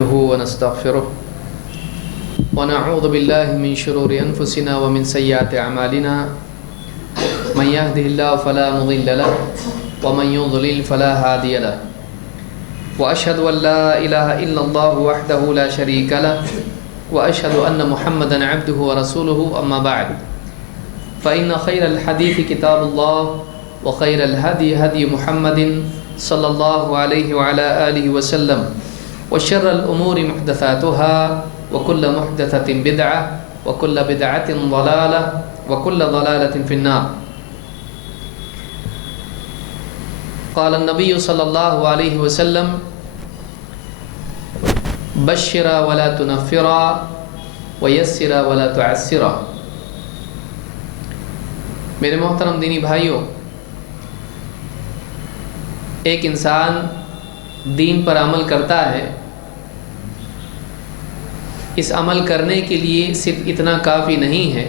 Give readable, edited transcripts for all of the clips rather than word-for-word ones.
ونستغفره ونعوذ بالله من شرور أنفسنا ومن سيئات أعمالنا من يهده الله فلا مضل له ومن يضلل فلا هادي له وأشهد أن لا إله إلا الله وحده لا شريك له وأشهد أن محمدا عبده ورسوله أما بعد فإن خير الحديث كتاب الله وخير الهدي هدي محمد صلى الله عليه وعلى آله وسلم وشر الأمور محدثاتها وكل محدثة بدعة وكل بدعة ضلالة وكل ضلالة في النار. قال النبي صلى الله عليه وسلم بشر ولا تنفر ويسر ولا تعسر. میرے محترم دینی بھائیوں، ایک انسان دین پر عمل کرتا ہے، اس عمل کرنے کے لیے صرف اتنا کافی نہیں ہے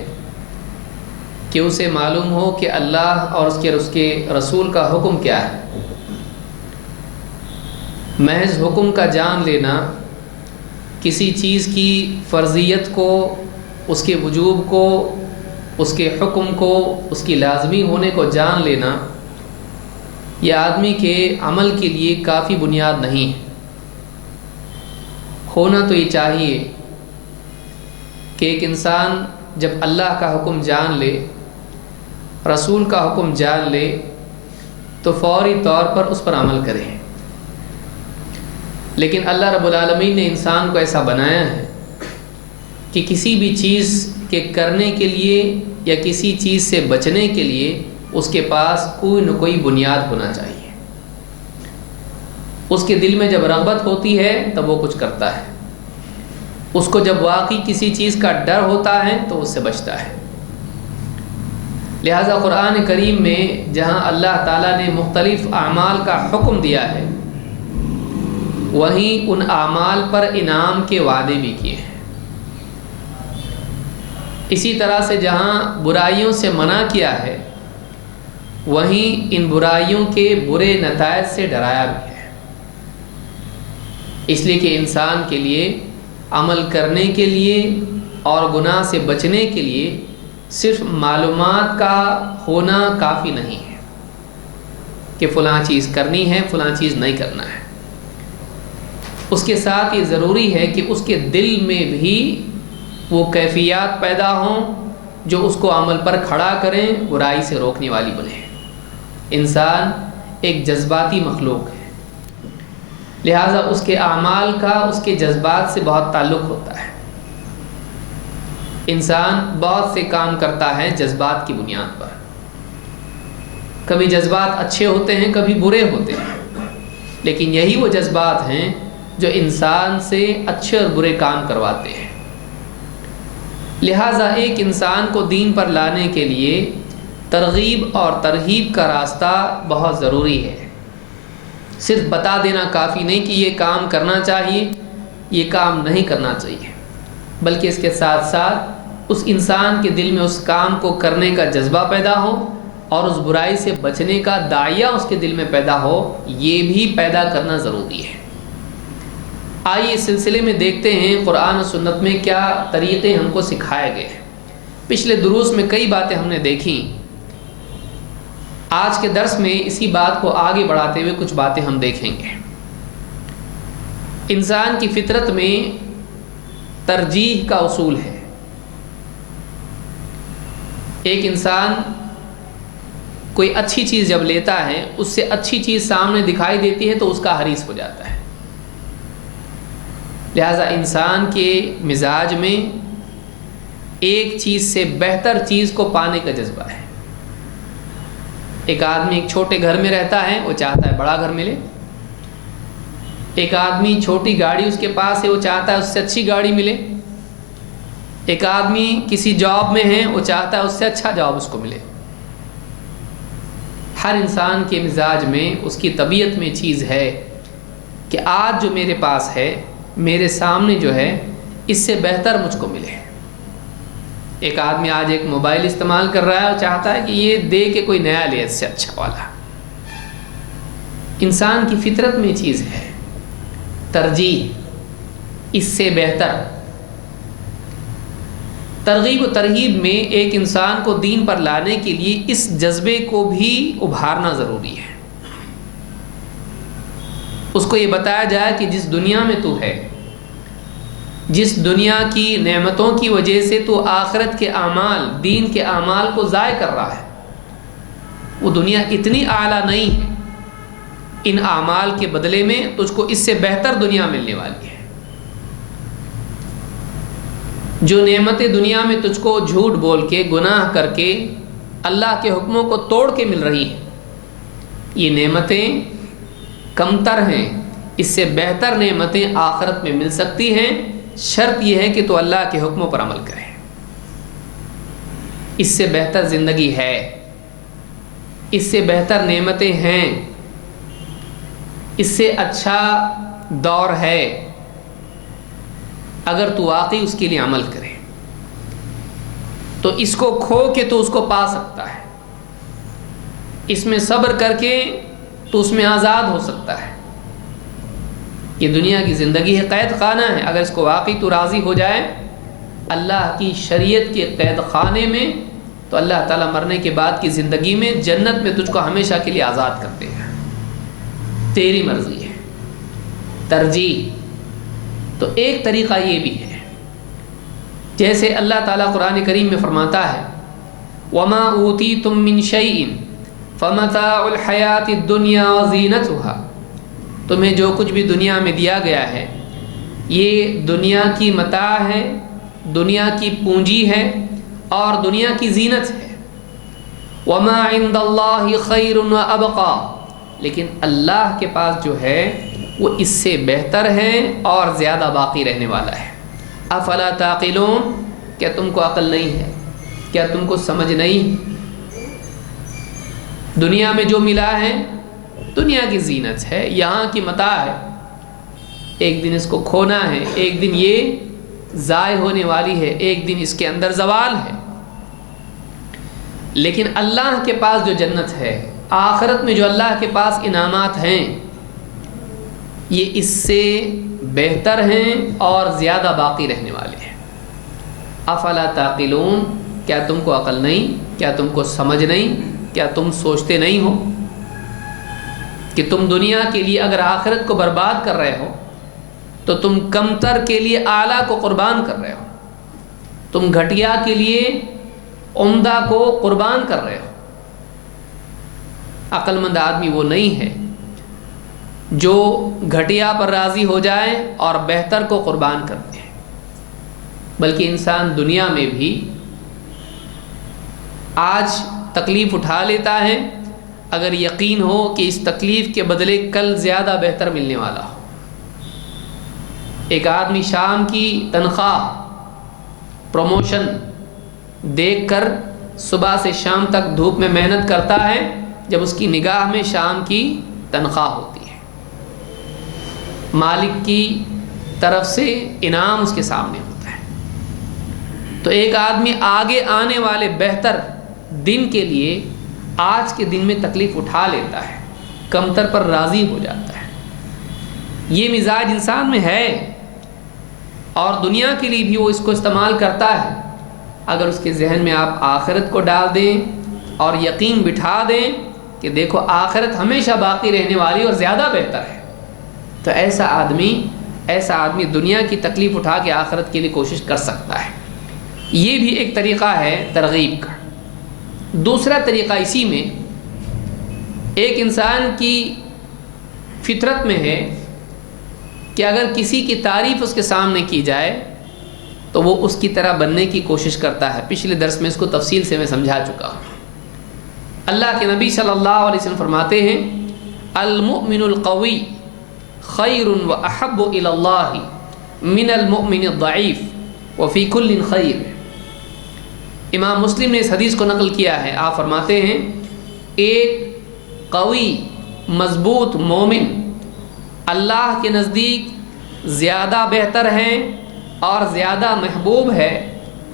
کہ اسے معلوم ہو کہ اللہ اور اس کے رسول کا حکم کیا ہے. محض حکم کا جان لینا، کسی چیز کی فرضیت کو، اس کے وجوب کو، اس کے حکم کو، اس کی لازمی ہونے کو جان لینا، یہ آدمی کے عمل کے لیے کافی بنیاد نہیں ہے. ہونا تو یہ چاہیے کہ ایک انسان جب اللہ کا حکم جان لے، رسول کا حکم جان لے، تو فوری طور پر اس پر عمل کرے. لیکن اللہ رب العالمین نے انسان کو ایسا بنایا ہے کہ کسی بھی چیز کے کرنے کے لیے یا کسی چیز سے بچنے کے لیے اس کے پاس کوئی نہ کوئی بنیاد ہونا چاہیے. اس کے دل میں جب رغبت ہوتی ہے تب وہ کچھ کرتا ہے، اس کو جب واقعی کسی چیز کا ڈر ہوتا ہے تو اس سے بچتا ہے. لہذا قرآن کریم میں جہاں اللہ تعالیٰ نے مختلف اعمال کا حکم دیا ہے، وہیں ان اعمال پر انعام کے وعدے بھی کیے ہیں. اسی طرح سے جہاں برائیوں سے منع کیا ہے، وہیں ان برائیوں کے برے نتائج سے ڈرایا بھی ہے. اس لیے کہ انسان کے لیے عمل کرنے کے لیے اور گناہ سے بچنے کے لیے صرف معلومات کا ہونا کافی نہیں ہے کہ فلاں چیز کرنی ہے، فلاں چیز نہیں کرنا ہے. اس کے ساتھ یہ ضروری ہے کہ اس کے دل میں بھی وہ کیفیات پیدا ہوں جو اس کو عمل پر کھڑا کریں، برائی سے روکنے والی بنے. انسان ایک جذباتی مخلوق ہے، لہٰذا اس کے اعمال کا اس کے جذبات سے بہت تعلق ہوتا ہے. انسان بہت سے کام کرتا ہے جذبات کی بنیاد پر. کبھی جذبات اچھے ہوتے ہیں، کبھی برے ہوتے ہیں، لیکن یہی وہ جذبات ہیں جو انسان سے اچھے اور برے کام کرواتے ہیں. لہٰذا ایک انسان کو دین پر لانے کے لیے ترغیب اور ترہیب کا راستہ بہت ضروری ہے. صرف بتا دینا کافی نہیں کہ یہ کام کرنا چاہیے، یہ کام نہیں کرنا چاہیے، بلکہ اس کے ساتھ ساتھ اس انسان کے دل میں اس کام کو کرنے کا جذبہ پیدا ہو اور اس برائی سے بچنے کا داعیہ اس کے دل میں پیدا ہو، یہ بھی پیدا کرنا ضروری ہے. آئیے اس سلسلے میں دیکھتے ہیں قرآن و سنت میں کیا طریقے ہم کو سکھائے گئے ہیں. پچھلے دروس میں کئی باتیں ہم نے دیکھیں. آج کے درس میں اسی بات کو آگے بڑھاتے ہوئے کچھ باتیں ہم دیکھیں گے. انسان کی فطرت میں ترجیح کا اصول ہے. ایک انسان کوئی اچھی چیز جب لیتا ہے، اس سے اچھی چیز سامنے دکھائی دیتی ہے تو اس کا حریص ہو جاتا ہے. لہذا انسان کے مزاج میں ایک چیز سے بہتر چیز کو پانے کا جذبہ ہے. ایک آدمی ایک چھوٹے گھر میں رہتا ہے، وہ چاہتا ہے بڑا گھر ملے. ایک آدمی چھوٹی گاڑی اس کے پاس ہے، وہ چاہتا ہے اس سے اچھی گاڑی ملے. ایک آدمی کسی جاب میں ہے، وہ چاہتا ہے اس سے اچھا جاب اس کو ملے. ہر انسان کے مزاج میں، اس کی طبیعت میں چیز ہے کہ آج جو میرے پاس ہے، میرے سامنے جو ہے، اس سے بہتر مجھ کو ملے. ایک آدمی آج ایک موبائل استعمال کر رہا ہے، اور چاہتا ہے کہ یہ دے کے کوئی نیا لے اس سے اچھا والا. انسان کی فطرت میں چیز ہے ترجیح. اس سے بہتر۔ ترغیب و ترہیب میں ایک انسان کو دین پر لانے کے لیے اس جذبے کو بھی ابھارنا ضروری ہے۔ اس کو یہ بتایا جائے کہ جس دنیا میں تو ہے، جس دنیا کی نعمتوں کی وجہ سے تو آخرت کے اعمال، دین کے اعمال کو ضائع کر رہا ہے، وہ دنیا اتنی اعلیٰ نہیں ہے، ان اعمال کے بدلے میں تجھ کو اس سے بہتر دنیا ملنے والی ہے۔ جو نعمتیں دنیا میں تجھ کو جھوٹ بول کے، گناہ کر کے، اللہ کے حکموں کو توڑ کے مل رہی ہیں، یہ نعمتیں کمتر ہیں، اس سے بہتر نعمتیں آخرت میں مل سکتی ہیں، شرط یہ ہے کہ تو اللہ کے حکموں پر عمل کرے۔ اس سے بہتر زندگی ہے، اس سے بہتر نعمتیں ہیں، اس سے اچھا دور ہے، اگر تو واقعی اس کے لیے عمل کرے تو اس کو کھو کے تو اس کو پا سکتا ہے، اس میں صبر کر کے تو اس میں آزاد ہو سکتا ہے۔ یہ دنیا کی زندگی ہے، قید خانہ ہے، اگر اس کو واقعی تو راضی ہو جائے اللہ کی شریعت کے قید خانے میں، تو اللہ تعالیٰ مرنے کے بعد کی زندگی میں جنت میں تجھ کو ہمیشہ کے لیے آزاد کر دے گا۔ تیری مرضی ہے، ترجیح۔ تو ایک طریقہ یہ بھی ہے، جیسے اللہ تعالیٰ قرآن کریم میں فرماتا ہے وَمَا أُوتِيتُم مِّن شَيْءٍ فَمَتَاعُ الْحَيَاةِ الدُّنْيَا وَزِينَتُهَا، تمہیں جو کچھ بھی دنیا میں دیا گیا ہے یہ دنیا کی متاع ہے، دنیا کی پونجی ہے اور دنیا کی زینت ہے۔ وَمَا عِندَ اللَّهِ خَيْرٌ وَأَبْقَى، لیکن اللہ کے پاس جو ہے وہ اس سے بہتر ہے اور زیادہ باقی رہنے والا ہے۔ افلا تعقلون، کیا تم کو عقل نہیں ہے؟ کیا تم کو سمجھ نہیں؟ دنیا میں جو ملا ہے دنیا کی زینت ہے، یہاں کی متاع ہے، ایک دن اس کو کھونا ہے، ایک دن یہ ضائع ہونے والی ہے، ایک دن اس کے اندر زوال ہے۔ لیکن اللہ کے پاس جو جنت ہے، آخرت میں جو اللہ کے پاس انعامات ہیں، یہ اس سے بہتر ہیں اور زیادہ باقی رہنے والے ہیں۔ افلا تعقلون، کیا تم کو عقل نہیں؟ کیا تم کو سمجھ نہیں؟ کیا تم سوچتے نہیں ہو کہ تم دنیا کے لیے اگر آخرت کو برباد کر رہے ہو تو تم کمتر کے لیے اعلیٰ کو قربان کر رہے ہو، تم گھٹیا کے لیے عمدہ کو قربان کر رہے ہو۔ عقل مند آدمی وہ نہیں ہے جو گھٹیا پر راضی ہو جائے اور بہتر کو قربان کر دے، بلکہ انسان دنیا میں بھی آج تکلیف اٹھا لیتا ہے اگر یقین ہو کہ اس تکلیف کے بدلے کل زیادہ بہتر ملنے والا ہو۔ ایک آدمی شام کی تنخواہ، پروموشن دیکھ کر صبح سے شام تک دھوپ میں محنت کرتا ہے جب اس کی نگاہ میں شام کی تنخواہ ہوتی ہے، مالک کی طرف سے انعام اس کے سامنے ہوتا ہے۔ تو ایک آدمی آگے آنے والے بہتر دن کے لیے آج کے دن میں تکلیف اٹھا لیتا ہے، کمتر پر راضی ہو جاتا ہے۔ یہ مزاج انسان میں ہے اور دنیا کے لیے بھی وہ اس کو استعمال کرتا ہے۔ اگر اس کے ذہن میں آپ آخرت کو ڈال دیں اور یقین بٹھا دیں کہ دیکھو آخرت ہمیشہ باقی رہنے والی اور زیادہ بہتر ہے، تو ایسا آدمی دنیا کی تکلیف اٹھا کے آخرت کے لیے کوشش کر سکتا ہے۔ یہ بھی ایک طریقہ ہے ترغیب کا۔ دوسرا طریقہ اسی میں، ایک انسان کی فطرت میں ہے کہ اگر کسی کی تعریف اس کے سامنے کی جائے تو وہ اس کی طرح بننے کی کوشش کرتا ہے۔ پچھلے درس میں اس کو تفصیل سے میں سمجھا چکا ہوں۔ اللہ کے نبی صلی اللہ علیہ وسلم فرماتے ہیں المؤمن القوی خیر و احب الی اللہ من المؤمن الضعیف وفی کل خیر۔ امام مسلم نے اس حدیث کو نقل کیا ہے، آپ فرماتے ہیں ایک قوی مضبوط مومن اللہ کے نزدیک زیادہ بہتر ہے اور زیادہ محبوب ہے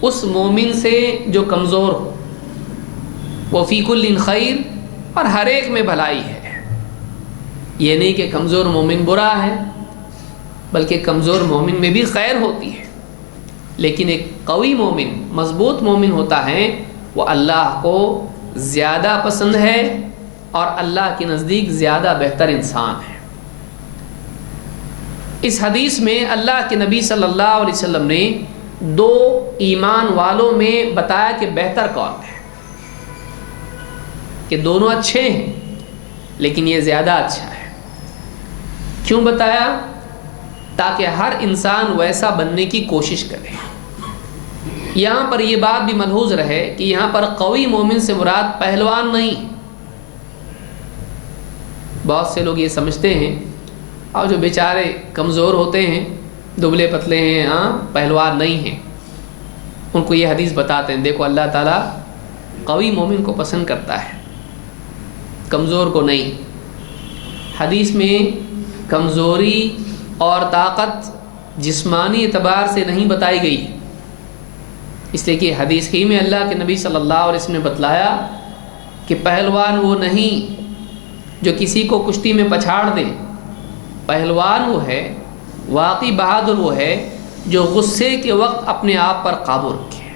اس مومن سے جو کمزور ہو، وفی کل خیر، اور ہر ایک میں بھلائی ہے۔ یہ نہیں کہ کمزور مومن برا ہے بلکہ کمزور مومن میں بھی خیر ہوتی ہے، لیکن ایک قوی مومن، مضبوط مومن ہوتا ہے، وہ اللہ کو زیادہ پسند ہے اور اللہ کے نزدیک زیادہ بہتر انسان ہے۔ اس حدیث میں اللہ کے نبی صلی اللہ علیہ وسلم نے دو ایمان والوں میں بتایا کہ بہتر کون ہے، کہ دونوں اچھے ہیں لیکن یہ زیادہ اچھا ہے۔ کیوں بتایا؟ تاکہ ہر انسان ویسا بننے کی کوشش کرے۔ یہاں پر یہ بات بھی ملحوظ رہے کہ یہاں پر قوی مومن سے مراد پہلوان نہیں۔ بہت سے لوگ یہ سمجھتے ہیں، اور جو بیچارے کمزور ہوتے ہیں، دبلے پتلے ہیں، پہلوان نہیں ہیں، ان کو یہ حدیث بتاتے ہیں دیکھو اللہ تعالیٰ قوی مومن کو پسند کرتا ہے، کمزور کو نہیں۔ حدیث میں کمزوری اور طاقت جسمانی اعتبار سے نہیں بتائی گئی، اس لیے کہ حدیث ہی میں اللہ کے نبی صلی اللہ علیہ وسلم نے بتلایا کہ پہلوان وہ نہیں جو کسی کو کشتی میں پچھاڑ دے، پہلوان وہ ہے، واقعی بہادر وہ ہے جو غصے کے وقت اپنے آپ پر قابو رکھے۔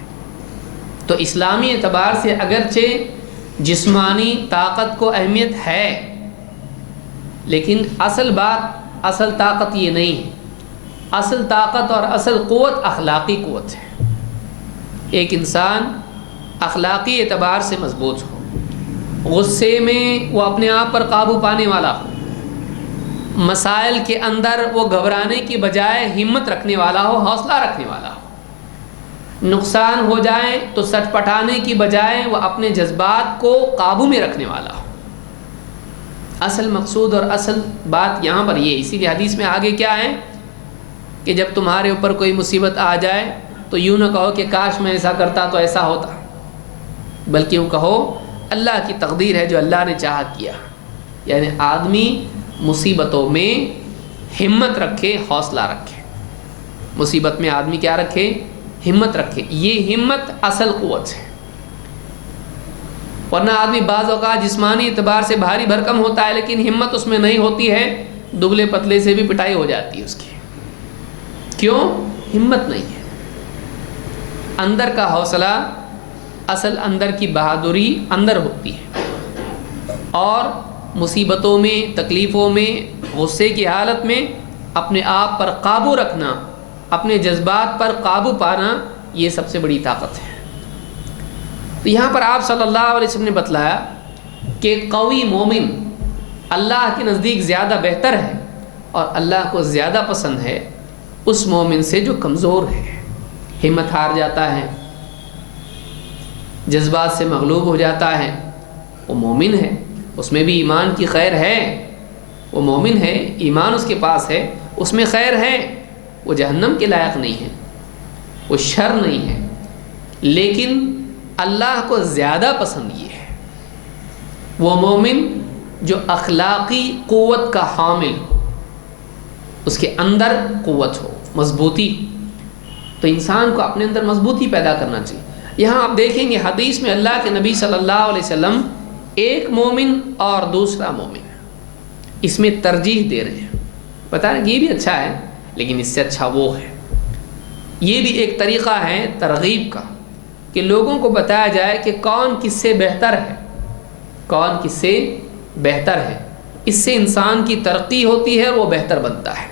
تو اسلامی اعتبار سے اگرچہ جسمانی طاقت کو اہمیت ہے، لیکن اصل طاقت یہ نہیں ہے۔ اصل طاقت اور اصل قوت اخلاقی قوت ہے۔ ایک انسان اخلاقی اعتبار سے مضبوط ہو، غصے میں وہ اپنے آپ پر قابو پانے والا ہو، مسائل کے اندر وہ گھبرانے کی بجائے ہمت رکھنے والا ہو، حوصلہ رکھنے والا ہو، نقصان ہو جائے تو سٹ پٹانے کی بجائے وہ اپنے جذبات کو قابو میں رکھنے والا ہو۔ اصل مقصود اور اصل بات یہاں پر یہ، اسی لیے حدیث میں آگے کیا ہے کہ جب تمہارے اوپر کوئی مصیبت آ جائے تو یوں نہ کہو کہ کاش میں ایسا کرتا تو ایسا ہوتا، بلکہ یوں کہو اللہ کی تقدیر ہے جو اللہ نے چاہا کیا۔ یعنی آدمی مصیبتوں میں ہمت رکھے، حوصلہ رکھے۔ مصیبت میں آدمی کیا رکھے؟ ہمت رکھے۔ یہ ہمت اصل قوت ہے، ورنہ آدمی بعض اوقات جسمانی اعتبار سے بھاری بھرکم ہوتا ہے لیکن ہمت اس میں نہیں ہوتی ہے، دبلے پتلے سے بھی پٹائی ہو جاتی ہے اس کی۔ کیوں؟ ہمت نہیں ہے۔ اندر کا حوصلہ، اصل اندر کی بہادری اندر ہوتی ہے، اور مصیبتوں میں، تکلیفوں میں، غصے کی حالت میں اپنے آپ پر قابو رکھنا، اپنے جذبات پر قابو پانا، یہ سب سے بڑی طاقت ہے۔ تو یہاں پر آپ صلی اللہ علیہ وسلم نے بتلایا کہ قوی مومن اللہ کے نزدیک زیادہ بہتر ہے اور اللہ کو زیادہ پسند ہے اس مومن سے جو کمزور ہے، ہمت ہار جاتا ہے، جذبات سے مغلوب ہو جاتا ہے۔ وہ مومن ہے، اس میں بھی ایمان کی خیر ہے، وہ مومن ہے، ایمان اس کے پاس ہے، اس میں خیر ہے، وہ جہنم کے لائق نہیں ہے، وہ شر نہیں ہے، لیکن اللہ کو زیادہ پسند یہ ہے وہ مومن جو اخلاقی قوت کا حامل ہو، اس کے اندر قوت ہو، مضبوطی۔ تو انسان کو اپنے اندر مضبوطی پیدا کرنا چاہیے۔ یہاں آپ دیکھیں گے حدیث میں اللہ کے نبی صلی اللہ علیہ وسلم ایک مومن اور دوسرا مومن اس میں ترجیح دے رہے ہیں، بتا رہے ہیں یہ بھی اچھا ہے لیکن اس سے اچھا وہ ہے۔ یہ بھی ایک طریقہ ہے ترغیب کا کہ لوگوں کو بتایا جائے کہ کون کس سے بہتر ہے، کون کس سے بہتر ہے۔ اس سے انسان کی ترقی ہوتی ہے اور وہ بہتر بنتا ہے۔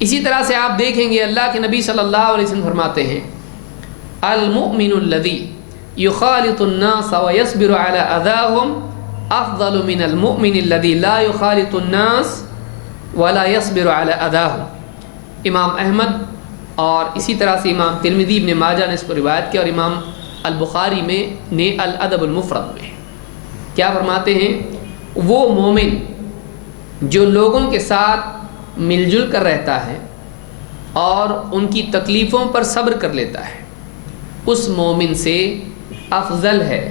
اسی طرح سے آپ دیکھیں گے اللہ کے نبی صلی اللہ علیہ وسلم فرماتے ہیں المؤمن الذی یخالط الناس ویصبر علی اذاہم افضل من المؤمن الذی لا یخالط الناس ولا یصبر علی اذاہم۔ امام احمد اور اسی طرح سے امام ترمذی ابن ماجہ نے اس کو روایت کیا، اور امام البخاری میں نے الادب المفرد میں کیا فرماتے ہیں، وہ مومن جو لوگوں کے ساتھ مل جل کر رہتا ہے اور ان کی تکلیفوں پر صبر کر لیتا ہے، اس مومن سے افضل ہے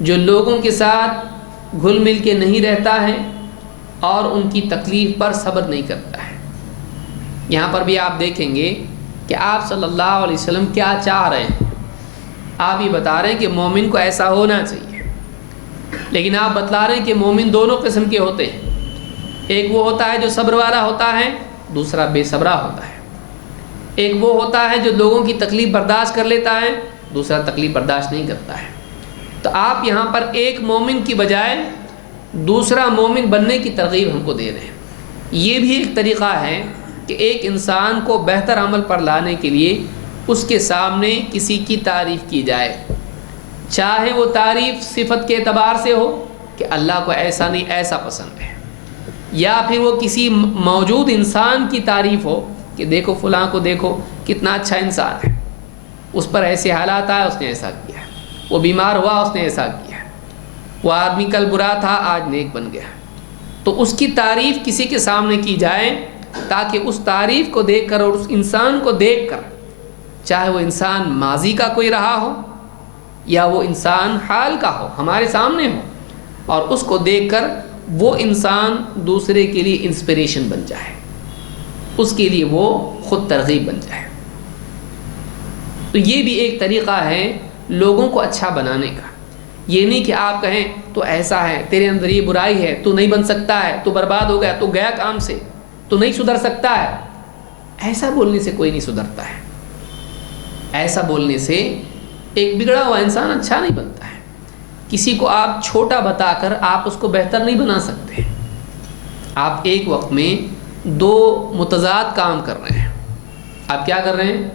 جو لوگوں کے ساتھ گھل مل کے نہیں رہتا ہے اور ان کی تکلیف پر صبر نہیں کرتا ہے۔ یہاں پر بھی آپ دیکھیں گے کہ آپ صلی اللہ علیہ وسلم کیا چاہ رہے ہیں۔ آپ یہ بتا رہے ہیں کہ مومن کو ایسا ہونا چاہیے، لیکن آپ بتلا رہے ہیں کہ مومن دونوں قسم کے ہوتے ہیں۔ ایک وہ ہوتا ہے جو صبر والا ہوتا ہے دوسرا بے صبرا ہوتا ہے. ایک وہ ہوتا ہے جو لوگوں کی تکلیف برداشت کر لیتا ہے, دوسرا تکلیف برداشت نہیں کرتا ہے. تو آپ یہاں پر ایک مومن کی بجائے دوسرا مومن بننے کی ترغیب ہم کو دے رہے ہیں. یہ بھی ایک طریقہ ہے کہ ایک انسان کو بہتر عمل پر لانے کے لیے اس کے سامنے کسی کی تعریف کی جائے, چاہے وہ تعریف صفت کے اعتبار سے ہو کہ اللہ کو ایسا نہیں ایسا پسند ہے, یا پھر وہ کسی موجود انسان کی تعریف ہو کہ دیکھو فلاں کو دیکھو کتنا اچھا انسان ہے, اس پر ایسے حالات آئے اس نے ایسا کیا, وہ بیمار ہوا اس نے ایسا کیا, وہ آدمی کل برا تھا آج نیک بن گیا. تو اس کی تعریف کسی کے سامنے کی جائے تاکہ اس تعریف کو دیکھ کر اور اس انسان کو دیکھ کر, چاہے وہ انسان ماضی کا کوئی رہا ہو یا وہ انسان حال کا ہو ہمارے سامنے ہو, اور اس کو دیکھ کر وہ انسان دوسرے کے لیے انسپریشن بن جائے, اس کے لیے وہ خود ترغیب بن جائے. تو یہ بھی ایک طریقہ ہے لوگوں کو اچھا بنانے کا. یہ نہیں کہ آپ کہیں تو ایسا ہے, تیرے اندر یہ برائی ہے, تو نہیں بن سکتا ہے, تو برباد ہو گیا, تو گیا کام سے, تو نہیں سدھر سکتا ہے. ایسا بولنے سے کوئی نہیں سدھرتا ہے. ایسا بولنے سے ایک بگڑا ہوا انسان اچھا نہیں بنتا ہے. کسی کو آپ چھوٹا بتا کر آپ اس کو بہتر نہیں بنا سکتے. آپ ایک وقت میں دو متضاد کام کر رہے ہیں. آپ کیا کر رہے ہیں؟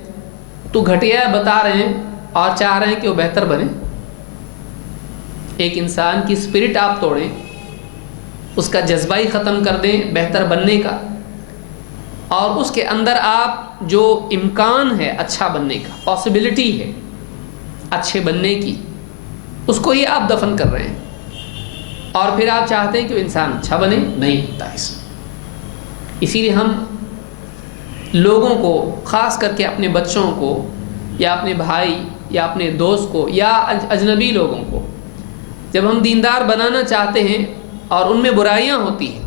تو گھٹیا بتا رہے ہیں اور چاہ رہے ہیں کہ وہ بہتر بنے. ایک انسان کی اسپرٹ آپ توڑیں, اس کا جذبہ ہی ختم کر دیں بہتر بننے کا, اور اس کے اندر آپ جو امکان ہے اچھا بننے کا, پاسبلٹی ہے اچھے بننے کی, اس کو ہی آپ دفن کر رہے ہیں. اور پھر آپ چاہتے ہیں کہ وہ انسان اچھا بنے. نہیں ہوتا اس میں. اسی لیے ہم لوگوں کو, خاص کر کے اپنے بچوں کو یا اپنے بھائی یا اپنے دوست کو یا اجنبی لوگوں کو, جب ہم دیندار بنانا چاہتے ہیں اور ان میں برائیاں ہوتی ہیں,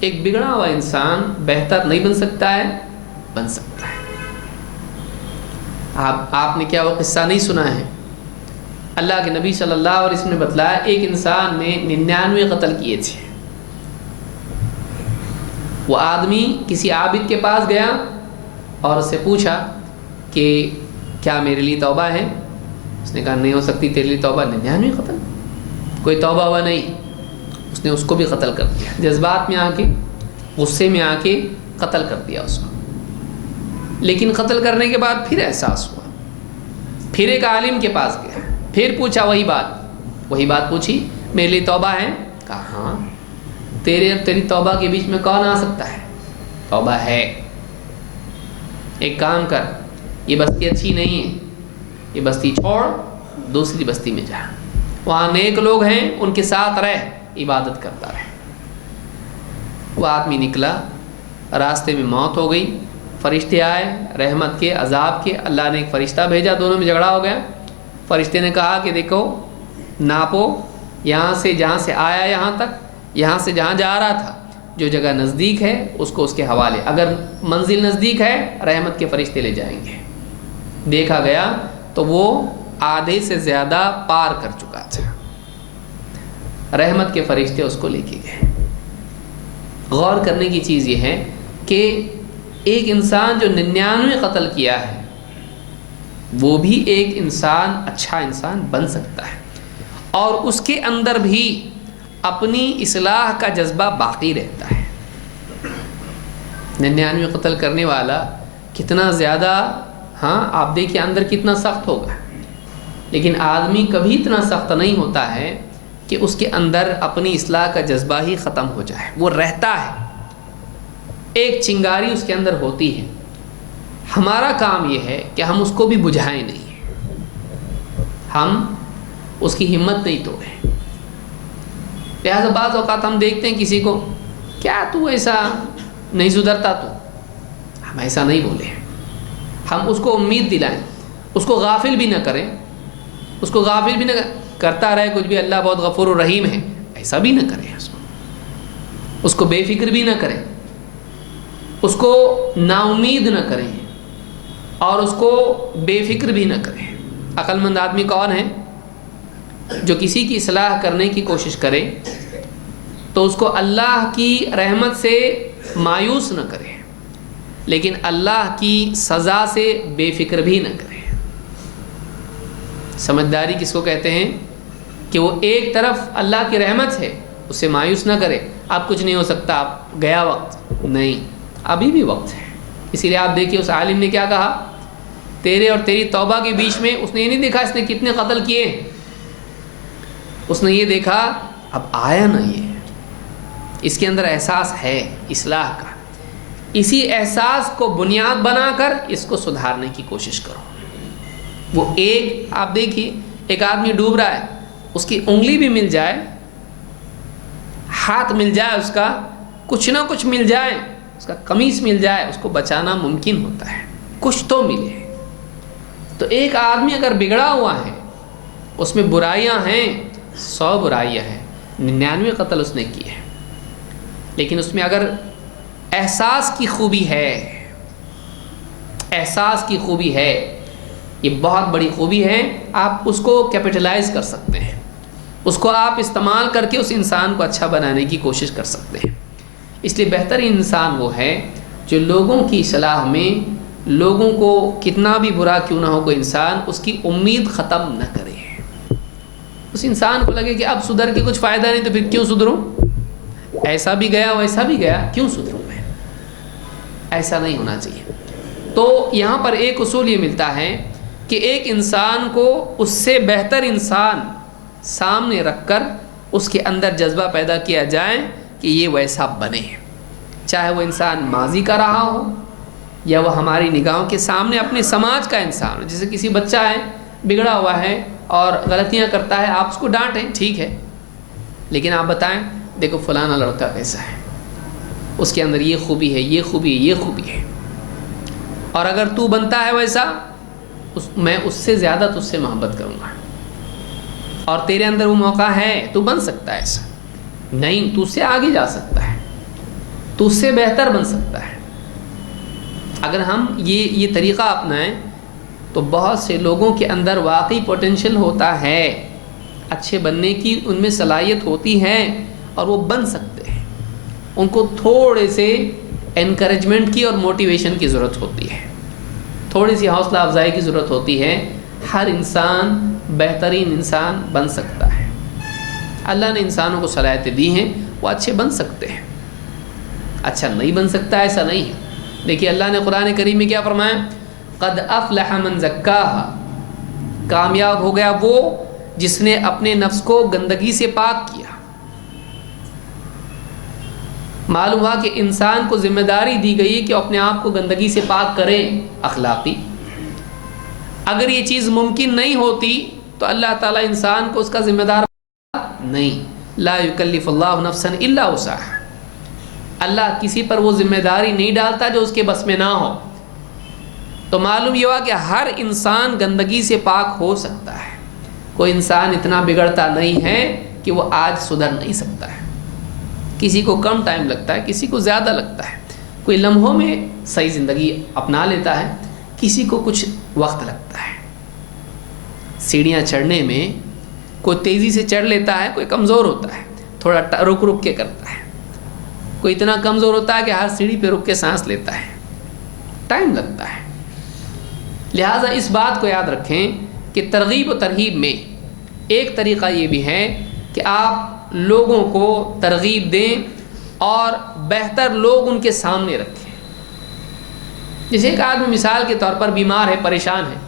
ایک بگڑا ہوا انسان بہتر نہیں بن سکتا ہے, بن سکتا ہے. آپ نے کیا وہ قصہ نہیں سنا ہے؟ اللہ کے نبی صلی اللہ علیہ وسلم نے بتلایا ایک انسان نے 99 قتل کیے تھے. وہ آدمی کسی عابد کے پاس گیا اور اس سے پوچھا کہ کیا میرے لیے توبہ ہے؟ اس نے کہا نہیں ہو سکتی تیرے لیے توبہ. 99 قتل, کوئی توبہ ہوا نہیں. اس نے اس کو بھی قتل کر دیا, جذبات میں آ کے, غصے میں آ کے قتل کر دیا اس کو. لیکن قتل کرنے کے بعد پھر احساس ہوا, پھر ایک عالم کے پاس گیا, پھر پوچھا وہی بات پوچھی, میرے لیے توبہ ہے؟ کہا ہاں. تیری توبہ کے بیچ میں کون آ سکتا ہے؟ توبہ ہے. ایک کام کر, یہ بستی اچھی نہیں ہے, یہ بستی چھوڑ, دوسری بستی میں جا, وہاں نیک لوگ ہیں ان کے ساتھ رہ, عبادت کرتا رہے. وہ آدمی نکلا, راستے میں موت ہو گئی. فرشتے آئے رحمت کے عذاب کے, اللہ نے ایک فرشتہ بھیجا, دونوں میں جھگڑا ہو گیا. فرشتے نے کہا کہ دیکھو ناپو, یہاں سے جہاں سے آیا یہاں تک, یہاں سے جہاں جا رہا تھا, جو جگہ نزدیک ہے اس کو اس کے حوالے, اگر منزل نزدیک ہے رحمت کے فرشتے لے جائیں گے. دیکھا گیا تو وہ آدھے سے زیادہ پار کر چکا تھا. رحمت کے فرشتے اس کو لے کے گئے. غور کرنے کی چیز یہ ہے کہ ایک انسان جو 99 قتل کیا ہے وہ بھی ایک انسان, اچھا انسان بن سکتا ہے, اور اس کے اندر بھی اپنی اصلاح کا جذبہ باقی رہتا ہے. 99 قتل کرنے والا کتنا زیادہ, ہاں آپ دیکھیے اندر کتنا سخت ہوگا, لیکن آدمی کبھی اتنا سخت نہیں ہوتا ہے کہ اس کے اندر اپنی اصلاح کا جذبہ ہی ختم ہو جائے. وہ رہتا ہے, ایک چنگاری اس کے اندر ہوتی ہے. ہمارا کام یہ ہے کہ ہم اس کو بھی بجھائیں نہیں, ہم اس کی ہمت نہیں توڑیں. لہٰذا بعض اوقات ہم دیکھتے ہیں کسی کو, کیا تو ایسا نہیں سدھرتا, تو ہم ایسا نہیں بولے. ہم اس کو امید دلائیں, اس کو غافل بھی نہ کریں, اس کو غافل بھی نہ کرتا رہے کچھ بھی, اللہ بہت غفور و رحیم ہے, ایسا بھی نہ کریں. اس کو بے فکر بھی نہ کریں, اس کو نا امید نہ کریں, اور اس کو بے فکر بھی نہ کریں. عقل مند آدمی کون ہے؟ جو کسی کی اصلاح کرنے کی کوشش کرے تو اس کو اللہ کی رحمت سے مایوس نہ کرے، لیکن اللہ کی سزا سے بے فکر بھی نہ کرے۔ سمجھداری کس کو کہتے ہیں؟ کہ وہ ایک طرف اللہ کی رحمت ہے، اسے مایوس نہ کرے، اب کچھ نہیں ہو سکتا، اب گیا وقت، نہیں، ابھی بھی وقت ہے۔ اسی لیے آپ دیکھیے اس عالم نے کیا کہا، تیرے اور تیری توبہ کے بیچ میں اس نے یہ نہیں دیکھا اس نے کتنے قتل کیے، اس نے یہ دیکھا اب آیا نا، یہ اس کے اندر احساس ہے اصلاح کا، اسی احساس کو بنیاد بنا کر اس کو سدھارنے کی کوشش کرو۔ وہ ایک آپ دیکھیے ایک آدمی ڈوب رہا ہے، اس کی انگلی بھی مل جائے، ہاتھ مل جائے، اس کا کچھ نہ کچھ مل جائے، اس کا قمیص مل جائے، اس کو بچانا ممکن ہوتا ہے، کچھ تو ملے۔ تو ایک آدمی اگر بگڑا ہوا ہے، اس میں برائیاں ہیں، 100 برائیاں ہیں، 99 قتل اس نے کیے، لیکن اس میں اگر احساس کی خوبی ہے، احساس کی خوبی ہے، یہ بہت بڑی خوبی ہے، آپ اس کو کیپٹلائز کر سکتے ہیں، اس کو آپ استعمال کر کے اس انسان کو اچھا بنانے کی کوشش کر سکتے ہیں۔ اس لیے بہترین انسان وہ ہے جو لوگوں کی اصلاح میں، لوگوں کو کتنا بھی برا کیوں نہ ہو کوئی انسان، اس کی امید ختم نہ کرے، اس انسان کو لگے کہ اب سدھر کے کچھ فائدہ نہیں تو پھر کیوں سدھروں، ایسا بھی گیا ویسا بھی گیا، کیوں سدھروں میں، ایسا نہیں ہونا چاہیے۔ تو یہاں پر ایک اصول یہ ملتا ہے کہ ایک انسان کو اس سے بہتر انسان سامنے رکھ کر اس کے اندر جذبہ پیدا کیا جائے کہ یہ ویسا بنے، چاہے وہ انسان ماضی کا رہا ہو یا وہ ہماری نگاہوں کے سامنے اپنے سماج کا انسان ہو۔ جیسے کسی بچہ ہے بگڑا ہوا ہے اور غلطیاں کرتا ہے، آپ اس کو ڈانٹیں، ٹھیک ہے، لیکن آپ بتائیں دیکھو فلانا لڑکا کیسا ہے، اس کے اندر یہ خوبی ہے، یہ خوبی ہے، یہ خوبی ہے، اور اگر تو بنتا ہے ویسا، میں اس سے زیادہ تجھ سے محبت کروں گا، اور تیرے اندر وہ موقع ہے، تو بن سکتا ہے ایسا، نہیں تو اس سے آگے جا سکتا ہے، تو اس سے بہتر بن سکتا ہے۔ اگر ہم یہ طریقہ اپنائیں تو بہت سے لوگوں کے اندر واقعی پوٹینشیل ہوتا ہے، اچھے بننے کی ان میں صلاحیت ہوتی ہے، اور وہ بن سکتے ہیں، ان کو تھوڑے سے انکریجمنٹ کی اور موٹیویشن کی ضرورت ہوتی ہے، تھوڑی سی حوصلہ افزائی کی ضرورت ہوتی ہے۔ ہر انسان بہترین انسان بن سکتا ہے، اللہ نے انسانوں کو صلاحیتیں دی ہیں، وہ اچھے بن سکتے ہیں، اچھا نہیں بن سکتا ایسا نہیں ہے۔ دیکھیے اللہ نے قرآن کریم میں کیا فرمایا، قد افلح من زکاہا، کامیاب ہو گیا وہ جس نے اپنے نفس کو گندگی سے پاک کیا۔ معلوم ہوا کہ انسان کو ذمہ داری دی گئی ہے کہ اپنے آپ کو گندگی سے پاک کرے، اخلاقی۔ اگر یہ چیز ممکن نہیں ہوتی تو اللہ تعالیٰ انسان کو اس کا ذمہ دار نہیں، لا یکلف اللہ نفسا الا وسعہا، اللہ کسی پر وہ ذمہ داری نہیں ڈالتا جو اس کے بس میں نہ ہو۔ تو معلوم یہ ہوا کہ ہر انسان گندگی سے پاک ہو سکتا ہے، کوئی انسان اتنا بگڑتا نہیں ہے کہ وہ آج سدھر نہیں سکتا ہے، کسی کو کم ٹائم لگتا ہے، کسی کو زیادہ لگتا ہے، کوئی لمحوں میں صحیح زندگی اپنا لیتا ہے، کسی کو کچھ وقت لگتا ہے۔ سیڑھیاں چڑھنے میں کوئی تیزی سے چڑھ لیتا ہے، کوئی کمزور ہوتا ہے، تھوڑا رک رک کے کرتا ہے، کوئی اتنا کمزور ہوتا ہے کہ ہر سیڑھی پہ رک کے سانس لیتا ہے، ٹائم لگتا ہے۔ لہٰذا اس بات کو یاد رکھیں کہ ترغیب و ترہیب میں ایک طریقہ یہ بھی ہے کہ آپ لوگوں کو ترغیب دیں اور بہتر لوگ ان کے سامنے رکھیں۔ جیسے ایک آدمی مثال کے طور پر بیمار ہے، پریشان ہے،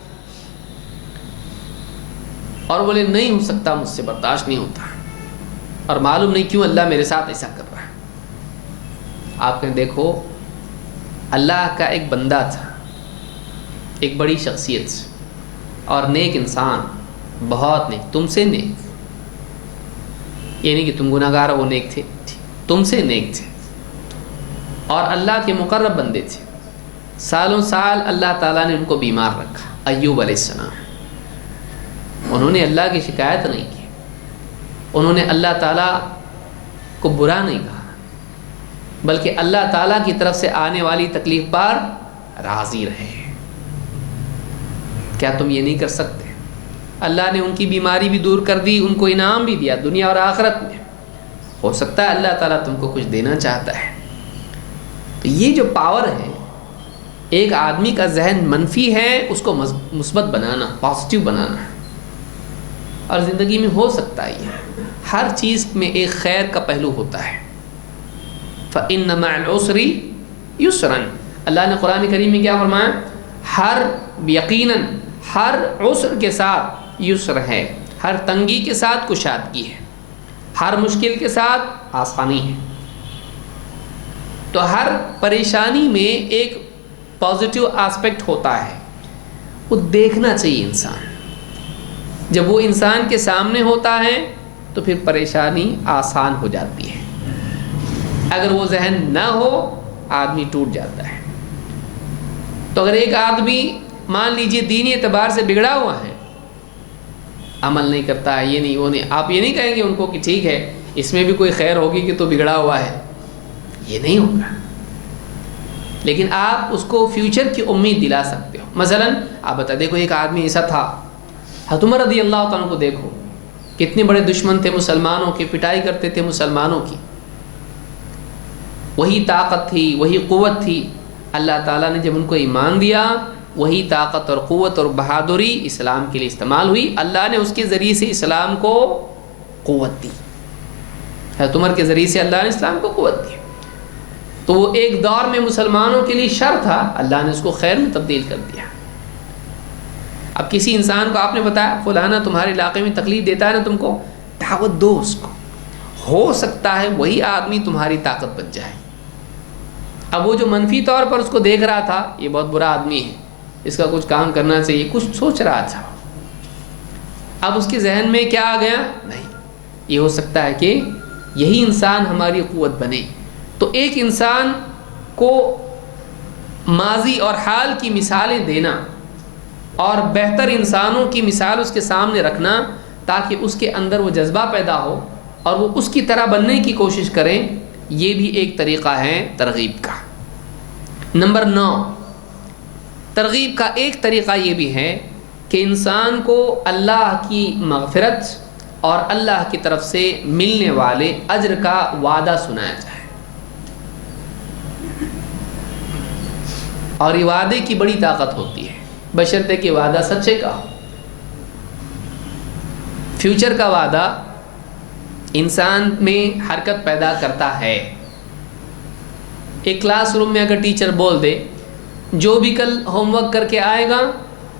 اور بولے نہیں ہو سکتا، مجھ سے برداشت نہیں ہوتا، اور معلوم نہیں کیوں اللہ میرے ساتھ ایسا کر رہا ہے۔ آپ کہیں دیکھو اللہ کا ایک بندہ تھا، ایک بڑی شخصیت اور نیک انسان، بہت نیک، تم سے نیک، یہ نہیں کہ تم گناہگار ہو، وہ نیک تھے، تم سے نیک تھے، اور اللہ کے مقرب بندے تھے، سالوں سال اللہ تعالیٰ نے ان کو بیمار رکھا۔ ایوب علیہ السلام، انہوں نے اللہ کی شکایت نہیں کی، انہوں نے اللہ تعالیٰ کو برا نہیں کہا، بلکہ اللہ تعالیٰ کی طرف سے آنے والی تکلیف پر راضی رہے۔ کیا تم یہ نہیں کر سکتے؟ اللہ نے ان کی بیماری بھی دور کر دی، ان کو انعام بھی دیا دنیا اور آخرت میں۔ ہو سکتا ہے اللہ تعالیٰ تم کو کچھ دینا چاہتا ہے، تو یہ جو پاور ہے، ایک آدمی کا ذہن منفی ہے اس کو مثبت بنانا، پازیٹیو بنانا. اور زندگی میں ہو سکتا ہے یہ، ہر چیز میں ایک خیر کا پہلو ہوتا ہے. فَإِنَّ مَعَ الْعُسْرِ يُسْرًا. اللہ نے قرآن کریم میں کیا فرمایا؟ یقیناً ہر عسر کے ساتھ یسر ہے، ہر تنگی کے ساتھ کشادگی ہے، ہر مشکل کے ساتھ آسانی ہے. تو ہر پریشانی میں ایک پازیٹیو آسپیکٹ ہوتا ہے، وہ دیکھنا چاہیے انسان. جب وہ انسان کے سامنے ہوتا ہے تو پھر پریشانی آسان ہو جاتی ہے. اگر وہ ذہن نہ ہو آدمی ٹوٹ جاتا ہے. تو اگر ایک آدمی مان لیجئے دینی اعتبار سے بگڑا ہوا ہے، عمل نہیں کرتا ہے، یہ نہیں وہ نہیں، آپ یہ نہیں کہیں گے ان کو کہ ٹھیک ہے اس میں بھی کوئی خیر ہوگی کہ تو بگڑا ہوا ہے، یہ نہیں ہوگا. لیکن آپ اس کو فیوچر کی امید دلا سکتے ہو. مثلا آپ بتا، دیکھو ایک آدمی ایسا تھا، حضرت عمر رضی اللہ تعالیٰ کو دیکھو، کتنے بڑے دشمن تھے مسلمانوں کی، پٹائی کرتے تھے مسلمانوں کی. وہی طاقت تھی، وہی قوت تھی. اللہ تعالیٰ نے جب ان کو ایمان دیا، وہی طاقت اور قوت اور بہادری اسلام کے لیے استعمال ہوئی. اللہ نے اس کے ذریعے سے اسلام کو قوت دی. حضرت عمر کے ذریعے سے اللہ نے اسلام کو قوت دی. تو وہ ایک دور میں مسلمانوں کے لیے شر تھا، اللہ نے اس کو خیر میں تبدیل کر دیا. اب کسی انسان کو آپ نے بتایا فلانا تمہارے علاقے میں تکلیف دیتا ہے نا، تم کو دعوت دو اس کو، ہو سکتا ہے وہی آدمی تمہاری طاقت بن جائے. اب وہ جو منفی طور پر اس کو دیکھ رہا تھا، یہ بہت برا آدمی ہے، اس کا کچھ کام کرنا چاہیے، کچھ سوچ رہا تھا، اب اس کے ذہن میں کیا آ گیا؟ نہیں، یہ ہو سکتا ہے کہ یہی انسان ہماری قوت بنے. تو ایک انسان کو ماضی اور حال کی مثالیں دینا اور بہتر انسانوں کی مثال اس کے سامنے رکھنا تاکہ اس کے اندر وہ جذبہ پیدا ہو اور وہ اس کی طرح بننے کی کوشش کریں، یہ بھی ایک طریقہ ہے ترغیب کا. نمبر 9، ترغیب کا ایک طریقہ یہ بھی ہے کہ انسان کو اللہ کی مغفرت اور اللہ کی طرف سے ملنے والے اجر کا وعدہ سنایا جائے. اور یہ وعدے کی بڑی طاقت ہوتی ہے، بشرطے کہ وعدہ سچے کا ہو. فیوچر کا وعدہ انسان میں حرکت پیدا کرتا ہے. ایک کلاس روم میں اگر ٹیچر بول دے جو بھی کل ہوم ورک کر کے آئے گا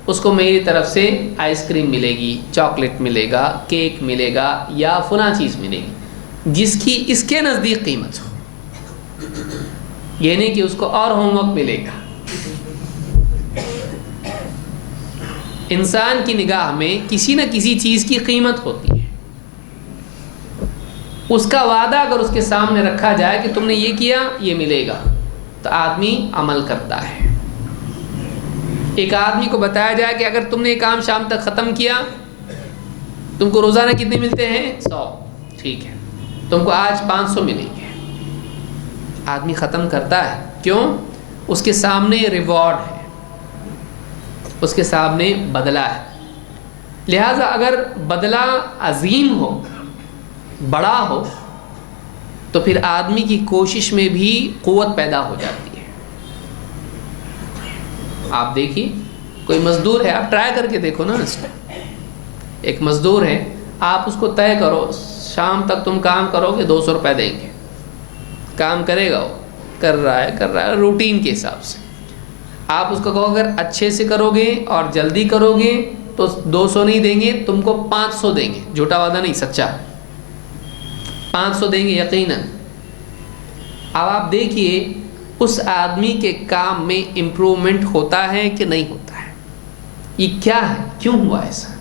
اس کو میری طرف سے آئس کریم ملے گی، چاکلیٹ ملے گا، کیک ملے گا یا فلاں چیز ملے گی جس کی اس کے نزدیک قیمت ہو، یہ نہیں کہ اس کو اور ہوم ورک ملے گا. انسان کی نگاہ میں کسی نہ کسی چیز کی قیمت ہوتی ہے. اس کا وعدہ اگر اس کے سامنے رکھا جائے کہ تم نے یہ کیا یہ ملے گا تو آدمی عمل کرتا ہے. ایک آدمی کو بتایا جائے کہ اگر تم نے یہ کام شام تک ختم کیا تم کو روزانہ کتنے ملتے ہیں؟ 100. ٹھیک ہے، تم کو آج 500 ملیں گے. آدمی ختم کرتا ہے. کیوں؟ اس کے سامنے ریوارڈ ہے، اس کے سامنے بدلہ ہے. لہذا اگر بدلہ عظیم ہو، بڑا ہو، تو پھر آدمی کی کوشش میں بھی قوت پیدا ہو جاتی ہے. آپ دیکھیے کوئی مزدور ہے، آپ ٹرائی کر کے دیکھو نا. اس میں ایک مزدور ہے، آپ اس کو طے کرو شام تک تم کام کرو گے 200 روپے دیں گے. کام کرے گا، وہ کر رہا ہے روٹین کے حساب سے. آپ اس کو کہو اگر اچھے سے کرو گے اور جلدی کرو گے تو 200 نہیں دیں گے، تم کو 500 دیں گے. جھوٹا وعدہ نہیں، سچا. 500 دیں گے یقیناً. اب آپ دیکھیے اس آدمی کے کام میں امپرومنٹ ہوتا ہے کہ نہیں ہوتا ہے. یہ کیا ہے؟ کیوں ہوا ایسا؟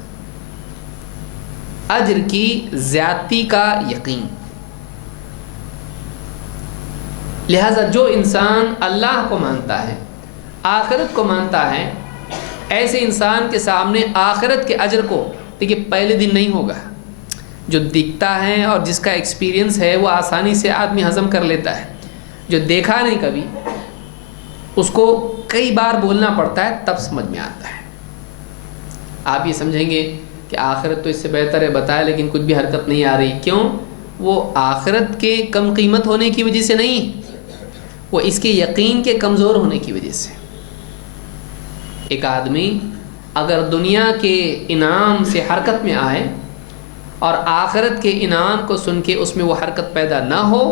اجر کی زیادتی کا یقین. لہذا جو انسان اللہ کو مانتا ہے، آخرت کو مانتا ہے، ایسے انسان کے سامنے آخرت کے اجر کو دیکھیے پہلے دن نہیں ہوگا. جو دکھتا ہے اور جس کا ایکسپیرینس ہے وہ آسانی سے آدمی ہضم کر لیتا ہے. جو دیکھا نہیں کبھی اس کو کئی بار بولنا پڑتا ہے تب سمجھ میں آتا ہے. آپ یہ سمجھیں گے کہ آخرت تو اس سے بہتر ہے، بتایا لیکن کچھ بھی حرکت نہیں آ رہی. کیوں؟ وہ آخرت کے کم قیمت ہونے کی وجہ سے نہیں، وہ اس کے یقین کے کمزور ہونے کی وجہ سے۔ ایک آدمی اگر دنیا کے انعام سے حرکت میں آئے اور آخرت کے انعام کو سن کے اس میں وہ حرکت پیدا نہ ہو،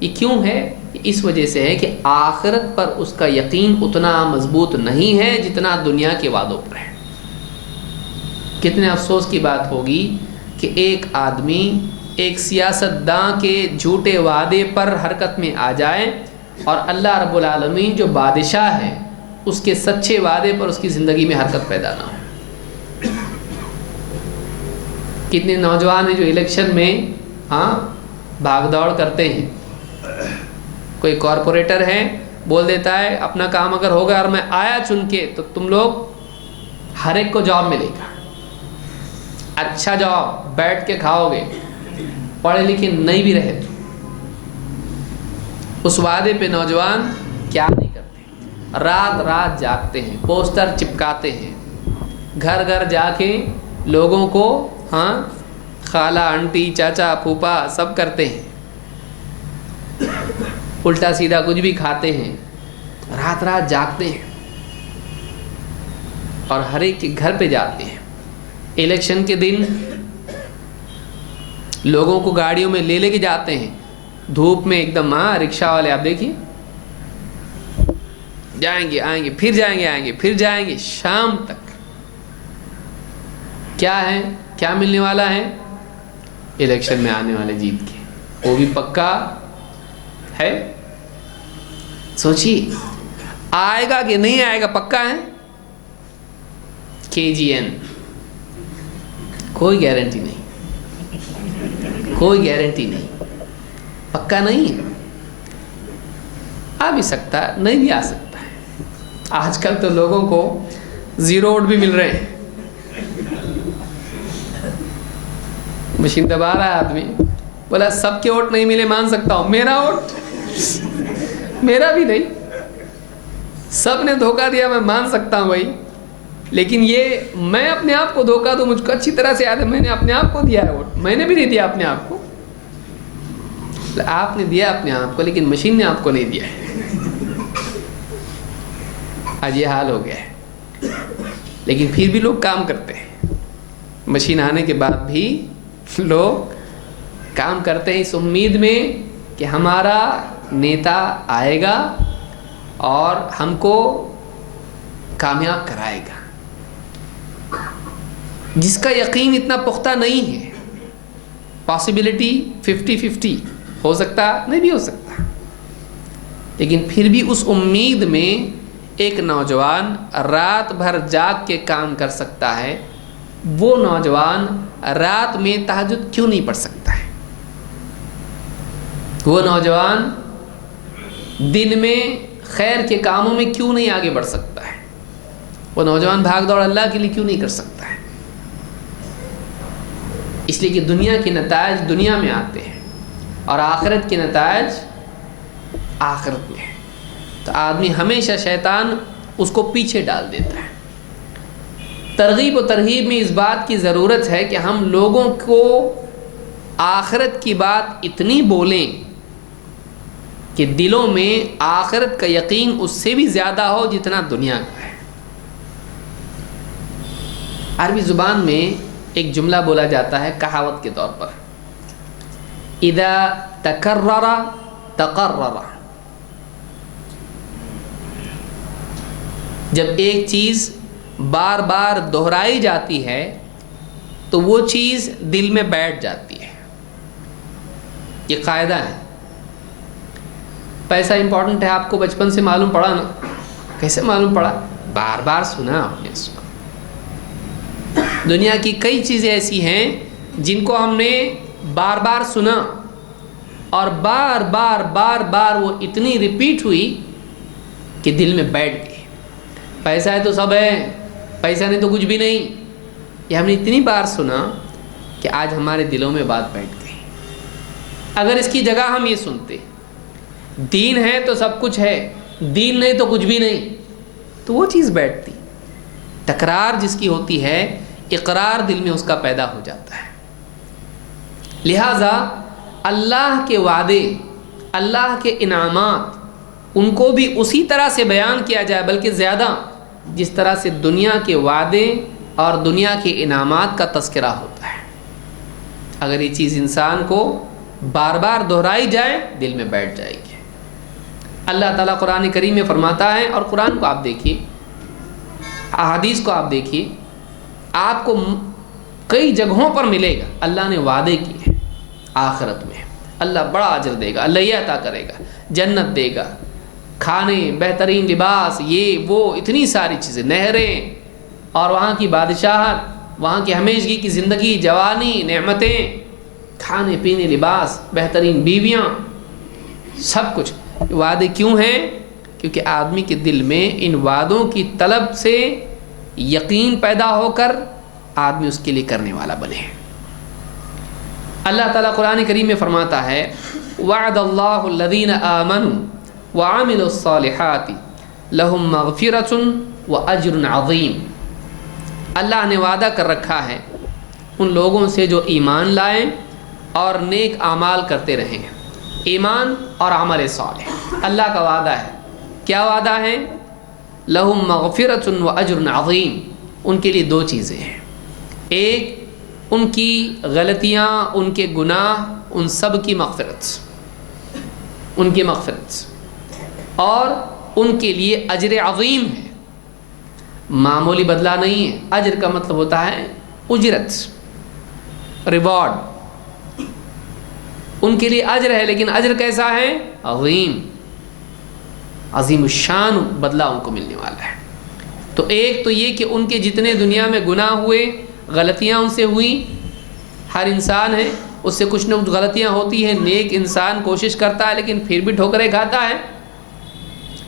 یہ کیوں ہے؟ اس وجہ سے ہے کہ آخرت پر اس کا یقین اتنا مضبوط نہیں ہے جتنا دنیا کے وعدوں پر ہے۔ کتنے افسوس کی بات ہوگی کہ ایک آدمی ایک سیاست داں کے جھوٹے وعدے پر حرکت میں آ جائے اور اللہ رب العالمین جو بادشاہ ہے اس کے سچے وعدے پر اس کی زندگی میں حرکت پیدا نہ ہو۔ کتنے نوجوان ہیں جو الیکشن میں بھاگ دوڑ کرتے ہیں۔ کوئی کارپوریٹر ہے، بول دیتا ہے اپنا کام اگر ہوگا اور میں آیا چن کے تو تم لوگ ہر ایک کو جاب ملے گا، اچھا جاب، بیٹھ کے کھاؤ گے، پڑھے لکھے نہیں بھی رہے تو۔ اس وعدے پہ نوجوان کیا نہیں کرتے، رات رات جاگتے ہیں، پوسٹر چپکاتے ہیں، گھر گھر جا کے لوگوں کو خالہ آنٹی چاچا پھوپھا سب کرتے ہیں، الٹا سیدھا کچھ بھی کھاتے ہیں، رات رات جاگتے ہیں اور ہر ایک کے گھر پہ جاتے ہیں۔ الیکشن کے دن لوگوں کو گاڑیوں میں لے کے جاتے ہیں، دھوپ میں ایک دم، رکشہ والے آپ دیکھیے، جائیں گے آئیں گے، پھر جائیں گے آئیں گے، پھر جائیں گے، شام تک۔ کیا ہے، کیا ملنے والا ہے؟ الیکشن میں آنے والے جیت کے، وہ بھی پکا ہے۔ سوچیے آئے گا کہ نہیں آئے گا، پکا ہے؟ KGN، کوئی گارنٹی نہیں، کوئی گارنٹی نہیں، پکا نہیں ہے، آ بھی سکتا ہے، نہیں بھی آ سکتا ہے۔ آج کل تو لوگوں کو زیرو ووٹ بھی مل رہے ہیں، مشین دبا رہا ہے آدمی، بولا سب کے ووٹ نہیں ملے مان سکتا ہوں، میرا ووٹ میرا بھی نہیں، سب نے دھوکہ دیا میں مان سکتا ہوں بھائی، لیکن یہ میں اپنے آپ کو دھوکہ دوں، مجھ کو اچھی طرح سے یاد ہے میں نے اپنے آپ کو دیا ہے ووٹ، میں نے بھی نہیں دیا اپنے آپ کو۔ آپ نے دیا اپنے آپ کو لیکن مشین نے آپ کو نہیں دیا ہے، آج یہ حال ہو گیا ہے۔ لیکن پھر بھی لوگ کام کرتے ہیں، مشین آنے کے بعد بھی لوگ کام کرتے ہیں اس امید میں کہ ہمارا نیتا آئے گا اور ہم کو کامیاب کرائے گا۔ جس کا یقین اتنا پختہ نہیں ہے، پاسبلٹی 50-50 ہو سکتا نہیں بھی ہو سکتا، لیکن پھر بھی اس امید میں ایک نوجوان رات بھر جاگ کے کام کر سکتا ہے۔ وہ نوجوان رات میں تہجد کیوں نہیں پڑھ سکتا ہے؟ وہ نوجوان دن میں خیر کے کاموں میں کیوں نہیں آگے بڑھ سکتا ہے؟ وہ نوجوان بھاگ دوڑ اللہ کے لیے کیوں نہیں کر سکتا ہے؟ اس لیے کہ دنیا کے نتائج دنیا میں آتے ہیں اور آخرت کے نتائج آخرت میں ہیں، تو آدمی ہمیشہ شیطان اس کو پیچھے ڈال دیتا ہے۔ ترغیب و ترہیب میں اس بات کی ضرورت ہے کہ ہم لوگوں کو آخرت کی بات اتنی بولیں کہ دلوں میں آخرت کا یقین اس سے بھی زیادہ ہو جتنا دنیا کا ہے۔ عربی زبان میں ایک جملہ بولا جاتا ہے کہاوت کے طور پر، اذا تکرر تقرر، جب ایک چیز بار بار دہرائی جاتی ہے تو وہ چیز دل میں بیٹھ جاتی ہے۔ یہ قاعدہ ہے۔ پیسہ امپورٹنٹ ہے، آپ کو بچپن سے معلوم پڑا نا؟ کیسے معلوم پڑا؟ بار بار سنا آپ نے اس کو۔ دنیا کی کئی چیزیں ایسی ہیں جن کو ہم نے بار بار سنا اور بار بار بار بار وہ اتنی ریپیٹ ہوئی کہ دل میں بیٹھ گئی۔ پیسہ ہے تو سب ہے، پیسہ نہیں تو کچھ بھی نہیں، یہ ہم نے اتنی بار سنا کہ آج ہمارے دلوں میں بات بیٹھ گئی۔ اگر اس کی جگہ ہم یہ سنتے، دین ہے تو سب کچھ ہے، دین نہیں تو کچھ بھی نہیں، تو وہ چیز بیٹھتی۔ تکرار جس کی ہوتی ہے، اقرار دل میں اس کا پیدا ہو جاتا ہے۔ لہذا اللہ کے وعدے، اللہ کے انعامات ان کو بھی اسی طرح سے بیان کیا جائے، بلکہ زیادہ، جس طرح سے دنیا کے وعدے اور دنیا کے انعامات کا تذکرہ ہوتا ہے۔ اگر یہ چیز انسان کو بار بار دہرائی جائے دل میں بیٹھ جائے گی۔ اللہ تعالیٰ قرآن کریم میں فرماتا ہے، اور قرآن کو آپ دیکھیے، احادیث کو آپ دیکھیے، آپ کو کئی جگہوں پر ملے گا اللہ نے وعدے کیے آخرت میں اللہ بڑا اجر دے گا، اللہ یہ عطا کرے گا، جنت دے گا، کھانے، بہترین لباس، یہ وہ اتنی ساری چیزیں، نہریں، اور وہاں کی بادشاہت، وہاں کی ہمیشگی کی زندگی، جوانی، نعمتیں، کھانے پینے، لباس، بہترین بیویاں، سب کچھ۔ وعدے کیوں ہیں؟ کیونکہ آدمی کے دل میں ان وعدوں کی طلب سے یقین پیدا ہو کر آدمی اس کے لیے کرنے والا بنے۔ اللہ تعالیٰ قرآن کریم میں فرماتا ہے، وعد اللہ الذین آمنوا وعملوا الصالحات لہم مغفرۃ واجر عظیم۔ اللہ نے وعدہ کر رکھا ہے ان لوگوں سے جو ایمان لائیں اور نیک اعمال کرتے رہیں۔ ایمان اور عمل صالح اللہ کا وعدہ ہے۔ کیا وعدہ ہے؟ لہم مغفرۃ واجر عظیم۔ ان کے لیے دو چیزیں ہیں، ایک ان کی غلطیاں، ان کے گناہ، ان سب کی مغفرت، ان کی مغفرت، اور ان کے لیے اجر عظیم ہے، معمولی بدلہ نہیں ہے۔ اجر کا مطلب ہوتا ہے اجرت، ریوارڈ۔ ان کے لیے اجر ہے، لیکن اجر کیسا ہے؟ عظیم، عظیم الشان بدلہ ان کو ملنے والا ہے۔ تو ایک تو یہ کہ ان کے جتنے دنیا میں گناہ ہوئے، غلطیاں ان سے ہوئیں، ہر انسان ہے اس سے کچھ نہ کچھ غلطیاں ہوتی ہیں، نیک انسان کوشش کرتا ہے لیکن پھر بھی ٹھوکریں کھاتا ہے۔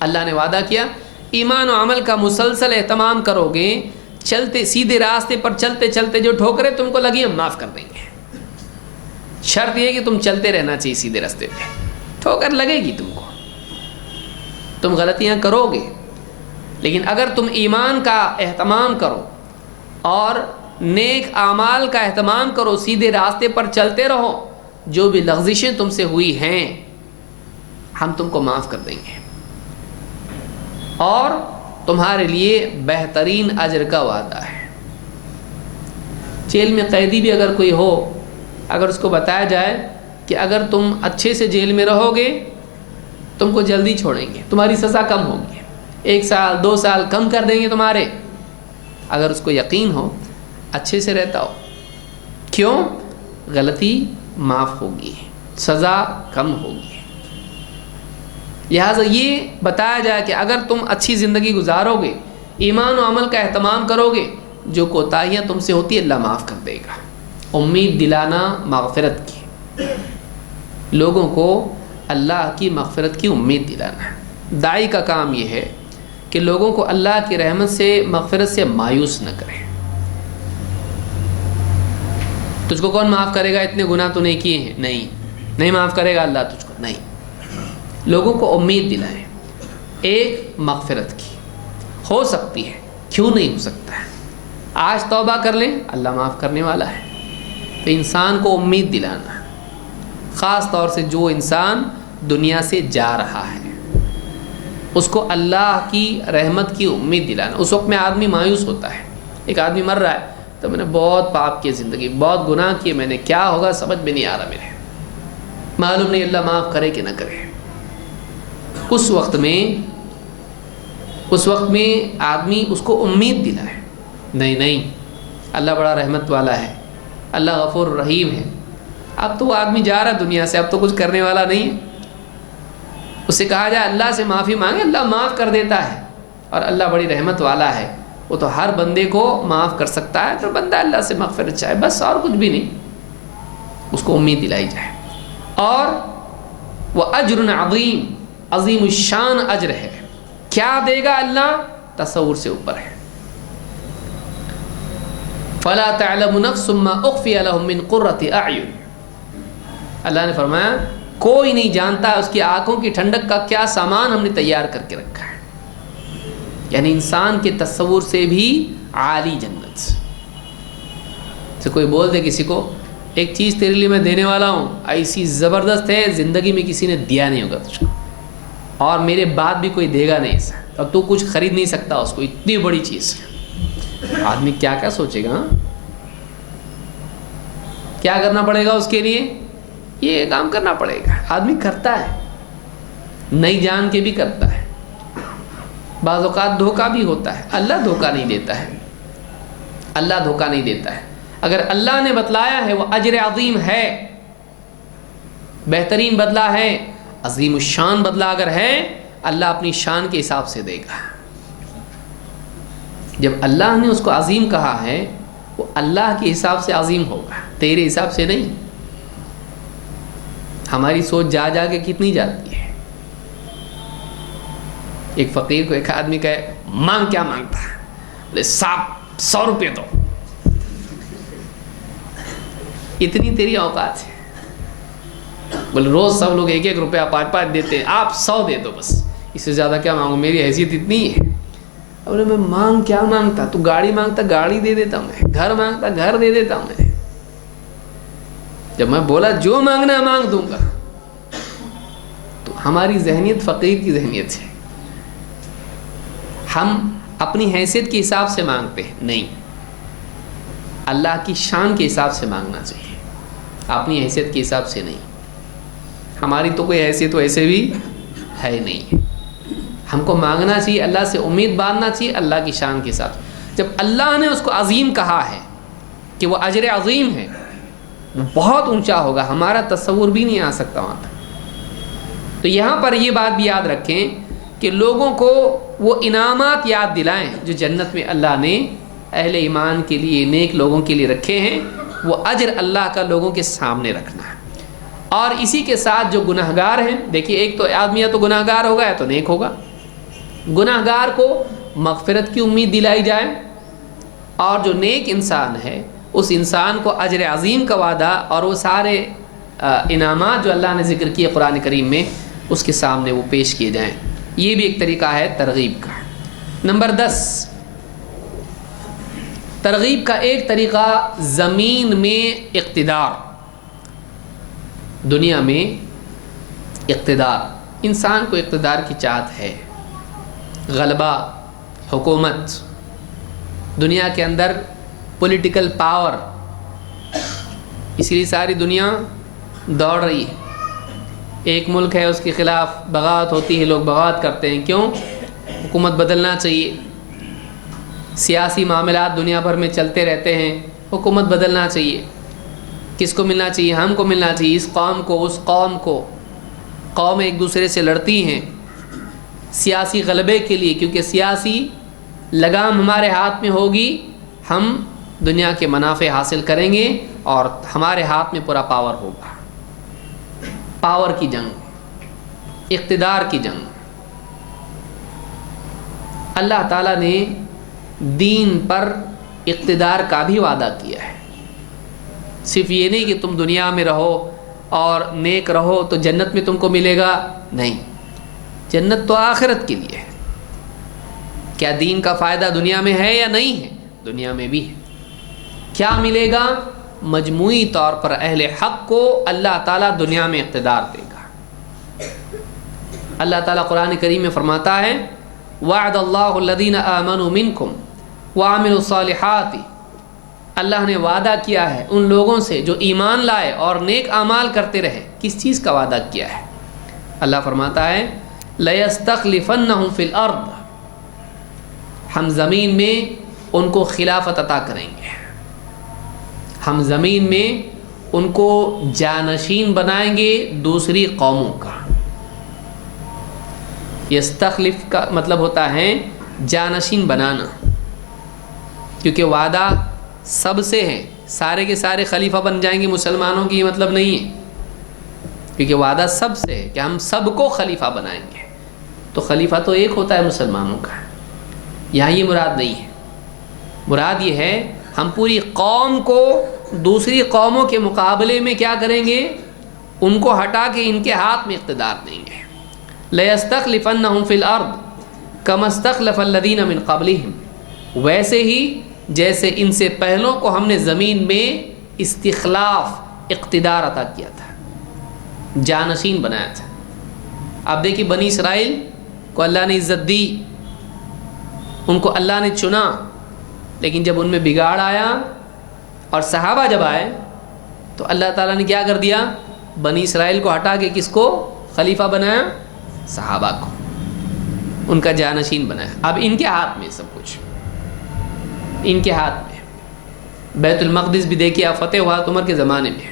اللہ نے وعدہ کیا ایمان و عمل کا مسلسل اہتمام کرو گے، چلتے سیدھے راستے پر چلتے چلتے جو ٹھوکریں تم کو لگی ہم معاف کر دیں گے۔ شرط یہ ہے کہ تم چلتے رہنا چاہیے سیدھے راستے پہ، ٹھوکر لگے گی تم کو، تم غلطیاں کرو گے، لیکن اگر تم ایمان کا اہتمام کرو اور نیک اعمال کا اہتمام کرو، سیدھے راستے پر چلتے رہو، جو بھی لغزشیں تم سے ہوئی ہیں ہم تم کو معاف کر دیں گے، اور تمہارے لیے بہترین اجر کا وعدہ ہے۔ جیل میں قیدی بھی اگر کوئی ہو، اگر اس کو بتایا جائے کہ اگر تم اچھے سے جیل میں رہو گے تم کو جلدی چھوڑیں گے، تمہاری سزا کم ہوگی، 1 سال 2 سال کم کر دیں گے تمہارے، اگر اس کو یقین ہو اچھے سے رہتا ہو، کیوں؟ غلطی معاف ہوگی، سزا کم ہوگی۔ لہٰذا یہ بتایا جائے کہ اگر تم اچھی زندگی گزارو گے، ایمان و عمل کا اہتمام کرو گے، جو کوتاہیاں تم سے ہوتی ہے اللہ معاف کر دے گا۔ امید دلانا مغفرت کی، لوگوں کو اللہ کی مغفرت کی امید دلانا۔ داعی کا کام یہ ہے کہ لوگوں کو اللہ کی رحمت سے، مغفرت سے مایوس نہ کرے۔ تجھ کو کون معاف کرے گا؟ اتنے گناہ تو نہیں کیے ہیں، نہیں معاف کرے گا اللہ تجھ کو، نہیں۔ لوگوں کو امید دلائیں ایک مغفرت کی، ہو سکتی ہے، کیوں نہیں ہو سکتا ہے، آج توبہ کر لیں اللہ معاف کرنے والا ہے۔ تو انسان کو امید دلانا، خاص طور سے جو انسان دنیا سے جا رہا ہے اس کو اللہ کی رحمت کی امید دلانا۔ اس وقت میں آدمی مایوس ہوتا ہے، ایک آدمی مر رہا ہے تو میں نے بہت پاپ کی زندگی، بہت گناہ کیے میں نے، کیا ہوگا سمجھ میں نہیں آ رہا، میرے معلوم نہیں اللہ معاف کرے کہ نہ کرے۔ اس وقت میں آدمی اس کو امید دلائے، نہیں اللہ بڑا رحمت والا ہے، اللہ غفور رحیم ہے۔ اب تو وہ آدمی جا رہا دنیا سے، اب تو کچھ کرنے والا نہیں ہے، اس سے کہا جائے اللہ سے معافی مانگے، اللہ معاف کر دیتا ہے، اور اللہ بڑی رحمت والا ہے، وہ تو ہر بندے کو معاف کر سکتا ہے، تو بندہ اللہ سے مغفرت چاہے، بس اور کچھ بھی نہیں، اس کو امید دلائی جائے۔ اور وہ اجر عظیم، عظیم الشان اجر ہے۔ کیا دے گا اللہ؟ تصور سے اوپر ہے۔ فلا تعلم نفس ما اخفی لهم من قرۃ اعین، اللہ نے فرمایا کوئی نہیں جانتا اس کی آنکھوں کی ٹھنڈک کا کیا سامان ہم نے تیار کر کے رکھا ہے، یعنی انسان کے تصور سے بھی عالی جنت سے۔ کوئی بول دے کسی کو ایک چیز تیرے لیے میں دینے والا ہوں، ایسی زبردست ہے زندگی میں کسی نے دیا نہیں ہوگا تجھ کو، اور میرے بعد بھی کوئی دے گا نہیں ایسا، اور تو کچھ خرید نہیں سکتا اس کو، اتنی بڑی چیز ہے۔ آدمی کیا کیا سوچے گا، کیا کرنا پڑے گا اس کے لیے، یہ کام کرنا پڑے گا۔ آدمی کرتا ہے، نہیں جان کے بھی کرتا ہے، بعض اوقات دھوکہ بھی ہوتا ہے۔ اللہ دھوکہ نہیں دیتا ہے، اللہ دھوکہ نہیں دیتا ہے۔ اگر اللہ نے بتلایا ہے وہ اجر عظیم ہے، بہترین بدلہ ہے، عظیم الشان بدلہ اگر ہے، اللہ اپنی شان کے حساب سے دے گا۔ جب اللہ نے اس کو عظیم کہا ہے، وہ اللہ کے حساب سے عظیم ہوگا، تیرے حساب سے نہیں۔ ہماری سوچ جا جا کے کتنی جاتی ہے۔ ایک فقیر کو ایک آدمی کہے مانگ، کیا مانگتا ہے؟ بولے 100 روپے دو، اتنی تیری اوقات ہے؟ بولے روز سب لوگ 1-1 روپیہ 5-5 دیتے ہیں، آپ 100 دے دو بس، اس سے زیادہ کیا مانگو، میری حیثیت اتنی ہے۔ بولے میں مانگ کیا مانگتا، تو گاڑی مانگتا گاڑی دے دیتا ہوں میں، گھر مانگتا گھر دے دیتا ہوں میں۔ جب میں بولا جو مانگنا ہے مانگ دوں گا، تو ہماری ذہنیت فقیر کی ذہنیت ہے۔ ہم اپنی حیثیت کے حساب سے مانگتے ہیں، نہیں، اللہ کی شان کے حساب سے مانگنا چاہیے، اپنی حیثیت کے حساب سے نہیں۔ ہماری تو کوئی حیثیت ویسے بھی ہے نہیں، ہم کو مانگنا چاہیے، اللہ سے امید باندھنا چاہیے اللہ کی شان کے حساب سے۔ جب اللہ نے اس کو عظیم کہا ہے کہ وہ اجر عظیم ہے، وہ بہت اونچا ہوگا، ہمارا تصور بھی نہیں آ سکتا وہاں تک۔ تو یہاں پر یہ بات بھی یاد رکھیں کہ لوگوں کو وہ انعامات یاد دلائیں جو جنت میں اللہ نے اہل ایمان کے لیے، نیک لوگوں کے لیے رکھے ہیں۔ وہ اجر اللہ کا لوگوں کے سامنے رکھنا ہے۔ اور اسی کے ساتھ جو گناہگار ہیں، دیکھیے ایک تو آدمی یا تو گناہگار ہوگا یا تو نیک ہوگا۔ گناہگار کو مغفرت کی امید دلائی جائے، اور جو نیک انسان ہے اس انسان کو اجر عظیم کا وعدہ اور وہ سارے انعامات جو اللہ نے ذکر کیے قرآن کریم میں، اس کے سامنے وہ پیش کیے جائیں۔ یہ بھی ایک طریقہ ہے ترغیب کا۔ نمبر 10، ترغیب کا ایک طریقہ زمین میں اقتدار، دنیا میں اقتدار۔ انسان کو اقتدار کی چاہت ہے، غلبہ، حکومت، دنیا کے اندر پولیٹیکل پاور، اسی لیے ساری دنیا دوڑ رہی ہے۔ ایک ملک ہے اس کے خلاف بغاوت ہوتی ہے، لوگ بغاوت کرتے ہیں، کیوں؟ حکومت بدلنا چاہیے۔ سیاسی معاملات دنیا بھر میں چلتے رہتے ہیں، حکومت بدلنا چاہیے۔ کس کو ملنا چاہیے؟ ہم کو ملنا چاہیے، اس قوم کو، اس قوم کو۔ قوم ایک دوسرے سے لڑتی ہیں سیاسی غلبے کے لیے، کیونکہ سیاسی لگام ہمارے ہاتھ میں ہوگی، ہم دنیا کے منافع حاصل کریں گے اور ہمارے ہاتھ میں پورا پاور ہوگا۔ پاور کی جنگ، اقتدار کی جنگ۔ اللہ تعالیٰ نے دین پر اقتدار کا بھی وعدہ کیا ہے۔ صرف یہ نہیں کہ تم دنیا میں رہو اور نیک رہو تو جنت میں تم کو ملے گا، نہیں، جنت تو آخرت کے لیے ہے۔ کیا دین کا فائدہ دنیا میں ہے یا نہیں ہے؟ دنیا میں بھی ہے۔ کیا ملے گا؟ مجموعی طور پر اہل حق کو اللہ تعالیٰ دنیا میں اقتدار دے گا۔ اللہ تعالیٰ قرآن کریم میں فرماتا ہے وعد اللہ الذین آمنوا منکم وعملوا الصالحات، اللہ نے وعدہ کیا ہے ان لوگوں سے جو ایمان لائے اور نیک اعمال کرتے رہے۔ کس چیز کا وعدہ کیا ہے؟ اللہ فرماتا ہے لَيَسْتَخْلِفَنَّهُمْ فِي الْأَرْضِ، ہم زمین میں ان کو خلافت عطا کریں گے، ہم زمین میں ان کو جانشین بنائیں گے دوسری قوموں کا۔ یستخلف کا مطلب ہوتا ہے جانشین بنانا، کیونکہ وعدہ سب سے ہے، سارے کے سارے خلیفہ بن جائیں گے مسلمانوں کی، یہ مطلب نہیں ہے، کیونکہ وعدہ سب سے ہے کہ ہم سب کو خلیفہ بنائیں گے۔ تو خلیفہ تو ایک ہوتا ہے مسلمانوں کا، یہاں یہ مراد نہیں ہے۔ مراد یہ ہے ہم پوری قوم کو دوسری قوموں کے مقابلے میں کیا کریں گے؟ ان کو ہٹا کے ان کے ہاتھ میں اقتدار دیں گے۔ لَيَسْتَخْلِفَنَّهُمْ فِي الْأَرْضِ كَمَا اسْتَخْلَفَ الَّذِينَ مِنْ قَبْلِهِمْ، ویسے ہی جیسے ان سے پہلوں کو ہم نے زمین میں استخلاف، اقتدار عطا کیا تھا، جانشین بنایا تھا۔ آپ دیکھیے بنی اسرائیل کو اللہ نے عزت دی، ان کو اللہ نے چنا، لیکن جب ان میں بگاڑ آیا اور صحابہ جب آئے تو اللہ تعالیٰ نے کیا کر دیا؟ بنی اسرائیل کو ہٹا کے کس کو خلیفہ بنایا؟ صحابہ کو، ان کا جانشین بنایا۔ اب ان کے ہاتھ میں سب کچھ، ان کے ہاتھ میں۔ بیت المقدس بھی دیکھیے آپ، فتح ہوا عمر کے زمانے میں۔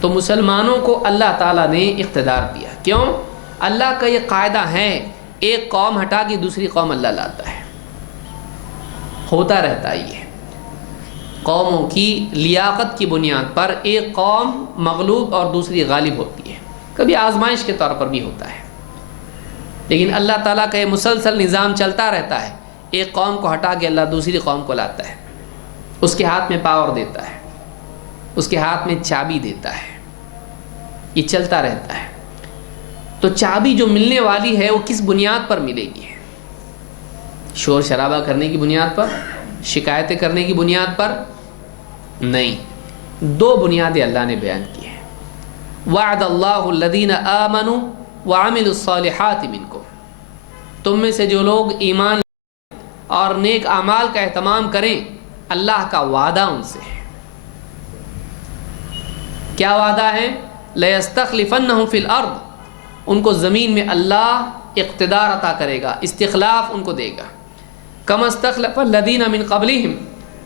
تو مسلمانوں کو اللہ تعالیٰ نے اقتدار دیا، کیوں؟ اللہ کا یہ قاعدہ ہے، ایک قوم ہٹا کے دوسری قوم اللہ لاتا ہے، ہوتا رہتا ہے یہ۔ قوموں کی لیاقت کی بنیاد پر ایک قوم مغلوب اور دوسری غالب ہوتی ہے، کبھی آزمائش کے طور پر بھی ہوتا ہے، لیکن اللہ تعالیٰ کا یہ مسلسل نظام چلتا رہتا ہے۔ ایک قوم کو ہٹا کے اللہ دوسری قوم کو لاتا ہے، اس کے ہاتھ میں پاور دیتا ہے، اس کے ہاتھ میں چابی دیتا ہے، یہ چلتا رہتا ہے۔ تو چابی جو ملنے والی ہے وہ کس بنیاد پر ملے گی؟ شور شرابہ کرنے کی بنیاد پر، شکایتیں کرنے کی بنیاد پر نہیں، دو بنیادیں اللہ نے بیان کی ہیں۔ وعد اللہ الذین آمنوا وعملوا الصالحات منکم، تم میں سے جو لوگ ایمان اور نیک اعمال کا اہتمام کریں، اللہ کا وعدہ ان سے ہے۔ کیا وعدہ ہے؟ لَيَسْتَخْلِفَنَّهُمْ فِي الْأَرْضِ، ان کو زمین میں اللہ اقتدار عطا کرے گا، استخلاف ان کو دے گا۔ كَمَا اسْتَخْلَفَ الَّذِينَ مِنْ قَبْلِهِمْ،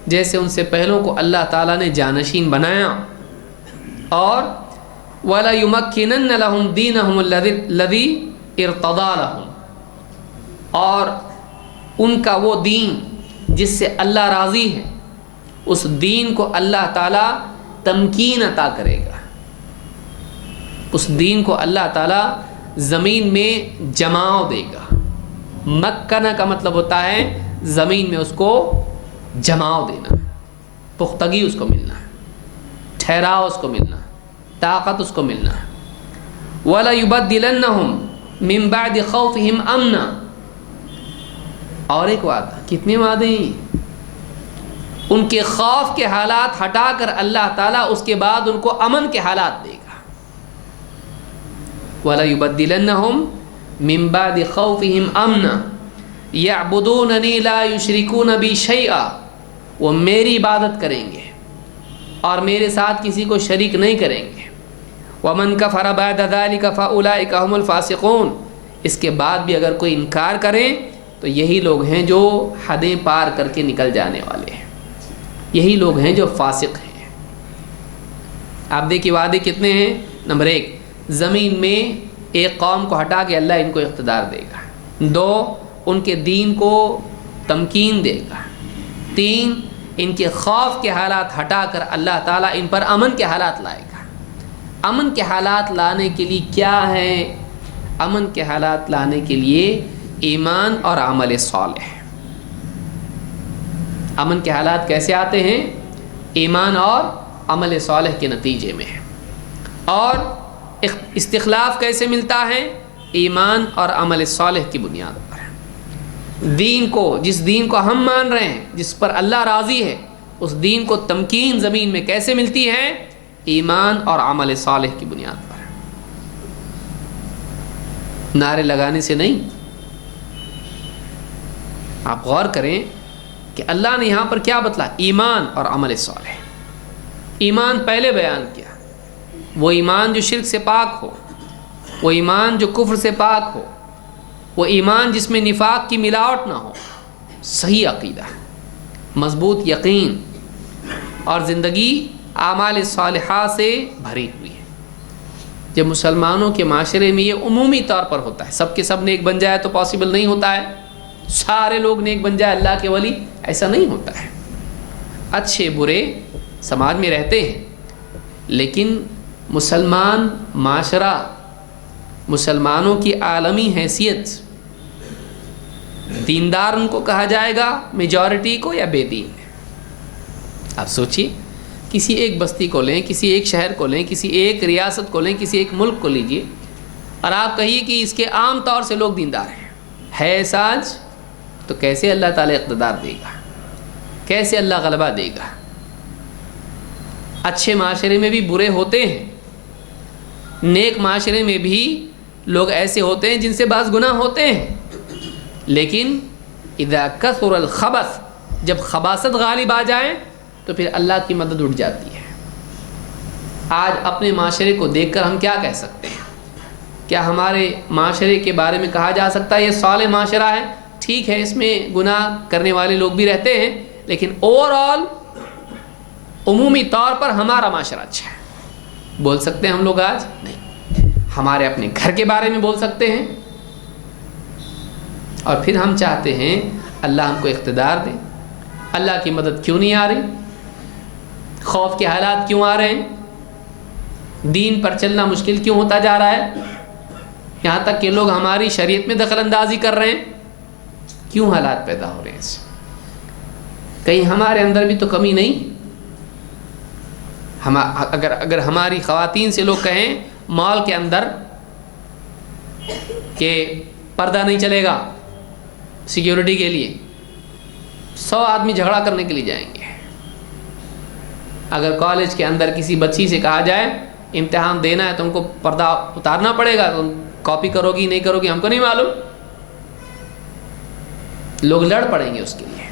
جیسے ان سے پہلوں کو اللہ تعالیٰ نے جانشین بنایا۔ اور وَلَيُمَكِّنَنَّ لَهُمْ دِينَهُمُ الَّذِي ارْتَضَىٰ لَهُمْ، اور ان کا وہ دین جس سے اللہ راضی ہے، اس دین کو اللہ تعالیٰ تمکین عطا کرے گا، اس دین کو اللہ تعالیٰ زمین میں جماؤ دے گا۔ مکنہ کا مطلب ہوتا ہے زمین میں اس کو جماؤ دینا، پختگی اس کو ملنا، ٹھہراؤ اس کو ملنا، طاقت اس کو ملنا۔ وَلَيُبَدِّلَنَّهُمْ مِنْ بَعْدِ خَوْفِهِمْ أَمْنًا، اور ایک وعدہ، کتنے وعدے ہیں؟ ان کے خوف کے حالات ہٹا کر اللہ تعالیٰ اس کے بعد ان کو امن کے حالات دے گا۔ وَلَيُبَدِّلَنَّهُمْ مِنْ بَعْدِ خَوْفِهِمْ أَمْنًا يَعْبُدُونَنِي لَا يُشْرِكُونَ بِي شَيْئًا، وہ میری عبادت کریں گے اور میرے ساتھ کسی کو شریک نہیں کریں گے۔ وَمَنْ كَفَرَ بَعْدَ ذَلِكَ فَأُولَئِكَ هُمُ الْفَاسِقُونَ، اس کے بعد بھی اگر کوئی انکار کرے تو یہی لوگ ہیں جو حدیں پار کر کے نکل جانے والے ہیں، یہی لوگ ہیں جو فاسق ہیں۔ آپ دیکھیے وعدے کتنے ہیں؟ نمبر 1، زمین میں ایک قوم کو ہٹا کے اللہ ان کو اقتدار دے گا۔ 2، ان کے دین کو تمکین دے گا۔ 3، ان کے خوف کے حالات ہٹا کر اللہ تعالیٰ ان پر امن کے حالات لائے گا۔ امن کے حالات لانے کے لیے کیا ہے؟ امن کے حالات لانے کے لیے ایمان اور عمل صالح۔ امن کے حالات کیسے آتے ہیں؟ ایمان اور عمل صالح کے نتیجے میں۔ اور استخلاف کیسے ملتا ہے؟ ایمان اور عمل صالح کی بنیاد پر۔ دین کو، جس دین کو ہم مان رہے ہیں، جس پر اللہ راضی ہے، اس دین کو تمکین زمین میں کیسے ملتی ہے؟ ایمان اور عمل صالح کی بنیاد پر، نعرے لگانے سے نہیں۔ آپ غور کریں کہ اللہ نے یہاں پر کیا بتلا؟ ایمان اور عمل صالح۔ ایمان پہلے بیان کیا، وہ ایمان جو شرک سے پاک ہو، وہ ایمان جو کفر سے پاک ہو، وہ ایمان جس میں نفاق کی ملاوٹ نہ ہو، صحیح عقیدہ، مضبوط یقین، اور زندگی اعمال صالحہ سے بھری ہوئی ہے۔ جب مسلمانوں کے معاشرے میں یہ عمومی طور پر ہوتا ہے، سب کے سب نیک بن جائے تو پاسبل نہیں ہوتا ہے، سارے لوگ نیک بن جائے اللہ کے ولی، ایسا نہیں ہوتا ہے۔ اچھے برے سماج میں رہتے ہیں، لیکن مسلمان معاشرہ، مسلمانوں کی عالمی حیثیت، دیندار ان کو کہا جائے گا میجورٹی کو یا بے دین؟ آپ سوچئے، کسی ایک بستی کو لیں، کسی ایک شہر کو لیں، کسی ایک ریاست کو لیں، کسی ایک ملک کو لیجئے، اور آپ کہیے کہ اس کے عام طور سے لوگ دیندار ہیں، ہے ایسا آج؟ تو کیسے اللہ تعالیٰ اقتدار دے گا؟ کیسے اللہ غلبہ دے گا؟ اچھے معاشرے میں بھی برے ہوتے ہیں، نیک معاشرے میں بھی لوگ ایسے ہوتے ہیں جن سے بعض گناہ ہوتے ہیں، لیکن اذا کثر الخبث، جب خباثت غالب آ جائے تو پھر اللہ کی مدد اٹھ جاتی ہے۔ آج اپنے معاشرے کو دیکھ کر ہم کیا کہہ سکتے ہیں؟ کیا ہمارے معاشرے کے بارے میں کہا جا سکتا ہے یہ صالح معاشرہ ہے؟ ٹھیک ہے، اس میں گناہ کرنے والے لوگ بھی رہتے ہیں، لیکن اوور آل عمومی طور پر ہمارا معاشرہ اچھا ہے۔ بول سکتے ہیں ہم لوگ آج؟ نہیں۔ ہمارے اپنے گھر کے بارے میں بول سکتے ہیں، اور پھر ہم چاہتے ہیں اللہ ہم کو اقتدار دے۔ اللہ کی مدد کیوں نہیں آ رہی؟ خوف کے حالات کیوں آ رہے ہیں؟ دین پر چلنا مشکل کیوں ہوتا جا رہا ہے؟ یہاں تک کہ لوگ ہماری شریعت میں دخل اندازی کر رہے ہیں۔ کیوں حالات پیدا ہو رہے ہیں اس سے؟ کہیں ہمارے اندر بھی تو کمی نہیں؟ اگر ہماری خواتین سے لوگ کہیں مال کے اندر کہ پردہ نہیں چلے گا سیکیورٹی کے لیے، 100 آدمی جھگڑا کرنے کے لیے جائیں گے۔ اگر کالج کے اندر کسی بچی سے کہا جائے امتحان دینا ہے تو تم کو پردہ اتارنا پڑے گا، تم کاپی کرو گی نہیں کرو گی ہم کو نہیں معلوم، لوگ لڑ پڑیں گے اس کے لیے۔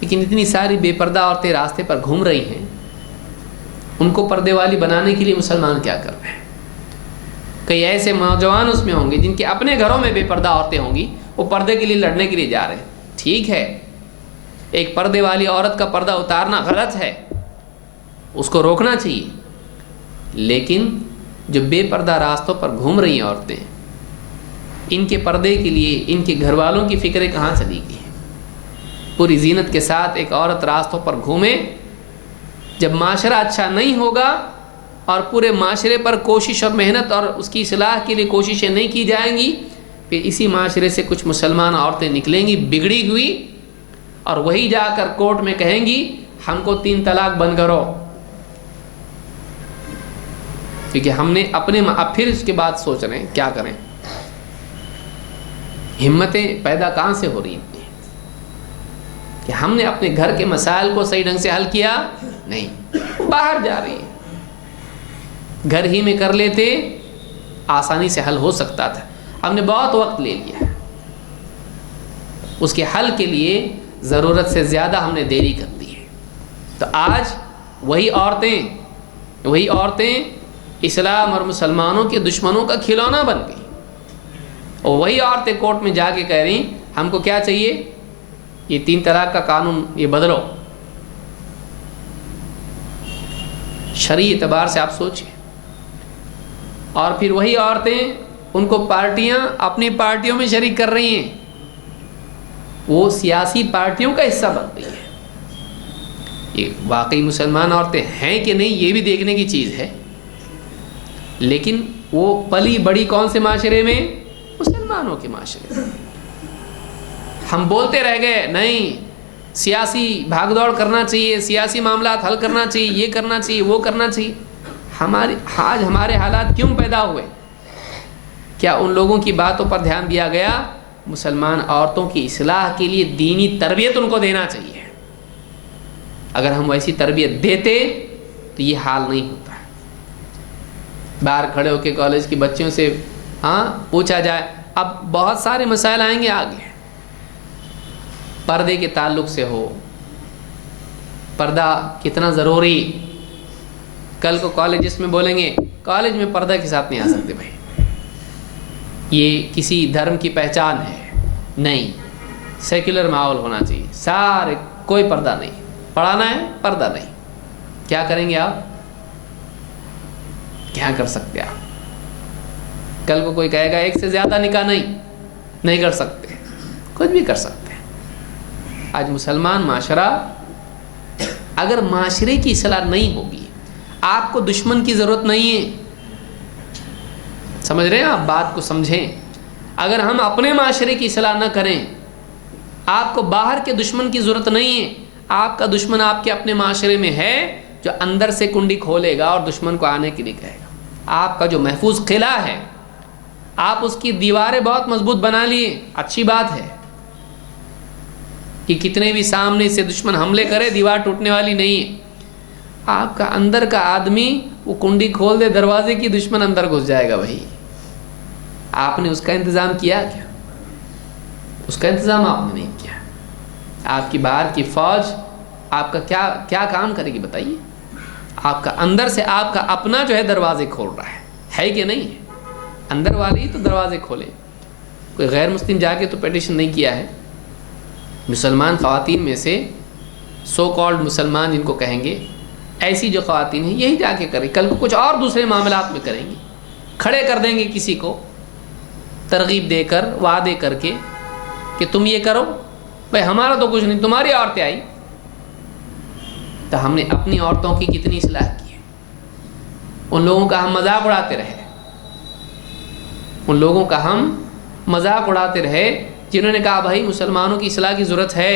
لیکن اتنی ساری بے پردہ عورتیں راستے پر گھوم رہی ہیں، ان کو پردے والی بنانے کے لیے مسلمان کیا کر رہے ہیں؟ کئی ایسے نوجوان اس میں ہوں گے جن کے اپنے گھروں میں بے پردہ عورتیں ہوں گی، وہ پردے کے لیے لڑنے کے لیے جا رہے ہیں۔ ٹھیک ہے، ایک پردے والی عورت کا پردہ اتارنا غلط ہے، اس کو روکنا چاہیے، لیکن جو بے پردہ راستوں پر گھوم رہی ہیں عورتیں، ان کے پردے کے لیے ان کے گھر والوں کی فکریں کہاں چلی گئی ہیں؟ پوری زینت کے ساتھ ایک عورت راستوں پر گھومے، جب معاشرہ اچھا نہیں ہوگا اور پورے معاشرے پر کوشش اور محنت اور اس کی اصلاح کے لیے کوششیں نہیں کی جائیں گی، پھر اسی معاشرے سے کچھ مسلمان عورتیں نکلیں گی بگڑی ہوئی، اور وہی جا کر کورٹ میں کہیں گی ہم کو 3 طلاق بند کرو، کیونکہ ہم نے اپنے اب پھر اس کے بعد سوچ رہے ہیں کیا کریں۔ ہمتیں پیدا کہاں سے ہو رہی ہیں کہ ہم نے اپنے گھر کے مسائل کو صحیح ڈھنگ سے حل کیا نہیں، باہر جا رہی ہے، گھر ہی میں کر لیتے آسانی سے حل ہو سکتا تھا، ہم نے بہت وقت لے لیا، اس کے حل کے لیے ضرورت سے زیادہ ہم نے دیری کر دی ہے۔ تو آج وہی عورتیں اسلام اور مسلمانوں کے دشمنوں کا کھلونا بن گئی، اور وہی عورتیں کورٹ میں جا کے کہہ رہی ہم کو کیا چاہیے، یہ 3 طلاق کا قانون یہ بدلو۔ شرعی اعتبار سے آپ سوچیں، اور پھر وہی عورتیں ان کو پارٹیاں اپنی پارٹیوں میں شریک کر رہی ہیں، وہ سیاسی پارٹیوں کا حصہ بن رہی ہیں۔ یہ واقعی مسلمان عورتیں ہیں کہ نہیں یہ بھی دیکھنے کی چیز ہے، لیکن وہ پلی بڑی کون سے معاشرے میں؟ مسلمانوں کے معاشرے میں۔ ہم بولتے رہ گئے نہیں سیاسی بھاگ دوڑ کرنا چاہیے، سیاسی معاملات حل کرنا چاہیے، یہ کرنا چاہیے وہ کرنا چاہیے۔ آج ہمارے حالات کیوں پیدا ہوئے؟ کیا ان لوگوں کی باتوں پر دھیان دیا گیا؟ مسلمان عورتوں کی اصلاح کے لیے دینی تربیت ان کو دینا چاہیے۔ اگر ہم ویسی تربیت دیتے تو یہ حال نہیں ہوتا۔ باہر کھڑے ہو کے کالج کی بچیوں سے پوچھا جائے، اب بہت سارے مسائل آئیں گے آگے، پردے کے تعلق سے ہو، پردہ کتنا ضروری، کل کو کالجز میں بولیں گے کالج میں پردہ کے ساتھ نہیں آ سکتے بھائی، یہ کسی دھرم کی پہچان ہے، نہیں، سیکولر ماحول ہونا چاہیے، سارے کوئی پردہ نہیں، پڑھانا ہے پردہ نہیں۔ کیا کریں گے آپ؟ کیا کر سکتے آپ؟ کل کو کوئی کہے گا 1 سے زیادہ نکاح نہیں کر سکتے، کچھ بھی کر سکتے ہیں۔ آج مسلمان معاشرہ، اگر معاشرے کی اصلاح نہیں ہوگی، آپ کو دشمن کی ضرورت نہیں ہے، سمجھ رہے ہیں آپ؟ بات کو سمجھیں، اگر ہم اپنے معاشرے کی اصلاح نہ کریں، آپ کو باہر کے دشمن کی ضرورت نہیں ہے، آپ کا دشمن آپ کے اپنے معاشرے میں ہے، جو اندر سے کنڈی کھولے گا اور دشمن کو آنے کے لیے کہے گا۔ آپ کا جو محفوظ قلعہ ہے، آپ اس کی دیواریں بہت مضبوط بنا لیے، اچھی بات ہے کہ کتنے بھی سامنے سے دشمن حملے کرے دیوار ٹوٹنے والی نہیں ہے۔ آپ کا اندر کا آدمی وہ کنڈی کھول دے دروازے کی، دشمن اندر گھس جائے گا بھائی. آپ نے اس کا انتظام کیا کیا؟ اس کا انتظام آپ نے نہیں کیا. آپ کی باہر کی فوج آپ کا کیا کام کرے گی بتائیے؟ آپ کا اندر سے آپ کا اپنا جو ہے دروازے کھول رہا ہے کہ نہیں ہے؟ اندر والے ہی تو دروازے کھولے. کوئی غیر مسلم جا کے تو پیٹیشن نہیں کیا ہے. مسلمان خواتین میں سے سو کالڈ مسلمان جن کو کہیں گے، ایسی جو خواتین ہیں یہی جا کے کریں. کل کو کچھ اور دوسرے معاملات میں کریں گی، کھڑے کر دیں گے کسی کو ترغیب دے کر، وعدے کر کے کہ تم یہ کرو. بھائی ہمارا تو کچھ نہیں، تمہاری عورتیں آئی. تو ہم نے اپنی عورتوں کی کتنی اصلاح کی ہے؟ ان لوگوں کا ہم مذاق اڑاتے رہے، ان لوگوں کا ہم مذاق اڑاتے رہے جنہوں نے کہا بھائی مسلمانوں کی اصلاح کی ضرورت ہے.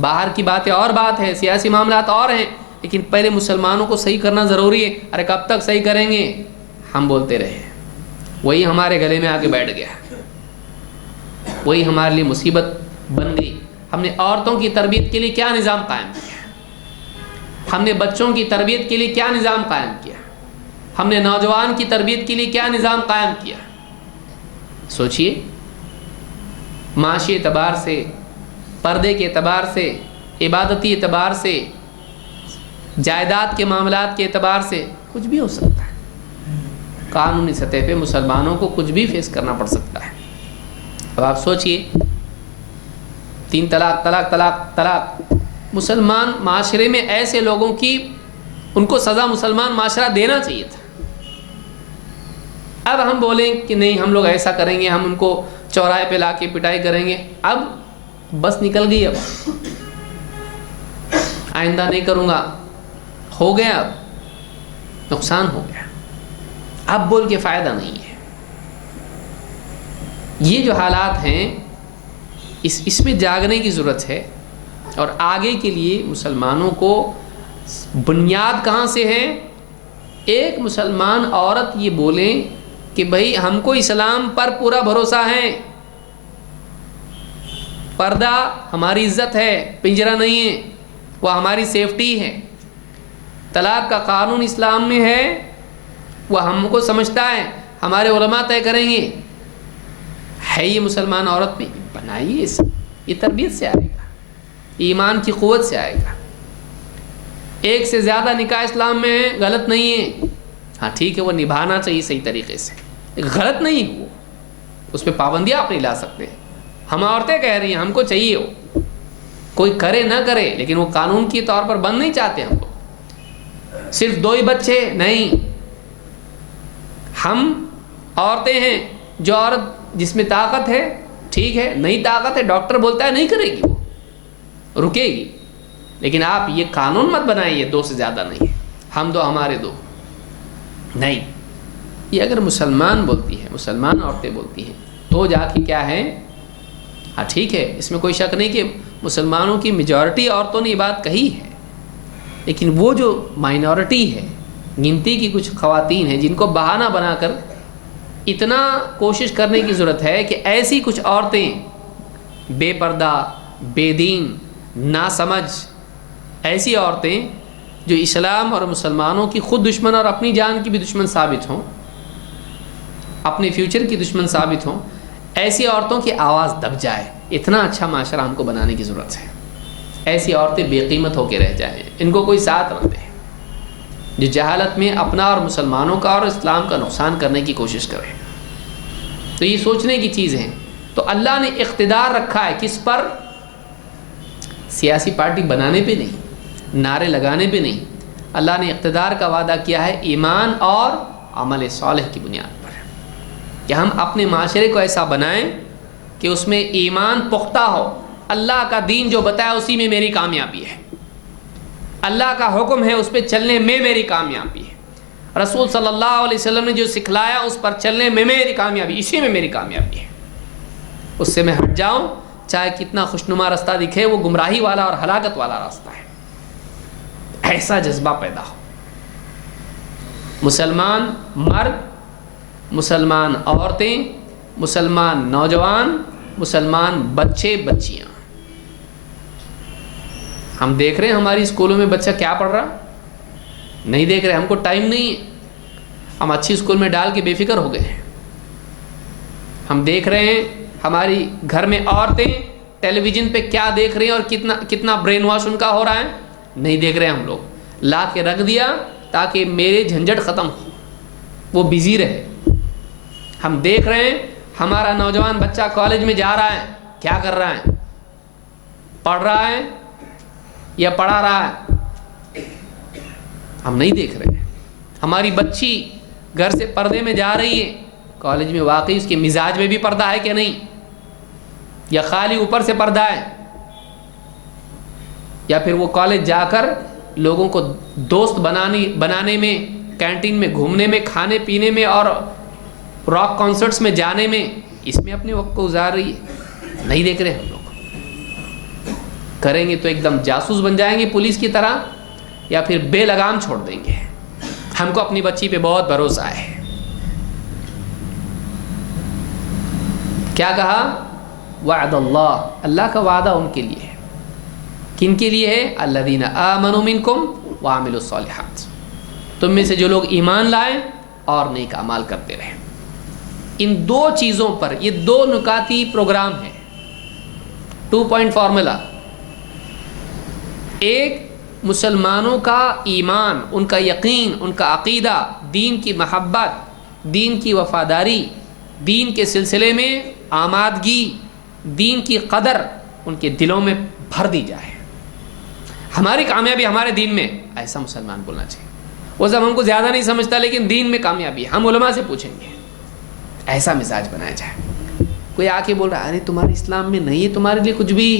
باہر کی باتیں اور بات ہے، سیاسی معاملات اور ہیں، لیکن پہلے مسلمانوں کو صحیح کرنا ضروری ہے. ارے کب تک صحیح کریں گے؟ ہم بولتے رہے، وہی ہمارے گلے میں آ کے بیٹھ گیا، وہی ہمارے لیے مصیبت بن گئی. ہم نے عورتوں کی تربیت کے لیے کیا نظام قائم کیا؟ ہم نے بچوں کی تربیت کے لیے کیا نظام قائم کیا؟ ہم نے نوجوان کی تربیت کے لیے کیا نظام قائم کیا؟ سوچئے. معاشی اعتبار سے، پردے کے اعتبار سے، عبادتی اعتبار سے، جائیداد کے معاملات کے اعتبار سے کچھ بھی ہو سکتا ہے. قانونی سطح پہ مسلمانوں کو کچھ بھی فیس کرنا پڑ سکتا ہے. اب آپ سوچئے، 3 طلاق طلاق طلاق طلاق. مسلمان معاشرے میں ایسے لوگوں کی ان کو سزا مسلمان معاشرہ دینا چاہیے تھا. اب ہم بولیں کہ نہیں ہم لوگ ایسا کریں گے، ہم ان کو چوراہے پہ لا کے پٹائی کریں گے. اب بس نکل گئی، اب آئندہ نہیں کروں گا، ہو گیا، اب نقصان ہو گیا، اب بول کے فائدہ نہیں ہے. یہ جو حالات ہیں اس میں جاگنے کی ضرورت ہے. اور آگے کے لیے مسلمانوں کو بنیاد کہاں سے ہے؟ ایک مسلمان عورت یہ بولیں کہ بھائی ہم کو اسلام پر پورا بھروسہ ہے، پردہ ہماری عزت ہے، پنجرہ نہیں ہے، وہ ہماری سیفٹی ہے. طلاق کا قانون اسلام میں ہے، وہ ہم کو سمجھتا ہے، ہمارے علماء طے کریں گے. ہے یہ مسلمان عورت میں بنائیے. یہ تربیت سے آئے گا، ایمان کی قوت سے آئے گا. ایک سے زیادہ نکاح اسلام میں غلط نہیں ہے. ہاں ٹھیک ہے، وہ نبھانا چاہیے صحیح طریقے سے، غلط نہیں وہ، اس پہ پابندیاں آپ نہیں لا سکتے. ہم عورتیں کہہ رہی ہیں ہم کو چاہیے ہو، کوئی کرے نہ کرے، لیکن وہ قانون کے طور پر بند نہیں چاہتے. ہم کو صرف 2 ہی بچے نہیں. ہم عورتیں ہیں، جو عورت جس میں طاقت ہے ٹھیک ہے، نہیں طاقت ہے ڈاکٹر بولتا ہے نہیں کرے گی، وہ رکے گی. لیکن آپ یہ قانون مت بنائیے 2 سے زیادہ نہیں، ہم 2 ہمارے 2 نہیں. یہ اگر مسلمان بولتی ہے، مسلمان عورتیں بولتی ہیں تو جا کے کیا ہے. ہاں ٹھیک ہے، اس میں کوئی شک نہیں کہ مسلمانوں کی میجورٹی عورتوں نے یہ بات کہی ہے، لیکن وہ جو مائنورٹی ہے، گنتی کی کچھ خواتین ہیں جن کو بہانہ بنا کر اتنا کوشش کرنے کی ضرورت ہے کہ ایسی کچھ عورتیں بے پردہ، بے دین، ناسمجھ، ایسی عورتیں جو اسلام اور مسلمانوں کی خود دشمن اور اپنی جان کی بھی دشمن ثابت ہوں، اپنے فیوچر کی دشمن ثابت ہوں، ایسی عورتوں کی آواز دب جائے. اتنا اچھا معاشرہ ہم کو بنانے کی ضرورت ہے. ایسی عورتیں بے قیمت ہو کے رہ جائیں، ان کو کوئی ساتھ نہ دے، جو جہالت میں اپنا اور مسلمانوں کا اور اسلام کا نقصان کرنے کی کوشش کرے. تو یہ سوچنے کی چیز ہے. تو اللہ نے اقتدار رکھا ہے کس پر؟ سیاسی پارٹی بنانے پہ نہیں، نعرے لگانے پہ نہیں. اللہ نے اقتدار کا وعدہ کیا ہے ایمان اور عمل صالح کی بنیاد پر، کہ ہم اپنے معاشرے کو ایسا بنائیں کہ اس میں ایمان پختہ ہو. اللہ کا دین جو بتایا اسی میں میری کامیابی ہے، اللہ کا حکم ہے اس پہ چلنے میں میری کامیابی ہے، رسول صلی اللہ علیہ وسلم نے جو سکھلایا اس پر چلنے میں میری کامیابی، اسی میں میری کامیابی ہے. اس سے میں ہٹ جاؤں چاہے کتنا خوشنما راستہ دکھے، وہ گمراہی والا اور ہلاکت والا راستہ ہے. ایسا جذبہ پیدا ہو. مسلمان مرد، مسلمان عورتیں، مسلمان نوجوان، مسلمان بچے بچیاں. ہم دیکھ رہے ہیں ہماری اسکولوں میں بچہ کیا پڑھ رہا، نہیں دیکھ رہے, ہم کو ٹائم نہیں ہے. ہم اچھی اسکول میں ڈال کے بے فکر ہو گئے ہیں. ہم دیکھ رہے ہیں ہماری گھر میں عورتیں ٹیلی ویژن پہ کیا دیکھ رہی ہیں اور کتنا برین واش ان کا ہو رہا ہے, نہیں دیکھ رہے ہم لوگ. لا کے رکھ دیا تاکہ میرے جھنجھٹ ختم ہو, وہ بزی رہے. ہم دیکھ رہے ہیں ہمارا نوجوان بچہ کالج میں جا رہا ہے, کیا کر رہا ہے, پڑھ رہا ہے یا پڑھا رہا ہے, ہم نہیں دیکھ رہے. ہماری بچی گھر سے پردے میں جا رہی ہے, کالج میں واقعی اس کے مزاج میں بھی پردہ ہے کہ نہیں, یا خالی اوپر سے پردہ ہے, یا پھر وہ کالج جا کر لوگوں کو دوست بنانے میں, کینٹین میں گھومنے میں, کھانے پینے میں اور راک کانسرٹس میں جانے میں, اس میں اپنے وقت کو گزار رہی ہے. نہیں دیکھ رہے ہم لوگ. کریں گے تو ایک دم جاسوس بن جائیں گے پولیس کی طرح, یا پھر بے لگام چھوڑ دیں گے. ہم کو اپنی بچی پہ بہت بھروسہ ہے. کیا کہا؟ وعد اللہ, اللہ کا وعدہ ان کے لیے ہے. کن کے لیے ہے؟ الذین آمنوا منکم وعملوا الصالحات, تم میں سے جو لوگ ایمان لائیں اور نیک اعمال کرتے رہیں. ان دو چیزوں پر, یہ دو نکاتی پروگرام ہیں, 2 پوائنٹ فارمولا. ایک, مسلمانوں کا ایمان, ان کا یقین, ان کا عقیدہ, دین کی محبت, دین کی وفاداری, دین کے سلسلے میں آمادگی, دین کی قدر ان کے دلوں میں بھر دی جائے. ہماری کامیابی ہمارے دین میں, ایسا مسلمان بولنا چاہیے. وہ سب ہم کو زیادہ نہیں سمجھتا لیکن دین میں کامیابی ہے. ہم علماء سے پوچھیں گے, ایسا مزاج بنایا جائے. کوئی آ کے بول رہا ہے ارے تمہارے اسلام میں نہیں ہے تمہارے لیے کچھ بھی,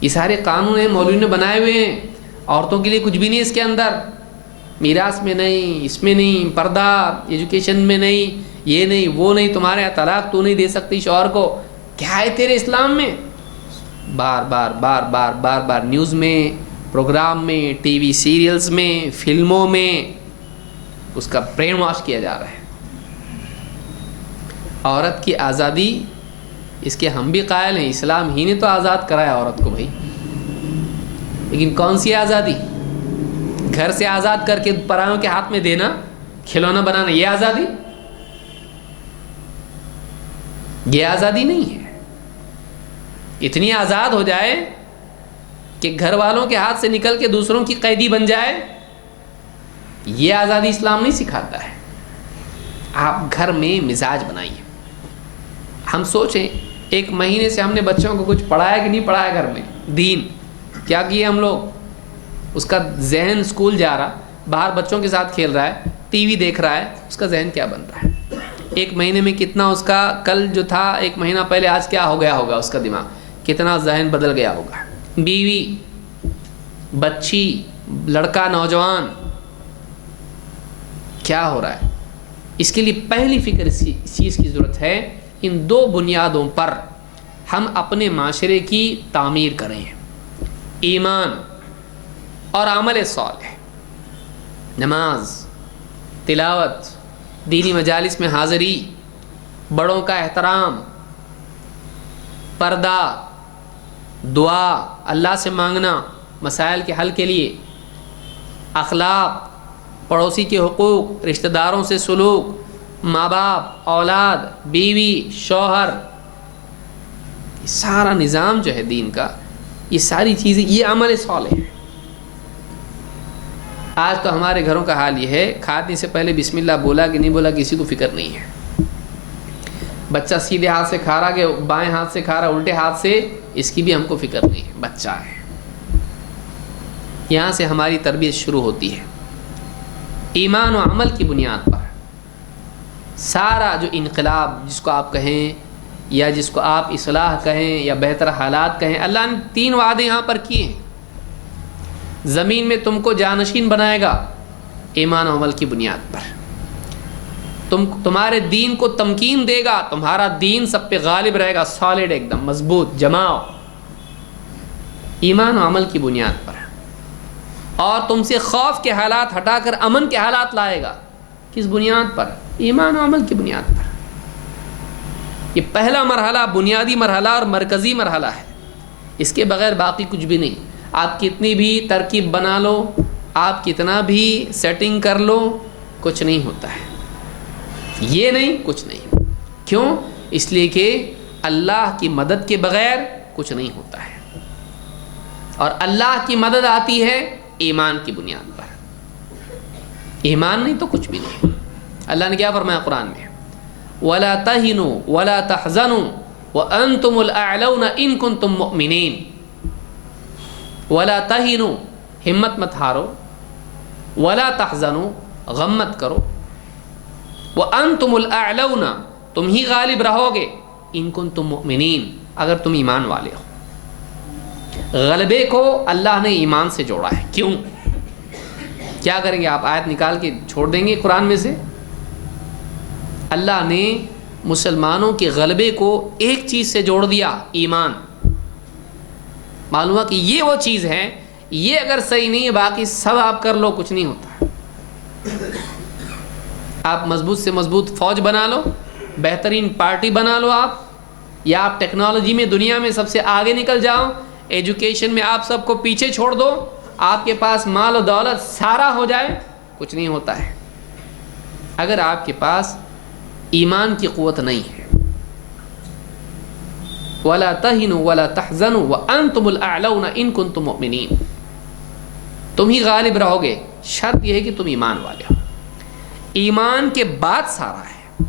یہ سارے قانون ہیں مولوی نے بنائے ہوئے ہیں, عورتوں کے لیے کچھ بھی نہیں اس کے اندر, میراث میں نہیں, اس میں نہیں, پردہ, ایجوکیشن میں نہیں, یہ نہیں وہ نہیں, تمہارے یہاں طلاق تو نہیں دے سکتی شوہر کو, کیا ہے تیرے اسلام میں؟ بار بار بار بار بار بار نیوز میں, پروگرام میں, ٹی وی سیریلز میں, فلموں میں اس کا برین واش کیا جا رہا ہے. عورت کی آزادی, اس کے ہم بھی قائل ہیں, اسلام ہی نے تو آزاد کرایا عورت کو بھائی. لیکن کون سی آزادی؟ گھر سے آزاد کر کے پرایوں کے ہاتھ میں دینا, کھلونا بنانا, یہ آزادی؟ یہ آزادی نہیں ہے. اتنی آزاد ہو جائے کہ گھر والوں کے ہاتھ سے نکل کے دوسروں کی قیدی بن جائے, یہ آزادی اسلام نہیں سکھاتا ہے. آپ گھر میں مزاج بنائیے. ہم سوچیں, 1 مہینے سے ہم نے بچوں کو کچھ پڑھایا کہ نہیں پڑھایا گھر میں دین, کیا کیے ہم لوگ؟ اس کا ذہن اسکول جا رہا, باہر بچوں کے ساتھ کھیل رہا ہے, ٹی وی دیکھ رہا ہے, اس کا ذہن کیا بن رہا ہے؟ 1 مہینے میں کتنا اس کا, کل جو تھا 1 مہینہ پہلے, آج کیا ہو گیا ہوگا اس کا دماغ, کتنا ذہن بدل گیا ہوگا. بیوی, بچی, لڑکا, نوجوان, کیا ہو رہا ہے؟ اس کے لیے پہلی فکر اس چیز کی ضرورت ہے, ان 2 بنیادوں پر ہم اپنے معاشرے کی تعمیر کریں, ایمان اور عمل صالح. نماز, تلاوت, دینی مجالس میں حاضری, بڑوں کا احترام, پردہ, دعا, اللہ سے مانگنا مسائل کے حل کے لیے, اخلاق, پڑوسی کے حقوق, رشتہ داروں سے سلوک, ماں باپ, اولاد, بیوی, شوہر, یہ سارا نظام جو ہے دین کا, یہ ساری چیزیں, یہ عمل صالح ہے. آج تو ہمارے گھروں کا حال یہ ہے, کھانے سے پہلے بسم اللہ بولا کہ نہیں بولا کسی کو فکر نہیں ہے. بچہ سیدھے ہاتھ سے کھا رہا کہ بائیں ہاتھ سے کھا رہا, الٹے ہاتھ سے, اس کی بھی ہم کو فکر نہیں ہے, بچہ ہے. یہاں سے ہماری تربیت شروع ہوتی ہے, ایمان و عمل کی بنیاد پر. سارا جو انقلاب جس کو آپ کہیں, یا جس کو آپ اصلاح کہیں, یا بہتر حالات کہیں, اللہ نے 3 وعدے یہاں پر کیے ہیں. زمین میں تم کو جانشین بنائے گا ایمان و عمل کی بنیاد پر. تمہارے دین کو تمکین دے گا, تمہارا دین سب پہ غالب رہے گا, سالڈ, ایک دم مضبوط, جماؤ, ایمان و عمل کی بنیاد پر. اور تم سے خوف کے حالات ہٹا کر امن کے حالات لائے گا. کس بنیاد پر؟ ایمان و عمل کی بنیاد پر. یہ پہلا مرحلہ, بنیادی مرحلہ اور مرکزی مرحلہ ہے. اس کے بغیر باقی کچھ بھی نہیں. آپ کتنی بھی ترکیب بنا لو, آپ کتنا بھی سیٹنگ کر لو کچھ نہیں ہوتا ہے، یہ نہیں کچھ نہیں. کیوں؟ اس لیے کہ اللہ کی مدد کے بغیر کچھ نہیں ہوتا ہے، اور اللہ کی مدد آتی ہے ایمان کی بنیاد پر. ایمان نہیں تو کچھ بھی نہیں. اللہ نے کیا فرمایا قرآن میں؟ وَلَا تَهِنُوا وَلَا تَحْزَنُوا وَأَنْتُمُ الْأَعْلَوْنَ إِن كُنتُم مُؤْمِنِينَ. وَلَا تَهِنُوا، ہمت مت ہارو، وَلَا تَحْزَنُوا، غم مت کرو، وَأَنْتُمُ الْأَعْلَوْنَ، تم ہی غالب رہو گے، إِن كُنتُم مُؤْمِنِينَ، اگر تم ایمان والے ہو. غلبے کو اللہ نے ایمان سے جوڑا ہے. کیوں؟ کیا کریں گے آپ؟ آیت نکال کے چھوڑ دیں گے قرآن میں سے؟ اللہ نے مسلمانوں کے غلبے کو ایک چیز سے جوڑ دیا، ایمان. معلوم ہوا کہ یہ وہ چیز ہے، یہ اگر صحیح نہیں ہے باقی سب آپ کر لو کچھ نہیں ہوتا. آپ مضبوط سے مضبوط فوج بنا لو، بہترین پارٹی بنا لو آپ، یا آپ ٹیکنالوجی میں دنیا میں سب سے آگے نکل جاؤ، ایجوکیشن میں آپ سب کو پیچھے چھوڑ دو، آپ کے پاس مال و دولت سارا ہو جائے، کچھ نہیں ہوتا ہے اگر آپ کے پاس ایمان کی قوت نہیں ہے. وَلَا تَهِنُوا وَلَا تَحْزَنُوا وَأَنْتُمُ الْأَعْلَوْنَ إِن كُنتُم مُؤْمِنِينَ. تم ہی غالب رہو گے، شرط یہ ہے کہ تم ایمان والے ہو. ایمان کے بعد سارا ہے،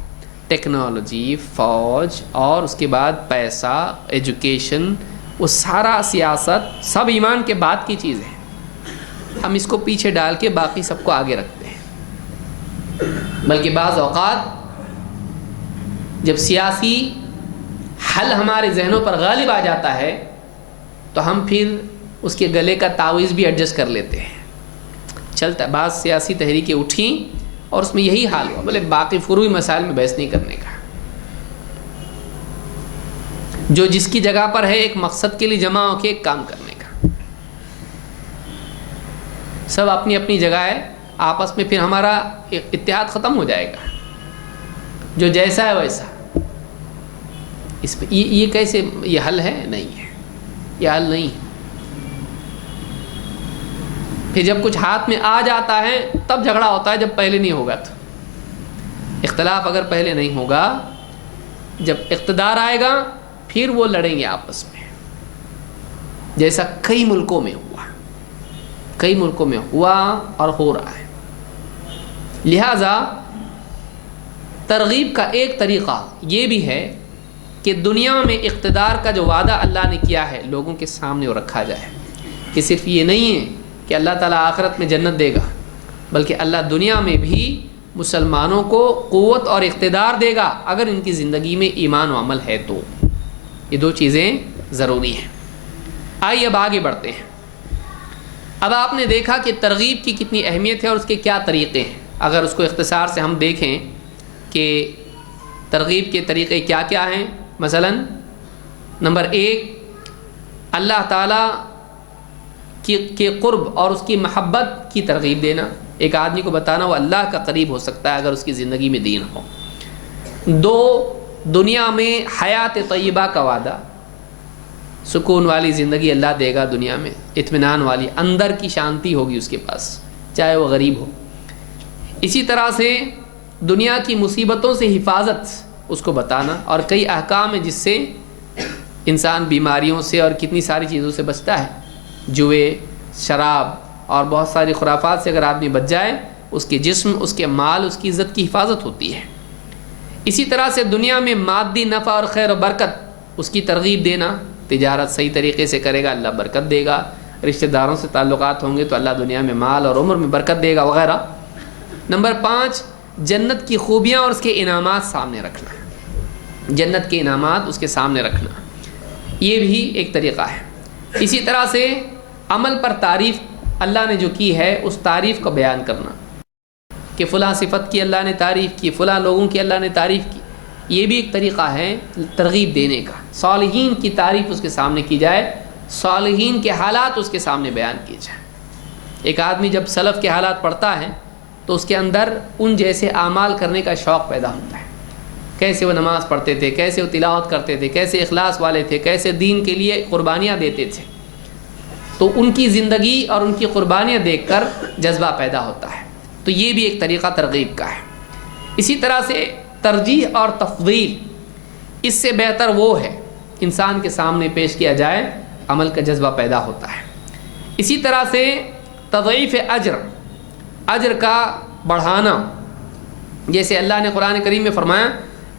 ٹیکنالوجی، فوج، اور اس کے بعد پیسہ، ایجوکیشن، وہ سارا سیاست سب ایمان کے بعد کی چیز ہے. ہم اس کو پیچھے ڈال کے باقی سب کو آگے رکھتے ہیں. بلکہ بعض اوقات جب سیاسی حل ہمارے ذہنوں پر غالب آ جاتا ہے تو ہم پھر اس کے گلے کا تعویذ بھی ایڈجسٹ کر لیتے ہیں. چلتا ہے، بعض سیاسی تحریکیں اٹھیں اور اس میں یہی حال ہوا، بولے باقی فروعی مسائل میں بحث نہیں کرنے کا. جو جس کی جگہ پر ہے ایک مقصد کے لیے جمع ہو کے ایک کام کرنے کا. سب اپنی اپنی جگہ ہے، آپس میں پھر ہمارا اتحاد ختم ہو جائے گا. جو جیسا ہے ویسا. اس پہ یہ کیسے یہ حل ہے؟ نہیں ہے، یہ حل نہیں ہے. پھر جب کچھ ہاتھ میں آ جاتا ہے تب جھگڑا ہوتا ہے، جب پہلے نہیں ہوگا تو. اختلاف اگر پہلے نہیں ہوگا، جب اقتدار آئے گا پھر وہ لڑیں گے آپس میں، جیسا کئی ملکوں میں ہوا اور ہو رہا ہے. لہذا ترغیب کا ایک طریقہ یہ بھی ہے کہ دنیا میں اقتدار کا جو وعدہ اللہ نے کیا ہے لوگوں کے سامنے وہ رکھا جائے، کہ صرف یہ نہیں ہے کہ اللہ تعالیٰ آخرت میں جنت دے گا، بلکہ اللہ دنیا میں بھی مسلمانوں کو قوت اور اقتدار دے گا اگر ان کی زندگی میں ایمان و عمل ہے تو. یہ دو چیزیں ضروری ہیں. آئیے اب آگے بڑھتے ہیں. اب آپ نے دیکھا کہ ترغیب کی کتنی اہمیت ہے اور اس کے کیا طریقے ہیں. اگر اس کو اختصار سے ہم دیکھیں کہ ترغیب کے طریقے کیا کیا ہیں، مثلا نمبر 1، اللہ تعالیٰ کے قرب اور اس کی محبت کی ترغیب دینا. ایک آدمی کو بتانا وہ اللہ کا قریب ہو سکتا ہے اگر اس کی زندگی میں دین ہو. 2، دنیا میں حیات طیبہ کا وعدہ، سکون والی زندگی اللہ دے گا دنیا میں، اطمینان والی، اندر کی شانتی ہوگی اس کے پاس چاہے وہ غریب ہو. اسی طرح سے دنیا کی مصیبتوں سے حفاظت اس کو بتانا، اور کئی احکام ہیں جس سے انسان بیماریوں سے اور کتنی ساری چیزوں سے بچتا ہے. جوئے، شراب اور بہت ساری خرافات سے اگر آدمی بچ جائے، اس کے جسم، اس کے مال، اس کی عزت کی حفاظت ہوتی ہے. اسی طرح سے دنیا میں مادی نفع اور خیر و برکت اس کی ترغیب دینا. تجارت صحیح طریقے سے کرے گا اللہ برکت دے گا، رشتہ داروں سے تعلقات ہوں گے تو اللہ دنیا میں مال اور عمر میں برکت دے گا وغیرہ. نمبر 5، جنت کی خوبیاں اور اس کے انعامات سامنے رکھنا. جنت کے انعامات اس کے سامنے رکھنا، یہ بھی ایک طریقہ ہے. اسی طرح سے عمل پر تعریف اللہ نے جو کی ہے اس تعریف کو بیان کرنا، کہ فلاں صفت کی اللہ نے تعریف کی، فلاں لوگوں کی اللہ نے تعریف کی. یہ بھی ایک طریقہ ہے ترغیب دینے کا. صالحین کی تعریف اس کے سامنے کی جائے، صالحین کے حالات اس کے سامنے بیان کیے جائیں. ایک آدمی جب سلف کے حالات پڑھتا ہے تو اس کے اندر ان جیسے اعمال کرنے کا شوق پیدا ہوتا ہے. کیسے وہ نماز پڑھتے تھے، کیسے وہ تلاوت کرتے تھے، کیسے اخلاص والے تھے، کیسے دین کے لیے قربانیاں دیتے تھے. تو ان کی زندگی اور ان کی قربانیاں دیکھ کر جذبہ پیدا ہوتا ہے. تو یہ بھی ایک طریقہ ترغیب کا ہے. اسی طرح سے ترجیح اور تفضیل، اس سے بہتر وہ ہے انسان کے سامنے پیش کیا جائے، عمل کا جذبہ پیدا ہوتا ہے. اسی طرح سے تضعیف اجر کا بڑھانا، جیسے اللہ نے قرآن کریم میں فرمایا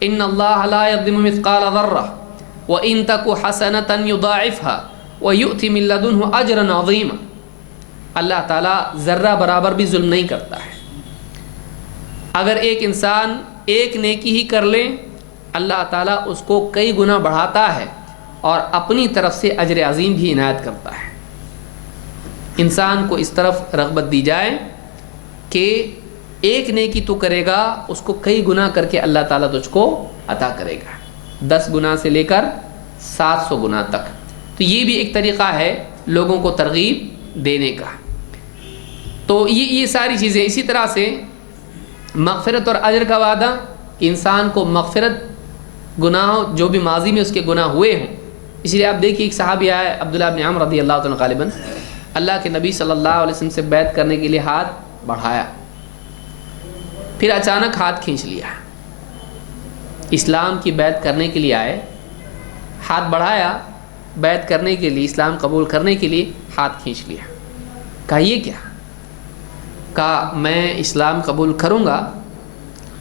ان اللہ لا یظلم مثقال ذرہ وان تک حسنۃ یضاعفها ویؤتی من لدنہ اجرا عظیما. اللہ تعالیٰ ذرہ برابر بھی ظلم نہیں کرتا ہے. اگر ایک انسان ایک نیکی ہی کر لے، اللہ تعالیٰ اس کو کئی گنا بڑھاتا ہے اور اپنی طرف سے اجر عظیم بھی عنایت کرتا ہے. انسان کو اس طرف رغبت دی جائے کہ ایک نیکی تو کرے گا، اس کو کئی گنا کر کے اللہ تعالیٰ تجھ کو عطا کرے گا، 10 گنا سے لے کر 700 گنا تک. تو یہ بھی ایک طریقہ ہے لوگوں کو ترغیب دینے کا. تو یہ ساری چیزیں. اسی طرح سے مغفرت اور اجر کا وعدہ کہ انسان کو مغفرت، گناہ جو بھی ماضی میں اس کے گناہ ہوئے ہوں. اس لیے آپ دیکھیے ایک صحابی آیا عبداللہ بن عمر رضی اللہ عنہ، غالباً اللہ کے نبی صلی اللہ علیہ وسلم سے بیعت کرنے کے لیے ہاتھ بڑھایا، پھر اچانک ہاتھ کھینچ لیا. اسلام کی بیعت کرنے کے لیے آئے، ہاتھ بڑھایا بیعت کرنے کے لیے، اسلام قبول کرنے کے لیے، ہاتھ کھینچ لیا. کہا یہ کیا؟ کہا میں اسلام قبول کروں گا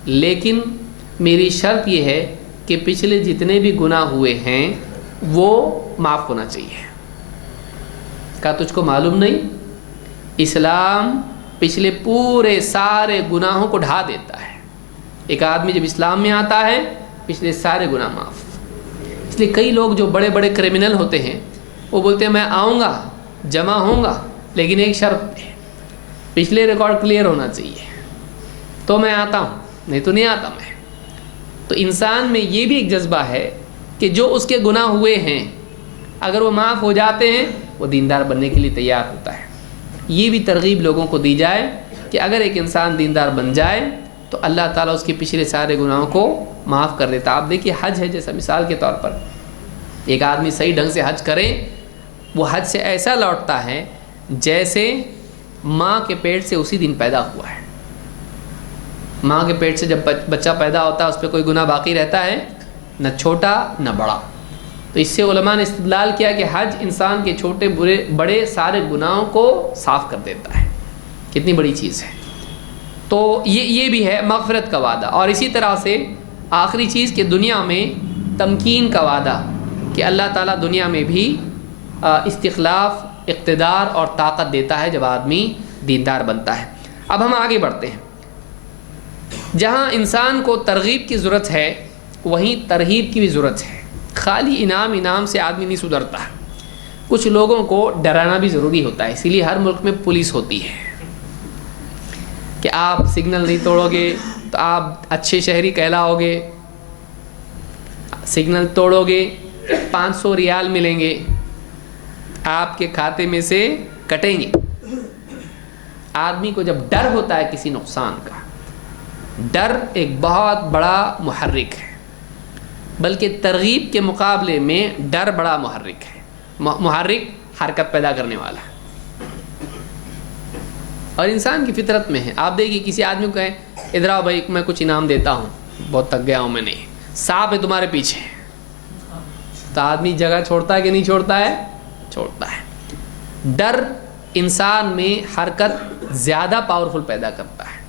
لیکن میری شرط یہ ہے کہ پچھلے جتنے بھی گناہ ہوئے ہیں وہ معاف ہونا چاہیے. کہا تجھ کو معلوم نہیں، اسلام پچھلے پورے سارے گناہوں کو ڈھا دیتا ہے. ایک آدمی جب اسلام میں آتا ہے پچھلے سارے گناہ معاف. اس لیے کئی لوگ جو بڑے بڑے کرمنل ہوتے ہیں وہ بولتے ہیں میں آؤں گا، جمع ہوں گا، لیکن ایک شرط ہے، پچھلے ریکارڈ کلیئر ہونا چاہیے تو میں آتا ہوں، نہیں تو نہیں آتا میں. تو انسان میں یہ بھی ایک جذبہ ہے کہ جو اس کے گناہ ہوئے ہیں اگر وہ معاف ہو جاتے ہیں وہ دیندار بننے کے لیے تیار ہوتا ہے. یہ بھی ترغیب لوگوں کو دی جائے کہ اگر ایک انسان دیندار بن جائے تو اللہ تعالیٰ اس کے پچھلے سارے گناہوں کو معاف کر دیتا. آپ دیکھیے حج ہے، جیسا مثال کے طور پر ایک آدمی صحیح ڈھنگ سے حج کرے، وہ حج سے ایسا لوٹتا ہے جیسے ماں کے پیٹ سے اسی دن پیدا ہوا ہے. ماں کے پیٹ سے جب بچہ پیدا ہوتا ہے اس پہ کوئی گناہ باقی رہتا ہے؟ نہ چھوٹا نہ بڑا. تو اس سے علماء نے استدلال کیا کہ حج انسان کے چھوٹے بڑے سارے گناہوں کو صاف کر دیتا ہے. کتنی بڑی چیز ہے. تو یہ بھی ہے مغفرت کا وعدہ. اور اسی طرح سے آخری چیز کہ دنیا میں تمکین کا وعدہ کہ اللہ تعالیٰ دنیا میں بھی استخلاف، اقتدار اور طاقت دیتا ہے جب آدمی دیندار بنتا ہے. اب ہم آگے بڑھتے ہیں. جہاں انسان کو ترغیب کی ضرورت ہے وہیں ترہیب کی بھی ضرورت ہے. خالی انعام سے آدمی نہیں سدھرتا. کچھ لوگوں کو ڈرانا بھی ضروری ہوتا ہے. اسی لیے ہر ملک میں پولیس ہوتی ہے کہ آپ سگنل نہیں توڑو گے تو آپ اچھے شہری کہلاؤ گے، سگنل توڑو گے 500 ریال ملیں گے، آپ کے کھاتے میں سے کٹیں گے. آدمی کو جب ڈر ہوتا ہے کسی نقصان کا، ڈر ایک بہت بڑا محرک ہے. بلکہ ترغیب کے مقابلے میں ڈر بڑا محرک ہے. محرک حرکت پیدا کرنے والا ہے اور انسان کی فطرت میں ہے. آپ دیکھیے کسی آدمی کو کہیں ادھر آؤ بھائی میں کچھ انعام دیتا ہوں، بہت تک گیا ہوں میں، نہیں سانپ ہے تمہارے پیچھے، تو آدمی جگہ چھوڑتا ہے کہ نہیں چھوڑتا ہے؟ چھوڑتا ہے. ڈر انسان میں حرکت زیادہ پاورفل پیدا کرتا ہے.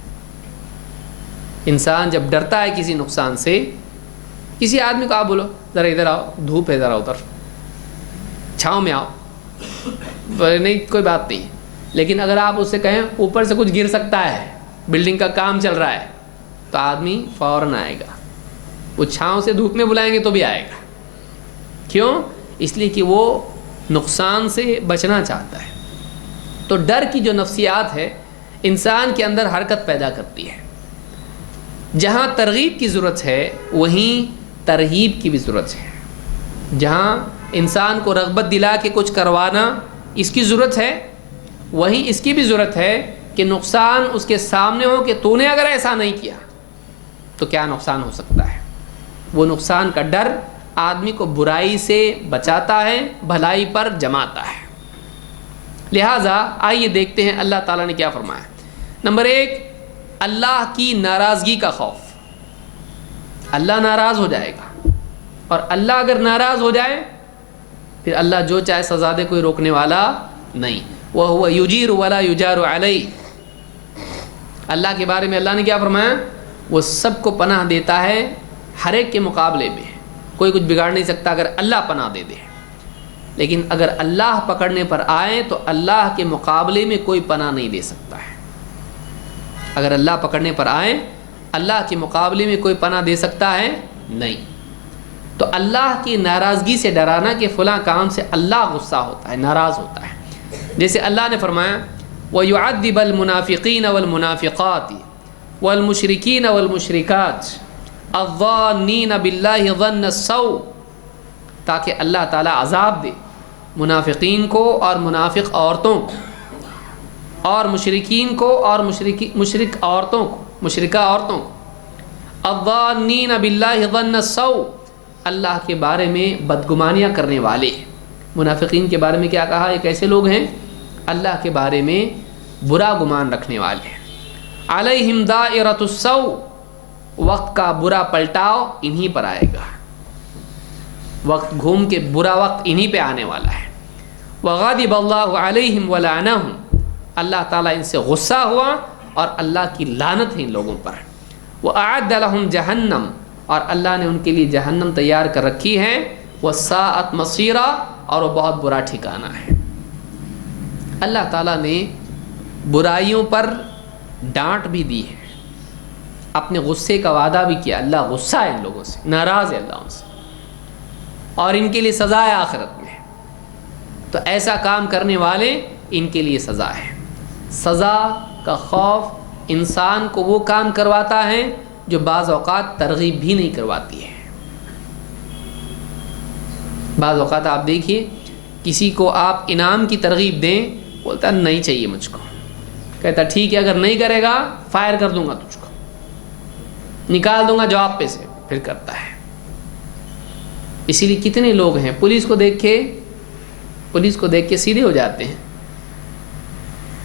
انسان جب ڈرتا ہے کسی نقصان سے، کسی آدمی کو آپ بولو ذرا ادھر آؤ، دھوپ ہے ذرا ادھر چھاؤں میں آؤ، نہیں کوئی بات نہیں. لیکن اگر آپ اس سے کہیں اوپر سے کچھ گر سکتا ہے، بلڈنگ کا کام چل رہا ہے، تو آدمی فوراً آئے گا. وہ چھاؤں سے دھوپ میں بلائیں گے تو بھی آئے گا. کیوں؟ اس لیے کہ وہ نقصان سے بچنا چاہتا ہے. تو ڈر کی جو نفسیات ہے انسان کے اندر حرکت پیدا کرتی ہے. جہاں ترغیب کی ضرورت ہے وہیں ترہیب کی بھی ضرورت ہے. جہاں انسان کو رغبت دلا کے کچھ کروانا اس کی ضرورت ہے، وہیں اس کی بھی ضرورت ہے کہ نقصان اس کے سامنے ہو کہ تو نے اگر ایسا نہیں کیا تو کیا نقصان ہو سکتا ہے. وہ نقصان کا ڈر آدمی کو برائی سے بچاتا ہے، بھلائی پر جماتا ہے. لہٰذا آئیے دیکھتے ہیں اللہ تعالیٰ نے کیا فرمایا۔ نمبر 1، اللہ کی ناراضگی کا خوف۔ اللہ ناراض ہو جائے گا، اور اللہ اگر ناراض ہو جائے پھر اللہ جو چاہے سزا دے، کوئی روکنے والا نہیں۔ وَهُوَ يُجِيرُ وَلَا يُجَارُ عَلَيْهِ۔ اللہ کے بارے میں اللہ نے کیا فرمایا؟ وہ سب کو پناہ دیتا ہے ہر ایک کے مقابلے میں، کوئی کچھ بگاڑ نہیں سکتا اگر اللہ پناہ دے دے۔ لیکن اگر اللہ پکڑنے پر آئے تو اللہ کے مقابلے میں کوئی پناہ نہیں دے سکتا ہے۔ اگر اللہ پکڑنے پر آئے اللہ کے مقابلے میں کوئی پناہ دے سکتا ہے نہیں۔ تو اللہ کی ناراضگی سے ڈرانا کہ فلاں کام سے اللہ غصہ ہوتا ہے، ناراض ہوتا ہے۔ جیسے اللہ نے فرمایا وَيُعَذِّبَ الْمُنَافِقِينَ وَالْمُنَافِقَاتِ وَالْمُشْرِكِينَ وَالْمُشْرِكَاتِ الظَّانِّينَ بِاللَّهِ ظَنَّ السَّوْءِ، تاکہ اللہ تعالیٰ عذاب دے منافقین کو اور منافق عورتوں کو، اور مشرکین کو اور مشرک عورتوں کو، مشرکہ عورتوں کو، الظَّانِّينَ بِاللَّهِ ظَنَّ السَّوْءِ، اللہ کے بارے میں بدگمانیاں کرنے والے۔ منافقین کے بارے میں کیا کہا؟ یہ کیسے لوگ ہیں؟ اللہ کے بارے میں برا گمان رکھنے والے۔ علیہم دائرۃ السوء، وقت کا برا پلٹاؤ انہی پر آئے گا، وقت گھوم کے برا وقت انہی پہ آنے والا ہے۔ وغضب اللہ علیہم ولعنہم، اللہ تعالیٰ ان سے غصہ ہوا اور اللہ کی لعنت ہے ان لوگوں پر۔ وأعد لهم جہنم، اور اللہ نے ان کے لیے جہنم تیار کر رکھی ہے۔ وساءت مصیرا، اور وہ بہت برا ٹھکانہ ہے۔ اللہ تعالیٰ نے برائیوں پر ڈانٹ بھی دی ہے، اپنے غصے کا وعدہ بھی کیا۔ اللہ غصہ ہے ان لوگوں سے، ناراض ہے اللہ ان سے، اور ان کے لیے سزا ہے آخرت میں۔ تو ایسا کام کرنے والے ان کے لیے سزا ہے۔ سزا کا خوف انسان کو وہ کام کرواتا ہے جو بعض اوقات ترغیب بھی نہیں کرواتی ہے۔ بعض اوقات آپ دیکھیے کسی کو آپ انعام کی ترغیب دیں، بولتا نہیں چاہیے مجھ کو، کہتا ٹھیک ہے اگر نہیں کرے گا فائر کر دوں گا تجھ کو، نکال دوں گا جاب پہ سے، پھر کرتا ہے۔ اسی لیے کتنے لوگ ہیں پولیس کو دیکھ کے سیدھے ہو جاتے ہیں،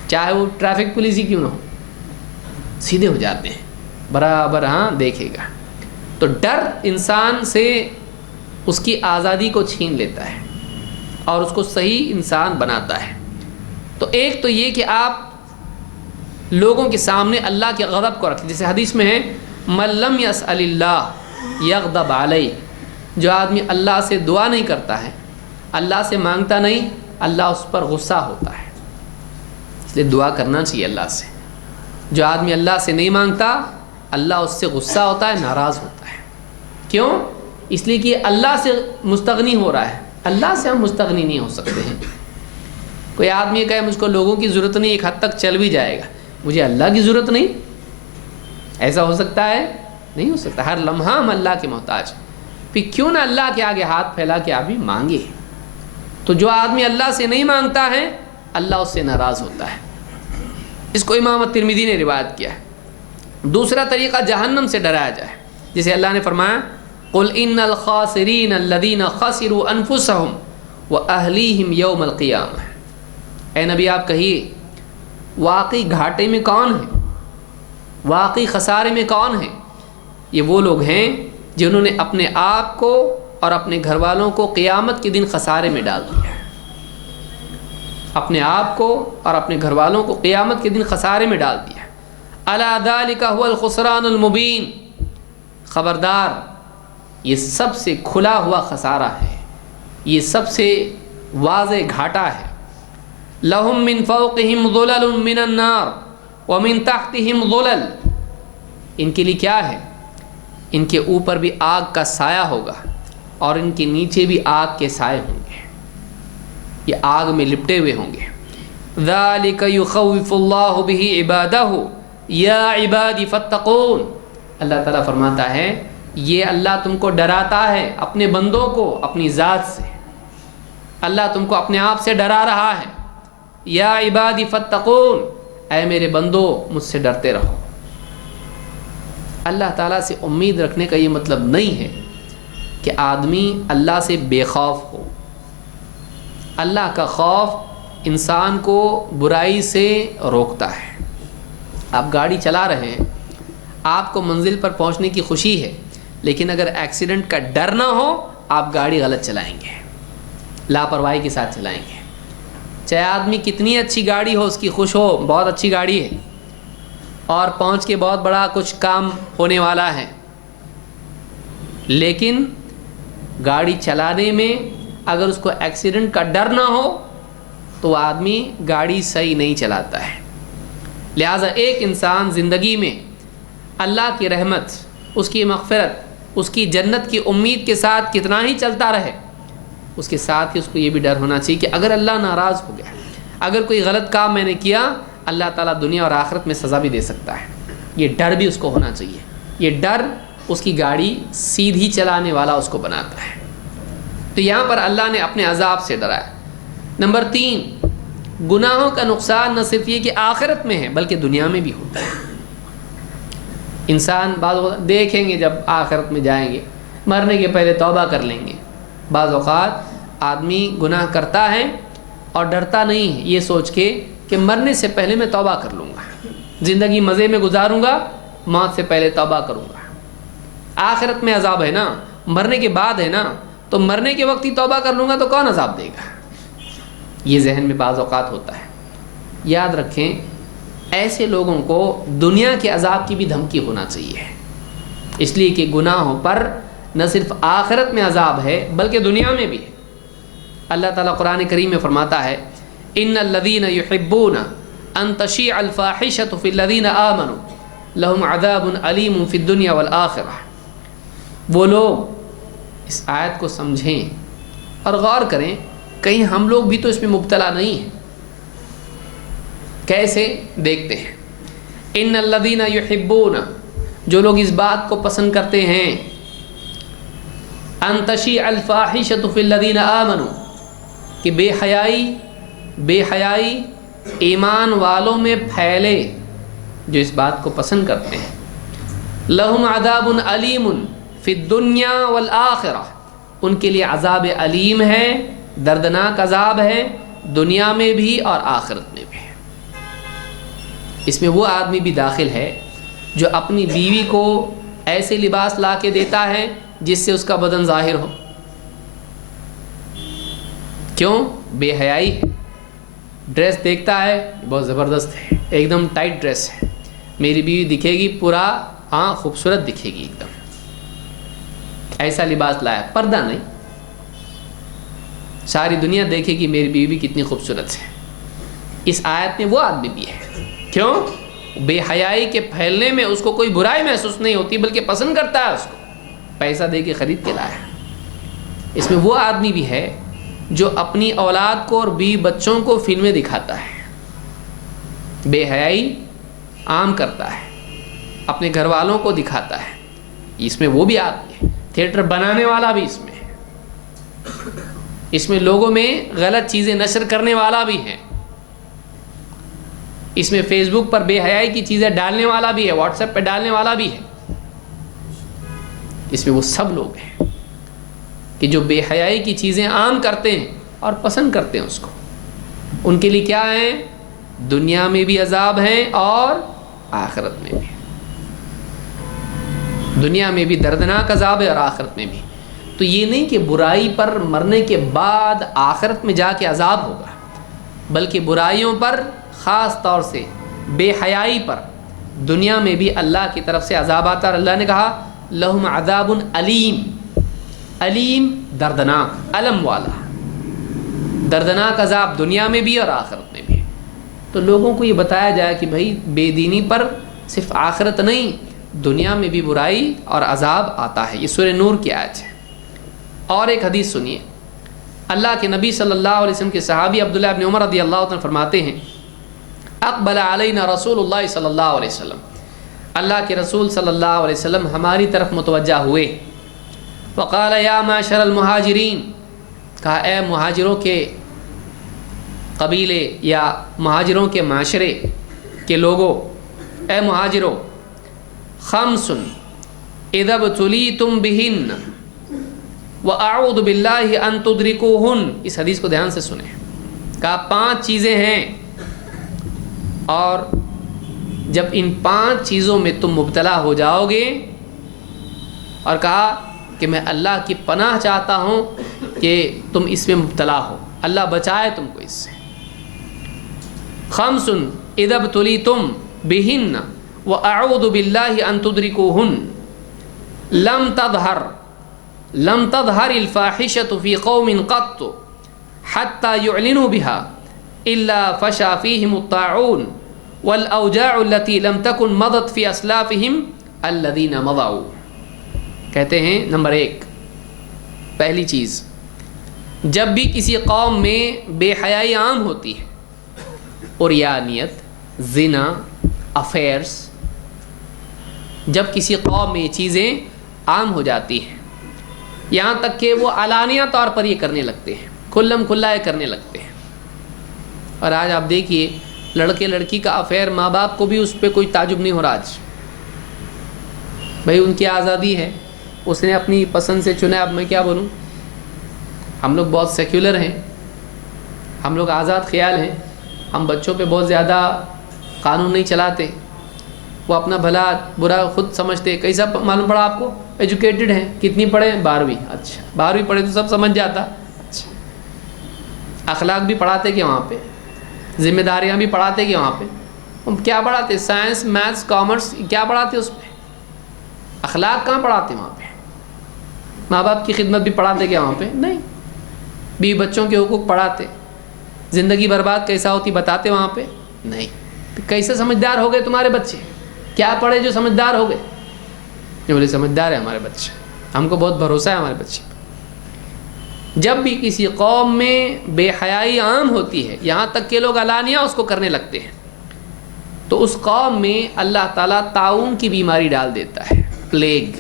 چاہے وہ ٹریفک پولیس ہی کیوں نہ ہو، سیدھے ہو جاتے ہیں برابر۔ ہاں دیکھے گا تو ڈر انسان سے اس کی آزادی کو چھین لیتا ہے اور اس کو صحیح انسان بناتا ہے۔ تو ایک تو یہ کہ آپ لوگوں کے سامنے اللہ کے غضب کو رکھیں، جیسے حدیث میں ہے من لم یسأل اللہ یغضب علیہ، جو آدمی اللہ سے دعا نہیں کرتا ہے، اللہ سے مانگتا نہیں، اللہ اس پر غصہ ہوتا ہے۔ اس لیے دعا کرنا چاہیے اللہ سے۔ جو آدمی اللہ سے نہیں مانگتا اللہ اس سے غصہ ہوتا ہے، ناراض ہوتا ہے۔ کیوں؟ اس لیے کہ اللہ سے مستغنی ہو رہا ہے، اللہ سے ہم مستغنی نہیں ہو سکتے ہیں۔ کوئی آدمی کہے مجھ کو لوگوں کی ضرورت نہیں، ایک حد تک چل بھی جائے گا، مجھے اللہ کی ضرورت نہیں، ایسا ہو سکتا ہے؟ نہیں ہو سکتا۔ ہر لمحہ ہم اللہ کے محتاج، پھر کیوں نہ اللہ کے آگے ہاتھ پھیلا کے آدمی مانگے۔ تو جو آدمی اللہ سے نہیں مانگتا ہے اللہ اس سے ناراض ہوتا ہے۔ اس کو امام ترمذی نے روایت کیا ہے۔ دوسرا طریقہ جہنم سے ڈرایا جائے، جسے اللہ نے فرمایا قل ان الخاسرین الذین خسروا انفسهم واہلیہم یوم القیامہ، اے نبی آپ کہیے واقعی گھاٹے میں کون ہے، واقعی خسارے میں کون ہے؟ یہ وہ لوگ ہیں جنہوں نے اپنے آپ کو اور اپنے گھر والوں کو قیامت کے دن خسارے میں ڈال دیا ہے۔ اپنے آپ کو اور اپنے گھر والوں کو قیامت کے دن خسارے میں ڈال دیا ہے۔ الا ذلک هو الخسران المبین، خبردار یہ سب سے کھلا ہوا خسارہ ہے، یہ سب سے واضح گھاٹا ہے۔ لہم من فوقہم ظلل من النار ومن تحتہم ظلل، ان کے لیے کیا ہے؟ ان کے اوپر بھی آگ کا سایہ ہوگا اور ان کے نیچے بھی آگ کے سائے ہوں گے، یہ آگ میں لپٹے ہوئے ہوں گے۔ ذالک یخوف اللہ بہ عبادہ یا عبادی فاتقون، اللہ تعالیٰ فرماتا ہے یہ اللہ تم کو ڈراتا ہے اپنے بندوں کو اپنی ذات سے، اللہ تم کو اپنے آپ سے ڈرا رہا ہے۔ یا عبادی فاتقون، اے میرے بندو مجھ سے ڈرتے رہو۔ اللہ تعالیٰ سے امید رکھنے کا یہ مطلب نہیں ہے کہ آدمی اللہ سے بے خوف ہو۔ اللہ کا خوف انسان کو برائی سے روکتا ہے۔ آپ گاڑی چلا رہے ہیں، آپ کو منزل پر پہنچنے کی خوشی ہے، لیکن اگر ایکسیڈنٹ کا ڈر نہ ہو آپ گاڑی غلط چلائیں گے، لاپرواہی کے ساتھ چلائیں گے۔ چاہے آدمی کتنی اچھی گاڑی ہو، اس کی خوش ہو بہت اچھی گاڑی ہے اور پہنچ کے بہت بڑا کچھ کام ہونے والا ہے، لیکن گاڑی چلانے میں اگر اس کو ایکسیڈنٹ کا ڈر نہ ہو تو آدمی گاڑی صحیح نہیں چلاتا ہے۔ لہٰذا ایک انسان زندگی میں اللہ کی رحمت، اس کی مغفرت، اس کی جنت کی امید کے ساتھ کتنا ہی چلتا رہے، اس کے ساتھ ہی اس کو یہ بھی ڈر ہونا چاہیے کہ اگر اللہ ناراض ہو گیا، اگر کوئی غلط کام میں نے کیا، اللہ تعالیٰ دنیا اور آخرت میں سزا بھی دے سکتا ہے۔ یہ ڈر بھی اس کو ہونا چاہیے۔ یہ ڈر اس کی گاڑی سیدھی چلانے والا اس کو بناتا ہے۔ تو یہاں پر اللہ نے اپنے عذاب سے ڈرایا۔ نمبر 3، گناہوں کا نقصان نہ صرف یہ کہ آخرت میں ہے بلکہ دنیا میں بھی ہوتا ہے۔ انسان بعض اوقات دیکھیں گے، جب آخرت میں جائیں گے مرنے کے پہلے توبہ کر لیں گے۔ بعض اوقات آدمی گناہ کرتا ہے اور ڈرتا نہیں ہے، یہ سوچ کے کہ مرنے سے پہلے میں توبہ کر لوں گا، زندگی مزے میں گزاروں گا، موت سے پہلے توبہ کروں گا۔ آخرت میں عذاب ہے نا، مرنے کے بعد ہے نا، تو مرنے کے وقت ہی توبہ کر لوں گا تو کون عذاب دے گا؟ یہ ذہن میں بعض اوقات ہوتا ہے۔ یاد رکھیں، ایسے لوگوں کو دنیا کے عذاب کی بھی دھمکی ہونا چاہیے، اس لیے کہ گناہوں پر نہ صرف آخرت میں عذاب ہے بلکہ دنیا میں بھی ہے۔ اللہ تعالیٰ قرآن کریم میں فرماتا ہے ان الذین یحبون ان تشیع الفاحشۃ فی الذین آمنوا لہم عذاب علیم فی الدنیا والآخرہ۔ وہ لوگ اس آیت کو سمجھیں اور غور کریں، کہیں ہم لوگ بھی تو اس میں مبتلا نہیں ہیں۔ کیسے؟ دیکھتے ہیں۔ ان الذین یحبون، جو لوگ اس بات کو پسند کرتے ہیں، ان تشیع الفاحشۃ فی الذین آمنوا، کہ بے حیائی ایمان والوں میں پھیلے، جو اس بات کو پسند کرتے ہیں، لہم عذاب علیم فی الدنیا والآخرہ، ان کے لیے عذاب علیم ہے، دردناک عذاب ہے، دنیا میں بھی اور آخرت میں بھی۔ اس میں وہ آدمی بھی داخل ہے جو اپنی بیوی کو ایسے لباس لا کے دیتا ہے جس سے اس کا بدن ظاہر ہو۔ کیوں؟ بے حیائی ہے۔ ڈریس دیکھتا ہے بہت زبردست ہے، ایک دم ٹائٹ ڈریس ہے، میری بیوی دکھے گی پورا خوبصورت دکھے گی ایک دم، ایسا لباس لایا، پردہ نہیں، ساری دنیا دیکھے گی میری بیوی کتنی خوبصورت ہے۔ اس آیت میں وہ آدمی بھی ہے۔ کیوں؟ بے حیائی کے پھیلنے میں اس کو کوئی برائی محسوس نہیں ہوتی بلکہ پسند کرتا ہے، اس کو پیسہ دے کے خرید کے لایا۔ اس میں وہ آدمی بھی ہے جو اپنی اولاد کو اور بیوی بچوں کو فلمیں دکھاتا ہے، بے حیائی عام کرتا ہے، اپنے گھر والوں کو دکھاتا ہے۔ اس میں وہ بھی آدمی ہے۔ تھیٹر بنانے والا بھی اس میں ہے، اس میں لوگوں میں غلط چیزیں نشر کرنے والا بھی ہے، اس میں فیس بک پر بے حیائی کی چیزیں ڈالنے والا بھی ہے، واٹس ایپ پہ ڈالنے والا بھی ہے۔ اس میں وہ سب لوگ ہیں کہ جو بے حیائی کی چیزیں عام کرتے ہیں اور پسند کرتے ہیں اس کو۔ ان کے لیے کیا ہے؟ دنیا میں بھی عذاب ہیں اور آخرت میں بھی۔ دنیا میں بھی دردناک عذاب ہے اور آخرت میں بھی۔ تو یہ نہیں کہ برائی پر مرنے کے بعد آخرت میں جا کے عذاب ہوگا، بلکہ برائیوں پر، خاص طور سے بے حیائی پر، دنیا میں بھی اللہ کی طرف سے عذاب آتا ہے۔ اللہ نے کہا لہم عذاب علیم، علیم دردناک، علم والا، دردناک عذاب دنیا میں بھی اور آخرت میں بھی۔ تو لوگوں کو یہ بتایا جائے کہ بھائی بے دینی پر صرف آخرت نہیں، دنیا میں بھی برائی اور عذاب آتا ہے۔ یہ سورہ نور کی آیت ہے۔ اور ایک حدیث سنیے، اللہ کے نبی صلی اللہ علیہ وسلم کے صحابی عبداللہ ابن عمر رضی اللہ عنہ فرماتے ہیں اقبل علینا رسول اللہ صلی اللہ علیہ وسلم، اللہ کے رسول صلی اللہ علیہ وسلم ہماری طرف متوجہ ہوئے، وقال یا معشر المہاجرین، کہا اے مہاجروں کے قبیلے یا مہاجروں کے معاشرے کے لوگوں، اے مہاجروں، خمس اذا ابتلیتم بہن واعوذ باللہ ان تدرکوہن، اس حدیث کو دھیان سے سنیں، کہا 5 چیزیں ہیں، اور جب ان 5 چیزوں میں تم مبتلا ہو جاؤ گے، اور کہا کہ میں اللہ کی پناہ چاہتا ہوں کہ تم اس میں مبتلا ہو، اللہ بچائے تم کو اس سے۔ 5 اذا ابتلیتم بہن واعوذ باللہ ان تدرکوہن لم تظہر الفاحشۃ فی قوم قط حتی یعلنوا بها الا فشا فیہم الطاعون والاوجاع التي لم تکن مضت فی اسلافہم الذین مضوا۔ کہتے ہیں نمبر 1، پہلی چیز، جب بھی کسی قوم میں بے حیائی عام ہوتی ہے، عریانیت، زنا، افیئرس، جب کسی قوم میں یہ چیزیں عام ہو جاتی ہیں، یہاں تک کہ وہ علانیہ طور پر یہ کرنے لگتے ہیں، کھلم کھلا یہ کرنے لگتے ہیں۔ اور آج آپ دیکھیے لڑکے لڑکی کا افیئر، ماں باپ کو بھی اس پہ کوئی تعجب نہیں ہو رہا آج۔ بھائی ان کی آزادی ہے، اس نے اپنی پسند سے چنا، اب میں کیا بولوں؟ ہم لوگ بہت سیکولر ہیں، ہم لوگ آزاد خیال ہیں، ہم بچوں پہ بہت زیادہ قانون نہیں چلاتے، وہ اپنا بھلا برا خود سمجھتے۔ کیسا معلوم پڑا آپ کو؟ ایجوکیٹڈ ہیں، کتنی پڑھے؟ 12ویں۔ اچھا 12ویں پڑھے تو سب سمجھ جاتا۔ اچھا اخلاق بھی پڑھاتے کہ وہاں پہ؟ ذمہ داریاں بھی پڑھاتے کہ وہاں پہ؟ ہم کیا پڑھاتے؟ سائنس، میتھس، کامرس کیا پڑھاتے اس پہ؟ اخلاق کہاں پڑھاتے وہاں پہ؟ ماں باپ کی خدمت بھی پڑھاتے کیا وہاں پہ؟ نہیں۔ بیوی بچوں کے حقوق پڑھاتے؟ زندگی برباد کیسا ہوتی بتاتے وہاں پہ؟ نہیں۔ تو کیسے سمجھدار ہو گئے تمہارے بچے؟ کیا پڑھے جو سمجھدار ہو گئے؟ جو بولے سمجھدار ہیں ہمارے بچے، ہم کو بہت بھروسہ ہے ہمارے بچے پہ۔ جب بھی کسی قوم میں بے حیائی عام ہوتی ہے، یہاں تک کہ لوگ علانیہ اس کو کرنے لگتے ہیں، تو اس قوم میں اللہ تعالیٰ طاعون کی بیماری ڈال دیتا ہے، پلیگ۔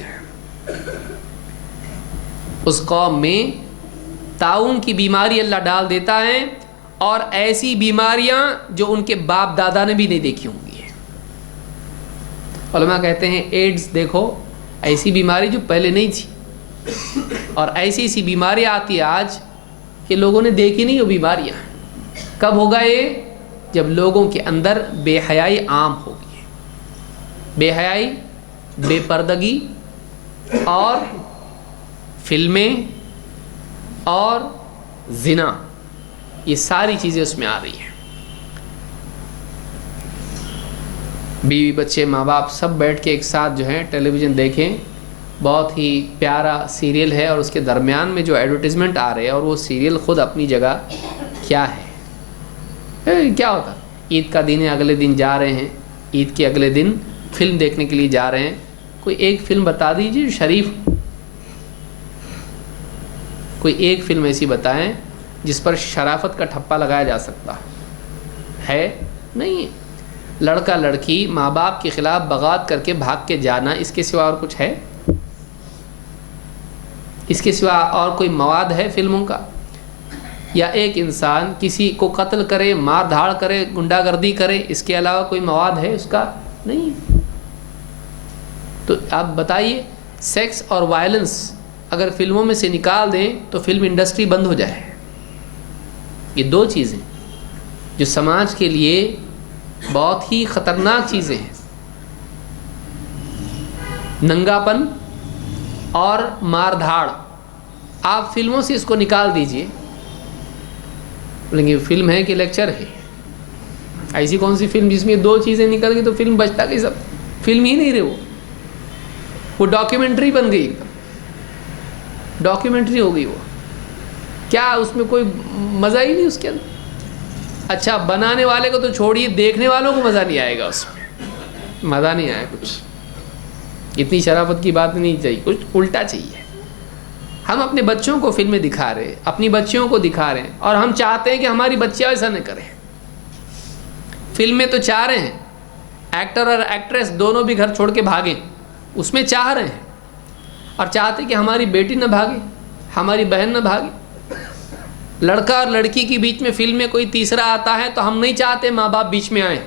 اس قوم میں طاعون کی بیماری اللہ ڈال دیتا ہے، اور ایسی بیماریاں جو ان کے باپ دادا نے بھی نہیں دیکھی ہوں گی۔ علماء کہتے ہیں ایڈز دیکھو، ایسی بیماری جو پہلے نہیں تھی، اور ایسی ایسی بیماریاں آتی ہے آج کہ لوگوں نے دیکھی نہیں وہ بیماریاں۔ کب ہوگا یہ؟ جب لوگوں کے اندر بے حیائی عام ہوگی۔ بے حیائی، بے پردگی، اور فلمیں اور زنا، یہ ساری چیزیں اس میں آ رہی ہیں۔ بیوی بچے ماں باپ سب بیٹھ کے ایک ساتھ جو ہے ٹیلی ویژن دیکھیں، بہت ہی پیارا سیریل ہے، اور اس کے درمیان میں جو ایڈورٹیزمنٹ آ رہے ہیں، اور وہ سیریل خود اپنی جگہ کیا ہے؟ کیا ہوتا؟ عید کا دن ہے، اگلے دن جا رہے ہیں، عید کے اگلے دن فلم دیکھنے کے لیے جا رہے ہیں۔ کوئی ایک فلم بتا دیجیے جو شریف، کوئی ایک فلم ایسی بتائیں جس پر شرافت کا ٹھپا لگایا جا سکتا ہے؟ نہیں۔ لڑکا لڑکی ماں باپ کے خلاف بغاوت کر کے بھاگ کے جانا، اس کے سوا اور کچھ ہے؟ اس کے سوا اور کوئی مواد ہے فلموں کا؟ یا ایک انسان کسی کو قتل کرے، مار دھاڑ کرے، گنڈا گردی کرے، اس کے علاوہ کوئی مواد ہے اس کا؟ نہیں۔ تو آپ بتائیے، سیکس اور وائلنس اگر فلموں میں سے نکال دیں تو فلم انڈسٹری بند ہو جائے۔ یہ 2 چیزیں جو سماج کے لیے بہت ہی خطرناک چیزیں ہیں، ننگا پن اور مار دھاڑ۔ آپ فلموں سے اس کو نکال دیجئے، بولیں گے فلم ہے کہ لیکچر ہے؟ ایسی کون سی فلم جس میں 2 چیزیں نکل گئی تو فلم بچتا کہ سب فلم ہی نہیں رہے، وہ ڈاکیومنٹری بن گئی، ڈاکیومنٹری ہو گئی۔ وہ کیا اس میں کوئی مزہ ہی نہیں اس کے اندر؟ اچھا بنانے والے کو تو چھوڑیے، دیکھنے والوں کو مزہ نہیں آئے گا، اس میں مزہ نہیں آیا کچھ۔ اتنی شرافت کی بات نہیں چاہیے، کچھ الٹا چاہیے۔ ہم اپنے بچوں کو فلمیں دکھا رہے، اپنی بچیوں کو دکھا رہے ہیں، اور ہم چاہتے ہیں کہ ہماری بچیاں ایسا نہ کریں۔ فلمیں تو چاہ رہے ہیں ایکٹر اور ایکٹریس دونوں بھی گھر چھوڑ کے بھاگیں، اس میں چاہ رہے ہیں، اور چاہتے کہ ہماری بیٹی نہ بھاگے، ہماری بہن نہ بھاگے۔ لڑکا اور لڑکی کے بیچ میں فلم میں کوئی تیسرا آتا ہے تو ہم نہیں چاہتے ماں باپ بیچ میں آئیں،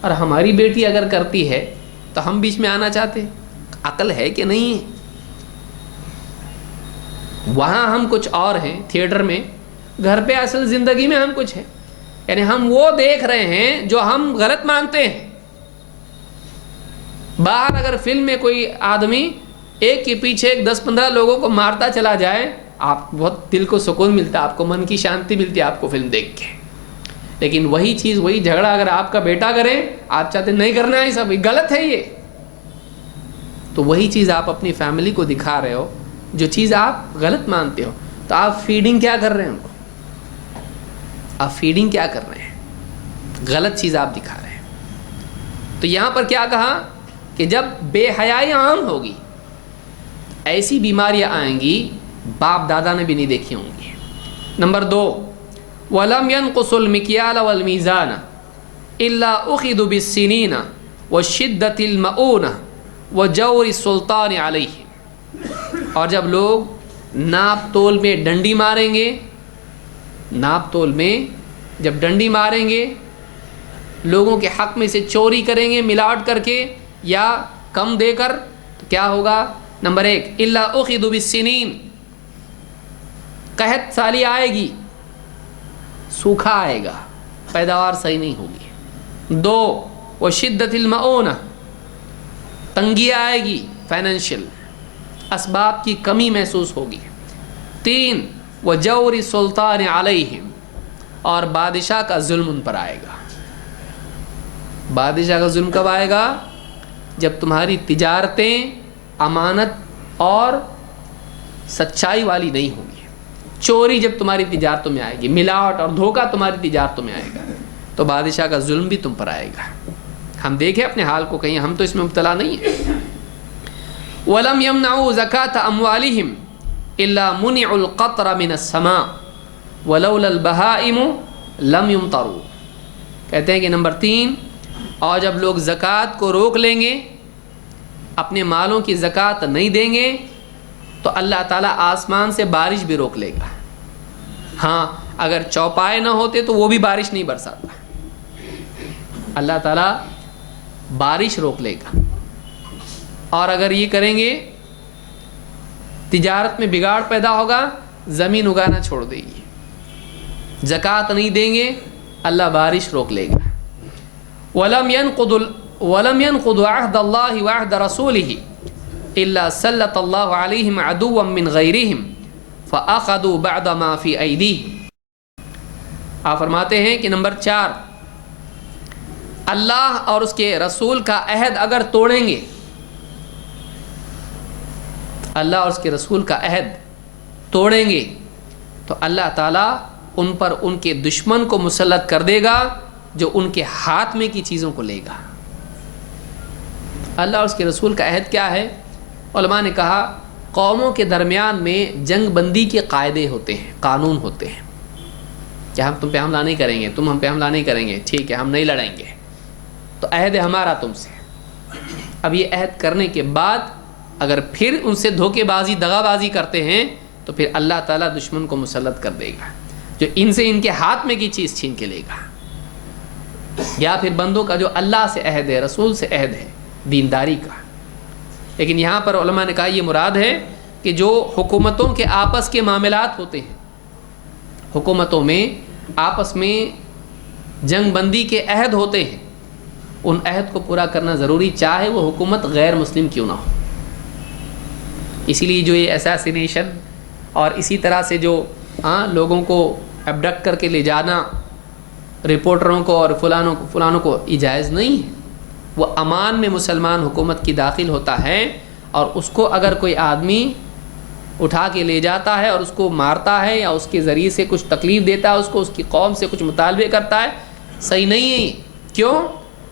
اور ہماری بیٹی اگر کرتی ہے تو ہم بیچ میں آنا چاہتے ہیں۔ عقل ہے کہ نہیں ہے؟ وہاں ہم کچھ اور ہیں تھیٹر میں، گھر پہ اصل زندگی میں ہم کچھ ہیں. یعنی ہم وہ دیکھ رہے ہیں جو ہم غلط مانتے ہیں. باہر اگر فلم میں کوئی آدمی ایک کے پیچھے 10-15 لوگوں کو مارتا چلا جائے, آپ بہت دل کو سکون ملتا ہے, آپ کو من کی شانتی ملتی ہے آپ کو فلم دیکھ کے. لیکن وہی چیز, وہی جھگڑا اگر آپ کا بیٹا کرے, آپ چاہتے نہیں کرنا ہے, سب غلط ہے یہ, تو وہی چیز آپ اپنی فیملی کو دکھا رہے ہو جو چیز آپ غلط مانتے ہو. تو آپ فیڈنگ کیا کر رہے ہیں ان کو؟ آپ فیڈنگ کیا کر رہے ہیں؟ غلط چیز آپ دکھا رہے ہیں. تو یہاں پر کیا کہا کہ جب بے حیائی عام ہوگی, ایسی بیماریاں آئیں گی باپ دادا نے بھی نہیں دیکھی ہوں گی. نمبر 2, وَلَمْ يَنْقُصُ الْمِكْيَالَ وَالْمِيزَانَ إِلَّا أُخِذُوا بِالسِّنِينَ وَالشِّدَّةِ الْمَؤُونَةِ وَجَوْرِ السُّلْطَانِ عَلَيْهِ. اور جب لوگ ناپ تول میں ڈنڈی ماریں گے, ناپ تول میں جب ڈنڈی ماریں گے, لوگوں کے حق میں سے چوری کریں گے ملاوٹ کر کے یا کم دے کر, تو کیا ہوگا؟ نمبر 1, إِلَّا أُخِذُوا بِالسِّنِينَ, قحط سالی آئے گی, سوکھا آئے گا, پیداوار صحیح نہیں ہوگی. 2, وَشِدَّةِ الْمَؤُونَةِ, تنگی آئے گی, فائنینشیل اسباب کی کمی محسوس ہوگی. 3, وَجَوْرِ السُّلْطَانِ عَلَيْهِمْ, اور بادشاہ کا ظلم ان پر آئے گا. بادشاہ کا ظلم کب آئے گا؟ جب تمہاری تجارتیں امانت اور سچائی والی نہیں ہوں گی. چوری جب تمہاری تجارتوں میں آئے گی, ملاوٹ اور دھوکہ تمہاری تجارتوں میں آئے گا, تو بادشاہ کا ظلم بھی تم پر آئے گا. ہم دیکھیں اپنے حال کو, کہیں ہم تو اس میں مبتلا نہیں ہیں. وَلَمْ يَمْنَعُوا زَكَاةَ أَمْوَالِهِمْ إِلَّا مُنِعُوا الْقَطْرَ مِنَ السَّمَاءِ وَلَوْلَا الْبَهَائِمُ لَمْ يُمْطَرُوا. کہتے ہیں کہ نمبر 3, اور جب لوگ زکوٰۃ کو روک لیں گے, اپنے مالوں کی زکوٰۃ نہیں دیں گے, تو اللہ تعالیٰ آسمان سے بارش بھی روک لے گا. ہاں اگر چوپائے نہ ہوتے تو وہ بھی بارش نہیں برساتا. اللہ تعالیٰ بارش روک لے گا. اور اگر یہ کریں گے, تجارت میں بگاڑ پیدا ہوگا, زمین اگانا چھوڑ دے گی. زکوٰۃ نہیں دیں گے, اللہ بارش روک لے گا. وَلَمْ يَنْقُضُوا عَهْدَ اللَّهِ وَعْهْدَ رَسُولِهِ إِلَّا سَلَّطَ اللَّهُ عَلَيْهِمْ عَدُوًّا مِّنْ غَيْرِهِمْ فَأَخَذُوا بَعْدَ مَا فِي أَيْدِيهِمْ. آپ فرماتے ہیں کہ نمبر 4, اللہ اور اس کے رسول کا عہد اگر توڑیں گے, اللہ اور اس کے رسول کا عہد توڑیں گے, تو اللہ تعالیٰ ان پر ان کے دشمن کو مسلط کر دے گا جو ان کے ہاتھ میں کی چیزوں کو لے گا. اللہ اور اس کے رسول کا عہد کیا ہے؟ علماء نے کہا قوموں کے درمیان میں جنگ بندی کے قاعدے ہوتے ہیں, قانون ہوتے ہیں, کہ ہم تم پہ حملہ نہیں کریں گے, تم ہم پہ حملہ نہیں کریں گے, ٹھیک ہے ہم نہیں لڑیں گے, تو عہد ہے ہمارا تم سے. اب یہ عہد کرنے کے بعد اگر پھر ان سے دھوکے بازی دغا بازی کرتے ہیں, تو پھر اللہ تعالیٰ دشمن کو مسلط کر دے گا جو ان سے ان کے ہاتھ میں کی چیز چھین کے لے گا. یا پھر بندوں کا جو اللہ سے عہد ہے, رسول سے عہد ہے, دینداری کا. لیکن یہاں پر علماء نے کہا یہ مراد ہے کہ جو حکومتوں کے آپس کے معاملات ہوتے ہیں, حکومتوں میں آپس میں جنگ بندی کے عہد ہوتے ہیں, ان عہد کو پورا کرنا ضروری, چاہے وہ حکومت غیر مسلم کیوں نہ ہو. اسی لیے جو یہ اساسینیشن اور اسی طرح سے جو لوگوں کو ابڈکٹ کر کے لے جانا, رپورٹروں کو اور فلانوں کو جائز نہیں ہے. وہ امان میں مسلمان حکومت کی داخل ہوتا ہے, اور اس کو اگر کوئی آدمی اٹھا کے لے جاتا ہے اور اس کو مارتا ہے یا اس کے ذریعے سے کچھ تکلیف دیتا ہے, اس کو اس کی قوم سے کچھ مطالبے کرتا ہے, صحیح نہیں ہے. کیوں؟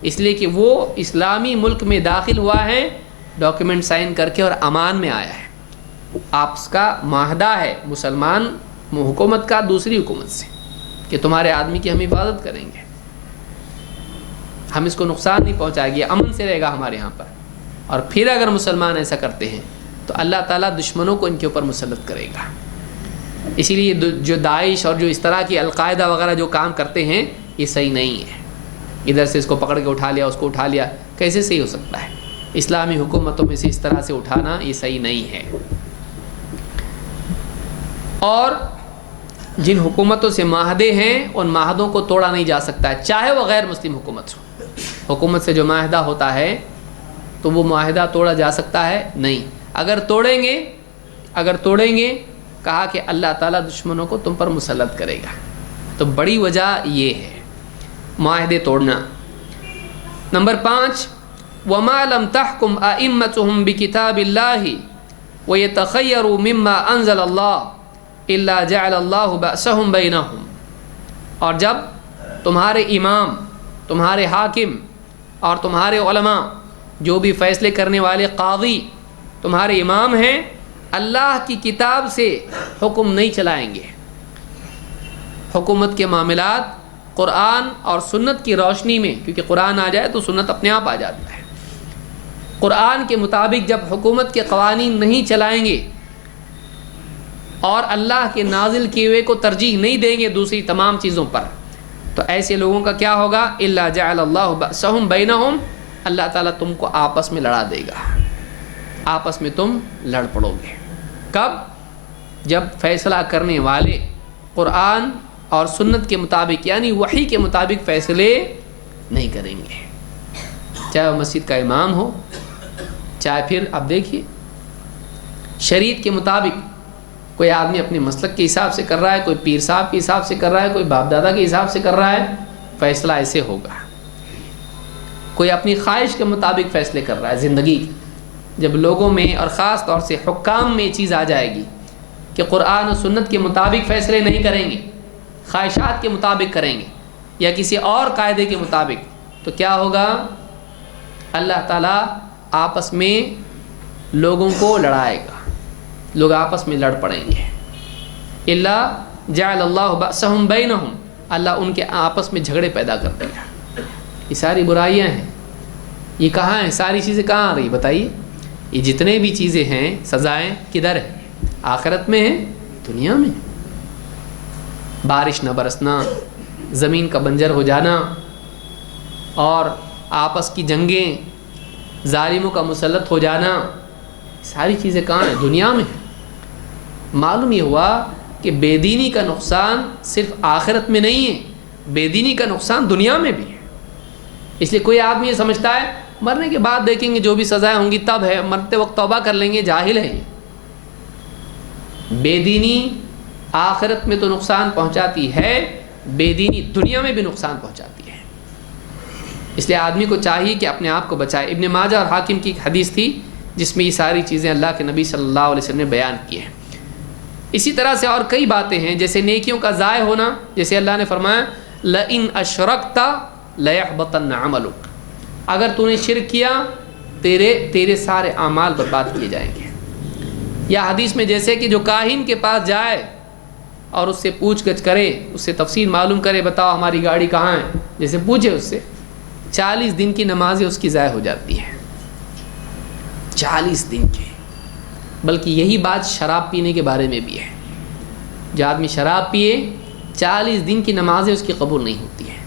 اس لیے کہ وہ اسلامی ملک میں داخل ہوا ہے, ڈاکیومنٹ سائن کر کے, اور امان میں آیا ہے. آپس کا معاہدہ ہے مسلمان حکومت کا دوسری حکومت سے کہ تمہارے آدمی کی ہم حفاظت کریں گے, ہم اس کو نقصان نہیں پہنچائیں گے, امن سے رہے گا ہمارے یہاں پر. اور پھر اگر مسلمان ایسا کرتے ہیں تو اللہ تعالیٰ دشمنوں کو ان کے اوپر مسلط کرے گا. اسی لیے جو داعش اور جو اس طرح کی القاعدہ وغیرہ جو کام کرتے ہیں, یہ صحیح نہیں ہے. ادھر سے اس کو پکڑ کے اٹھا لیا, اس کو اٹھا لیا, کیسے صحیح ہو سکتا ہے؟ اسلامی حکومتوں میں سے اس طرح سے اٹھانا یہ صحیح نہیں ہے. اور جن حکومتوں سے معاہدے ہیں ان معاہدوں کو توڑا نہیں جا سکتا ہے، چاہے وہ غیر مسلم حکومت ہو۔ حکومت سے جو معاہدہ ہوتا ہے تو وہ معاہدہ توڑا جا سکتا ہے نہیں۔ اگر توڑیں گے کہا کہ اللہ تعالیٰ دشمنوں کو تم پر مسلط کرے گا۔ تو بڑی وجہ یہ ہے معاہدے توڑنا۔ نمبر 5، وَمَا لَمْ تَحْكُمْ أَئِمَّتُهُمْ بِكِتَابِ اللَّهِ وَيَتَخَيَّرُوا مِمَّا أَنزَلَ اللَّهُ إِلَّا جَعَلَ اللَّهُ بَأْسَهُمْ بَيْنَهُمْ، اور جب تمہارے امام، تمہارے حاکم اور تمہارے علماء، جو بھی فیصلے کرنے والے قاضی تمہارے امام ہیں، اللہ کی کتاب سے حکم نہیں چلائیں گے، حکومت کے معاملات قرآن اور سنت کی روشنی میں، کیونکہ قرآن آ جائے تو سنت اپنے آپ آ جاتا ہے، قرآن کے مطابق جب حکومت کے قوانین نہیں چلائیں گے اور اللہ کے نازل کیے ہوئے کو ترجیح نہیں دیں گے دوسری تمام چیزوں پر، تو ایسے لوگوں کا کیا ہوگا؟ الا جعل اللہ بأسهم بینہم، اللہ تعالیٰ تم کو آپس میں لڑا دے گا، آپس میں تم لڑ پڑو گے۔ کب؟ جب فیصلہ کرنے والے قرآن اور سنت کے مطابق یعنی وحی کے مطابق فیصلے نہیں کریں گے، چاہے وہ مسجد کا امام ہو، چاہے پھر اب دیکھیے شریعت کے مطابق کوئی آدمی اپنے مسلک کے حساب سے کر رہا ہے، کوئی پیر صاحب کے حساب سے کر رہا ہے، کوئی باپ دادا کے حساب سے کر رہا ہے، فیصلہ ایسے ہوگا۔ کوئی اپنی خواہش کے مطابق فیصلے کر رہا ہے زندگی، جب لوگوں میں اور خاص طور سے حکام میں یہ چیز آ جائے گی کہ قرآن و سنت کے مطابق فیصلے نہیں کریں گے، خواہشات کے مطابق کریں گے یا کسی اور قاعدے کے مطابق، تو کیا ہوگا؟ اللہ تعالیٰ آپس میں لوگوں کو لڑائے گا، لوگ آپس میں لڑ پڑیں گے۔ الا جعل اللہ بأسهم بینہم، اللہ ان کے آپس میں جھگڑے پیدا کر دے گا۔ یہ ساری برائیاں ہیں، یہ کہاں ہیں؟ ساری چیزیں کہاں آ رہی بتائیے؟ یہ جتنے بھی چیزیں ہیں سزائیں کدھر ہیں؟ آخرت میں ہیں، دنیا میں۔ بارش نہ برسنا، زمین کا بنجر ہو جانا اور آپس کی جنگیں، ظالموں کا مسلط ہو جانا، ساری چیزیں کہاں ہیں؟ دنیا میں۔ معلوم یہ ہوا کہ بے دینی کا نقصان صرف آخرت میں نہیں ہے، بے دینی کا نقصان دنیا میں بھی ہے۔ اس لیے کوئی آدمی یہ سمجھتا ہے مرنے کے بعد دیکھیں گے جو بھی سزائیں ہوں گی تب ہے، مرتے وقت توبہ کر لیں گے، جاہل ہے۔ بے دینی آخرت میں تو نقصان پہنچاتی ہے، بے دینی دنیا میں بھی نقصان پہنچاتی ہے۔ اس لیے آدمی کو چاہیے کہ اپنے آپ کو بچائے۔ ابن ماجہ اور حاکم کی ایک حدیث تھی جس میں یہ ساری چیزیں اللہ کے نبی صلی اللہ علیہ وسلم نے بیان کی ہیں۔ اسی طرح سے اور کئی باتیں ہیں، جیسے نیکیوں کا ضائع ہونا، جیسے اللہ نے فرمایا لئن اشرکت لیحبطن عملک، اگر تو نے شرک کیا تیرے سارے اعمال برباد کیے جائیں گے۔ یا حدیث میں جیسے کہ جو کاہن کے پاس جائے اور اس سے پوچھ گچھ کرے، اس سے تفصیل معلوم کرے، بتاؤ ہماری گاڑی کہاں ہے، جیسے پوچھے اس سے، 40 دن کی نمازیں اس کی ضائع ہو جاتی ہیں، 40 دن کی۔ بلکہ یہی بات شراب پینے کے بارے میں بھی ہے، جو آدمی شراب پیے 40 دن کی نمازیں اس کی قبول نہیں ہوتی ہیں۔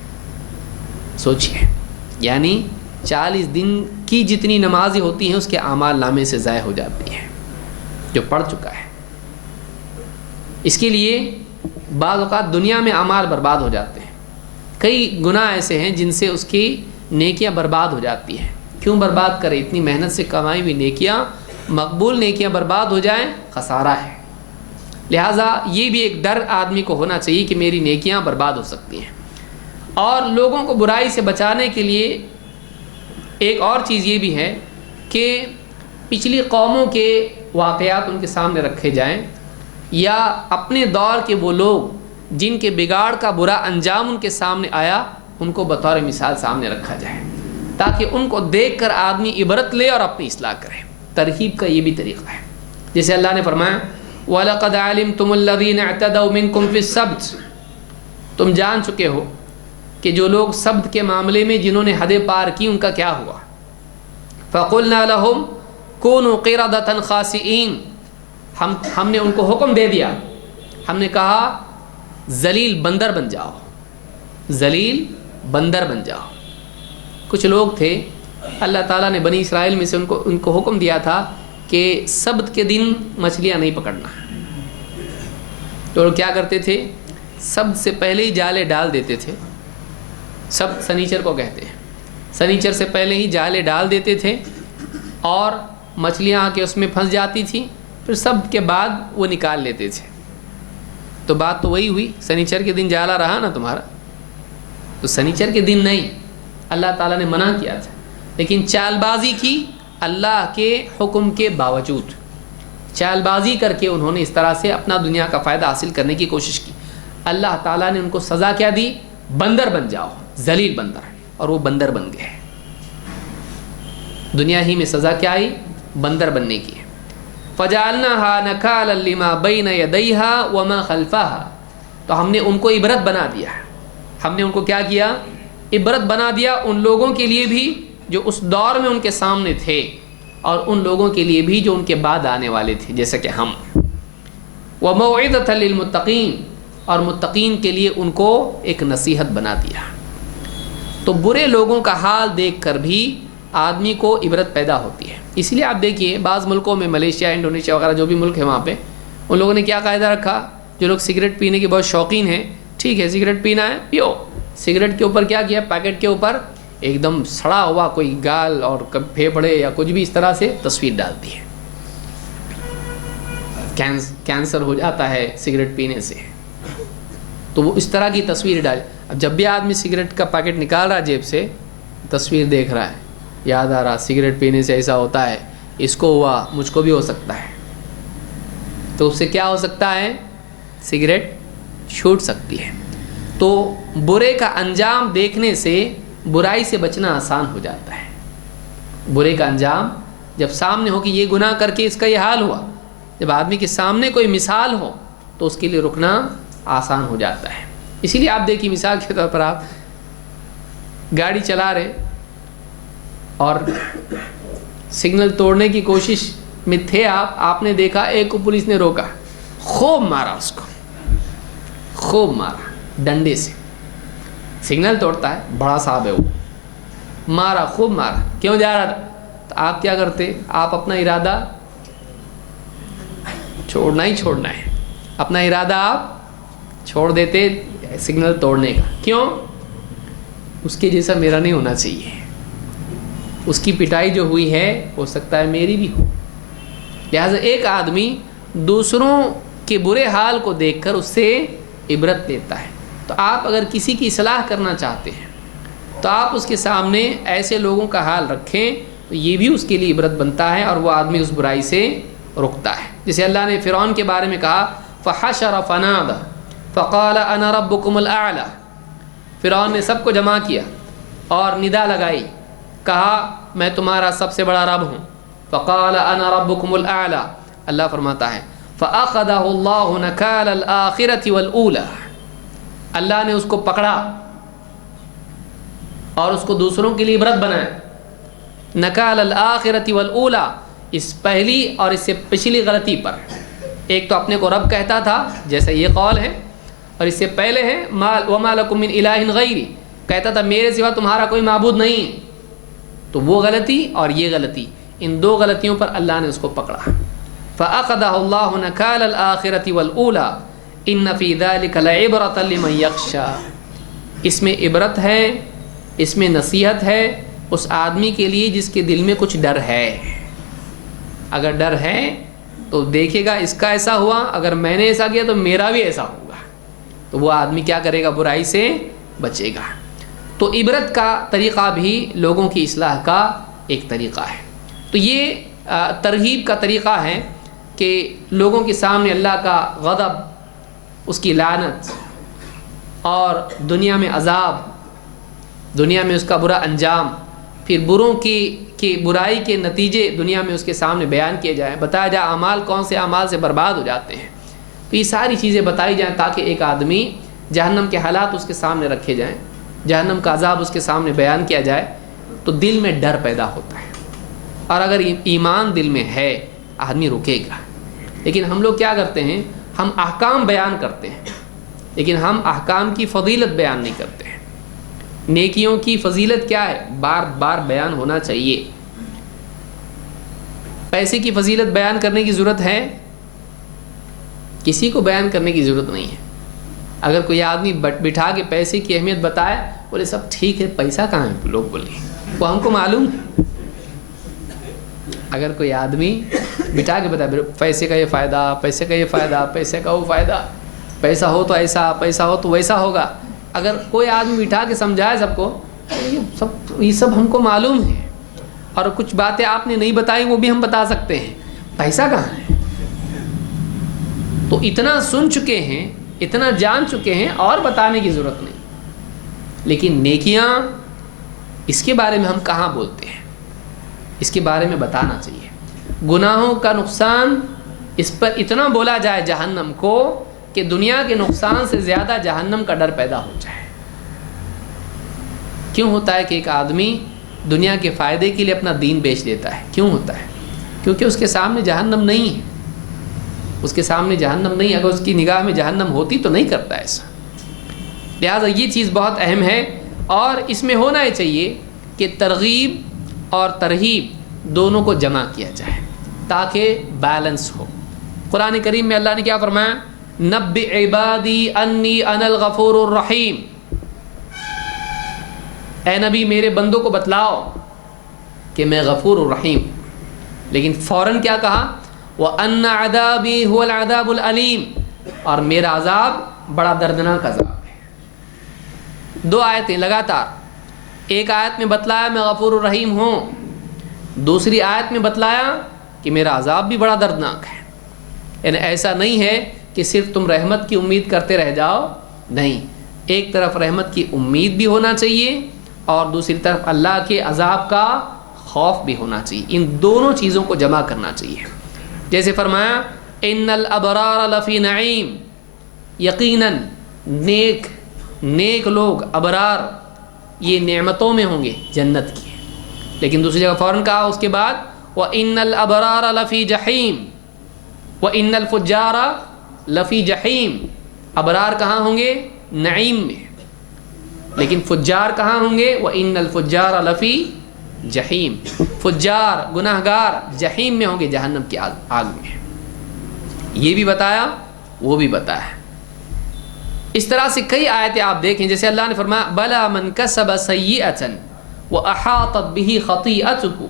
سوچئے، یعنی 40 دن کی جتنی نمازیں ہوتی ہیں اس کے اعمال نامے سے ضائع ہو جاتی ہیں جو پڑھ چکا ہے۔ اس کے لیے بعض اوقات دنیا میں اعمال برباد ہو جاتے ہیں، کئی گناہ ایسے ہیں جن سے اس کی نیکیاں برباد ہو جاتی ہیں۔ کیوں برباد کرے؟ اتنی محنت سے کمائی ہوئی نیکیاں، مقبول نیکیاں برباد ہو جائیں، خسارہ ہے۔ لہٰذا یہ بھی ایک ڈر آدمی کو ہونا چاہیے کہ میری نیکیاں برباد ہو سکتی ہیں۔ اور لوگوں کو برائی سے بچانے کے لیے ایک اور چیز یہ بھی ہے کہ پچھلی قوموں کے واقعات ان کے سامنے رکھے جائیں، یا اپنے دور کے وہ لوگ جن کے بگاڑ کا برا انجام ان کے سامنے آیا ان کو بطور مثال سامنے رکھا جائے، تاکہ ان کو دیکھ کر آدمی عبرت لے اور اپنی اصلاح کرے۔ ترغیب کا یہ بھی طریقہ ہے، جیسے اللہ نے فرمایا وَلَقَدْ عَلِمْتُمُ الَّذِينَ اعْتَدَوْا مِنْكُمْ فِي السَّبْتِ، تم جان چکے ہو کہ جو لوگ سبت کے معاملے میں جنہوں نے حدیں پار کی ان کا کیا ہوا۔ فَقُلْنَا لَهُمْ كُونُوا قِرَدَةً خَاسِئِينَ، ہم نے ان کو حکم دے دیا، ہم نے کہا ذلیل بندر بن جاؤ، ذلیل بندر بن جاؤ۔ کچھ لوگ تھے اللہ تعالیٰ نے بنی اسرائیل میں سے ان کو حکم دیا تھا کہ سبت کے دن مچھلیاں نہیں پکڑنا، تو لوگ کیا کرتے تھے، سب سے پہلے ہی جالے ڈال دیتے تھے. سب سنیچر کو کہتے ہیں، سنیچر سے پہلے ہی جالے ڈال دیتے تھے اور مچھلیاں آ کے اس میں پھنس جاتی تھیں، پھر سب کے بعد وہ نکال لیتے تھے. تو بات تو وہی ہوئی، سنیچر کے دن جالا رہا نا تمہارا، تو سنیچر کے دن نہیں، اللہ تعالیٰ نے منع کیا تھا، لیکن چال بازی کی اللہ کے حکم کے باوجود. چال بازی کر کے انہوں نے اس طرح سے اپنا دنیا کا فائدہ حاصل کرنے کی کوشش کی. اللہ تعالیٰ نے ان کو سزا کیا دی، بندر بن جاؤ، ذلیل بندر، اور وہ بندر بن گئے. دنیا ہی میں سزا کیا آئی، بندر بننے کی. فَجَعَلْنَاهَا نَكَالًا لِمَا بَيْنَ يَدَيْهَا وَمَا خَلْفَهَا. تو ہم نے ان کو عبرت بنا دیا، ہم نے ان کو کیا کیا، عبرت بنا دیا ان لوگوں کے لیے بھی جو اس دور میں ان کے سامنے تھے، اور ان لوگوں کے لیے بھی جو ان کے بعد آنے والے تھے جیسے کہ ہم. وَمَوْعِظَةً لِّلْمُتَّقِينَ، اور متقین کے لیے ان کو ایک نصیحت بنا دیا. تو برے لوگوں کا حال دیکھ کر بھی آدمی کو عبرت پیدا ہوتی ہے. اس لیے آپ دیکھیے بعض ملکوں میں، ملیشیا، انڈونیشیا وغیرہ جو بھی ملک ہے وہاں پہ، ان لوگوں نے کیا قاعدہ رکھا، جو لوگ سگریٹ پینے کے بہت شوقین ہیں، ٹھیک ہے سگریٹ پینا ہے پیو، سگریٹ کے اوپر کیا کیا، پیکٹ کے اوپر ایک دم سڑا ہوا کوئی گال اور پھیپھڑے یا کچھ بھی اس طرح سے تصویر ڈالتی ہے. کینسر ہو جاتا ہے سگریٹ پینے سے، تو وہ اس طرح کی تصویر ڈال. اب جب بھی آدمی سگریٹ کا پیکٹ نکال رہا جیب سے، تصویر دیکھ رہا ہے، یاد آ رہا سگریٹ پینے سے ایسا ہوتا ہے، اس کو ہوا مجھ کو بھی ہو سکتا ہے. تو اس سے کیا ہو سکتا ہے، سگریٹ چھوٹ سکتی ہے. تو برے کا انجام دیکھنے سے برائی سے بچنا آسان ہو جاتا ہے. برے کا انجام جب سامنے ہو کہ یہ گناہ کر کے اس کا یہ حال ہوا، جب آدمی کے سامنے کوئی مثال ہو تو اس کے لیے رکنا آسان ہو جاتا ہے. اسی لیے آپ دیکھیے مثال کے طور پر آپ گاڑی چلا رہے اور سگنل توڑنے کی کوشش میں تھے، آپ نے دیکھا ایک کو پولیس نے روکا، خوب مارا، اس کو خوب مارا ڈنڈے سے. سگنل توڑتا ہے، بڑا صاحب ہے وہ، مارا خوب مارا. کیوں جا رہا تھا؟ تو آپ کیا کرتے، آپ اپنا ارادہ چھوڑنا ہی چھوڑنا ہے، اپنا ارادہ آپ چھوڑ دیتے سگنل توڑنے کا. کیوں؟ اس کے جیسا میرا نہیں ہونا چاہیے، اس کی پٹائی جو ہوئی ہے ہو سکتا ہے میری بھی ہو. لہٰذا ایک آدمی دوسروں کے برے حال کو دیکھ کر اس سے عبرت لیتا ہے. تو آپ اگر کسی کی اصلاح کرنا چاہتے ہیں تو آپ اس کے سامنے ایسے لوگوں کا حال رکھیں، تو یہ بھی اس کے لیے عبرت بنتا ہے اور وہ آدمی اس برائی سے رکتا ہے. جیسے اللہ نے فرعون کے بارے میں کہا فحشر فنادى فقال انا ربكم الاعلى. فرعون نے سب کو جمع کیا اور ندا لگائی، کہا میں تمہارا سب سے بڑا رب ہوں. فقال انا ربكم الاعلى. اللہ فرماتا ہے فاخذه الله نكال الاخرة والاولى. اللہ نے اس کو پکڑا اور اس کو دوسروں کے لیے عبرت بنایا. نکال الآخرۃ والاولی، اس پہلی اور اس سے پچھلی غلطی پر. ایک تو اپنے کو رب کہتا تھا جیسا یہ قول ہے، اور اس سے پہلے ہے وما لکم من الہ غیری، کہتا تھا میرے سوا تمہارا کوئی معبود نہیں. تو وہ غلطی اور یہ غلطی، ان دو غلطیوں پر اللہ نے اس کو پکڑا. فأخذہ اللہ نکال الآخرۃ والاولی ان فی ذلک لعبرۃ لمن یخشی. اس میں عبرت ہے، اس میں نصیحت ہے اس آدمی کے لیے جس کے دل میں کچھ ڈر ہے. اگر ڈر ہے تو دیکھے گا اس کا ایسا ہوا، اگر میں نے ایسا کیا تو میرا بھی ایسا ہوگا، تو وہ آدمی کیا کرے گا، برائی سے بچے گا. تو عبرت کا طریقہ بھی لوگوں کی اصلاح کا ایک طریقہ ہے. تو یہ ترغیب کا طریقہ ہے کہ لوگوں کے سامنے اللہ کا غضب، اس کی لعنت اور دنیا میں عذاب، دنیا میں اس کا برا انجام، پھر بروں کی برائی کے نتیجے دنیا میں اس کے سامنے بیان کیے جائیں، بتایا جائے اعمال کون سے اعمال سے برباد ہو جاتے ہیں. تو یہ ساری چیزیں بتائی جائیں تاکہ ایک آدمی، جہنم کے حالات اس کے سامنے رکھے جائیں، جہنم کا عذاب اس کے سامنے بیان کیا جائے، تو دل میں ڈر پیدا ہوتا ہے. اور اگر ایمان دل میں ہے آدمی رکے گا. لیکن ہم لوگ کیا کرتے ہیں، ہم احکام بیان کرتے ہیں لیکن ہم احکام کی فضیلت بیان نہیں کرتے ہیں. نیکیوں کی فضیلت کیا ہے، بار بار بیان ہونا چاہیے. پیسے کی فضیلت بیان کرنے کی ضرورت ہے کسی کو بیان کرنے کی ضرورت نہیں ہے. اگر کوئی آدمی بٹھا کے پیسے کی اہمیت بتائے, بولے سب ٹھیک ہے, پیسہ کہاں ہے, لوگ بولے وہ ہم کو معلوم ہے. اگر کوئی آدمی بٹھا کے بتائے پیسے کا یہ فائدہ, پیسے کا یہ فائدہ, پیسے کا وہ فائدہ, پیسہ ہو تو ایسا, پیسہ ہو تو ویسا ہوگا, اگر کوئی آدمی بٹھا کے سمجھائے سب کو, یہ سب ہم کو معلوم ہے, اور کچھ باتیں آپ نے نہیں بتائی وہ بھی ہم بتا سکتے ہیں, پیسہ کہاں ہے. تو اتنا سن چکے ہیں, اتنا جان چکے ہیں, اور بتانے کی ضرورت نہیں. لیکن نیکیاں, اس کے بارے میں ہم کہاں بولتے ہیں, اس کے بارے میں بتانا چاہیے. گناہوں کا نقصان, اس پر اتنا بولا جائے جہنم کو کہ دنیا کے نقصان سے زیادہ جہنم کا ڈر پیدا ہو جائے. کیوں ہوتا ہے کہ ایک آدمی دنیا کے فائدے کے لیے اپنا دین بیچ دیتا ہے؟ کیوں ہوتا ہے؟ کیونکہ اس کے سامنے جہنم نہیں ہے. اس کے سامنے جہنم نہیں, اگر اس کی نگاہ میں جہنم ہوتی تو نہیں کرتا ایسا. لہٰذا یہ چیز بہت اہم ہے, اور اس میں ہونا ہی چاہیے کہ ترغیب اور ترہیب دونوں کو جمع کیا جائے تاکہ بیلنس ہو. قرآن کریم میں اللہ نے کیا فرمایا؟ نبئ عبادی انی انا الغفور الرحیم. اے نبی میرے بندوں کو بتلاؤ کہ میں غفور الرحیم. لیکن فوراً کیا کہا؟ وَأَنَّ عَذَابِي هُوَ الْعَذَابُ الْأَلِيمُ, اور میرا عذاب بڑا دردناک عذاب ہے. 2 آیتیں لگاتار, ایک آیت میں بتلایا میں غفور الرحیم ہوں, دوسری آیت میں بتلایا کہ میرا عذاب بھی بڑا دردناک ہے. یعنی ایسا نہیں ہے کہ صرف تم رحمت کی امید کرتے رہ جاؤ, نہیں, ایک طرف رحمت کی امید بھی ہونا چاہیے اور دوسری طرف اللہ کے عذاب کا خوف بھی ہونا چاہیے. ان دونوں چیزوں کو جمع کرنا چاہیے. جیسے فرمایا ان الابرار لفی نعیم, یقیناً نیک لوگ, ابرار, یہ نعمتوں میں ہوں گے جنت کی. لیکن دوسری جگہ فوراً کہا اس کے بعد وَإِنَّ الْأَبْرَارَ لَفِي جَحِيمٍ وَإِنَّ الْفُجَّارَ لَفِي جَحِيمٍ. ابرار کہاں ہوں گے؟ نعیم میں. لیکن فجار کہاں ہوں گے؟ وَإِنَّ الْفُجَّارَ لَفِي جہیم. فجار گناہگار جہیم میں ہوں گے, جہنم کی آگ میں. یہ بھی بتایا, وہ بھی بتایا. اس طرح سے کئی آیتیں آپ دیکھیں, جیسے اللہ نے فرمایا بلا من کسب سیئۃ واحاطت به خطیئته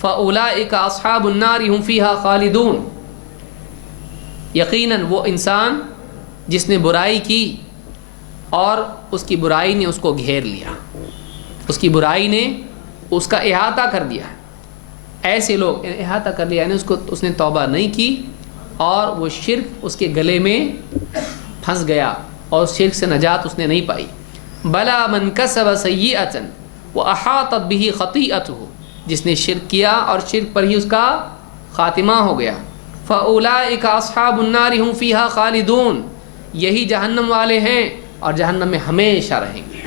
فاولئک اصحاب النار هم فیها خالدون. یقیناً وہ انسان جس نے برائی کی اور اس کی برائی نے اس کو گھیر لیا, اس کی برائی نے اس کا احاطہ کر دیا. ایسے لوگ احاطہ کر لیا یعنی اس نے توبہ نہیں کی اور وہ شرک اس کے گلے میں پھنس گیا اور شرک سے نجات اس نے نہیں پائی. بلا من کسب سیئۃ واحاطت به خطیئته, جس نے شرک کیا اور شرک پر ہی اس کا خاتمہ ہو گیا. فاولئک اصحاب النار هم فیها خالدون, یہی جہنم والے ہیں اور جہنم میں ہمیشہ رہیں گے.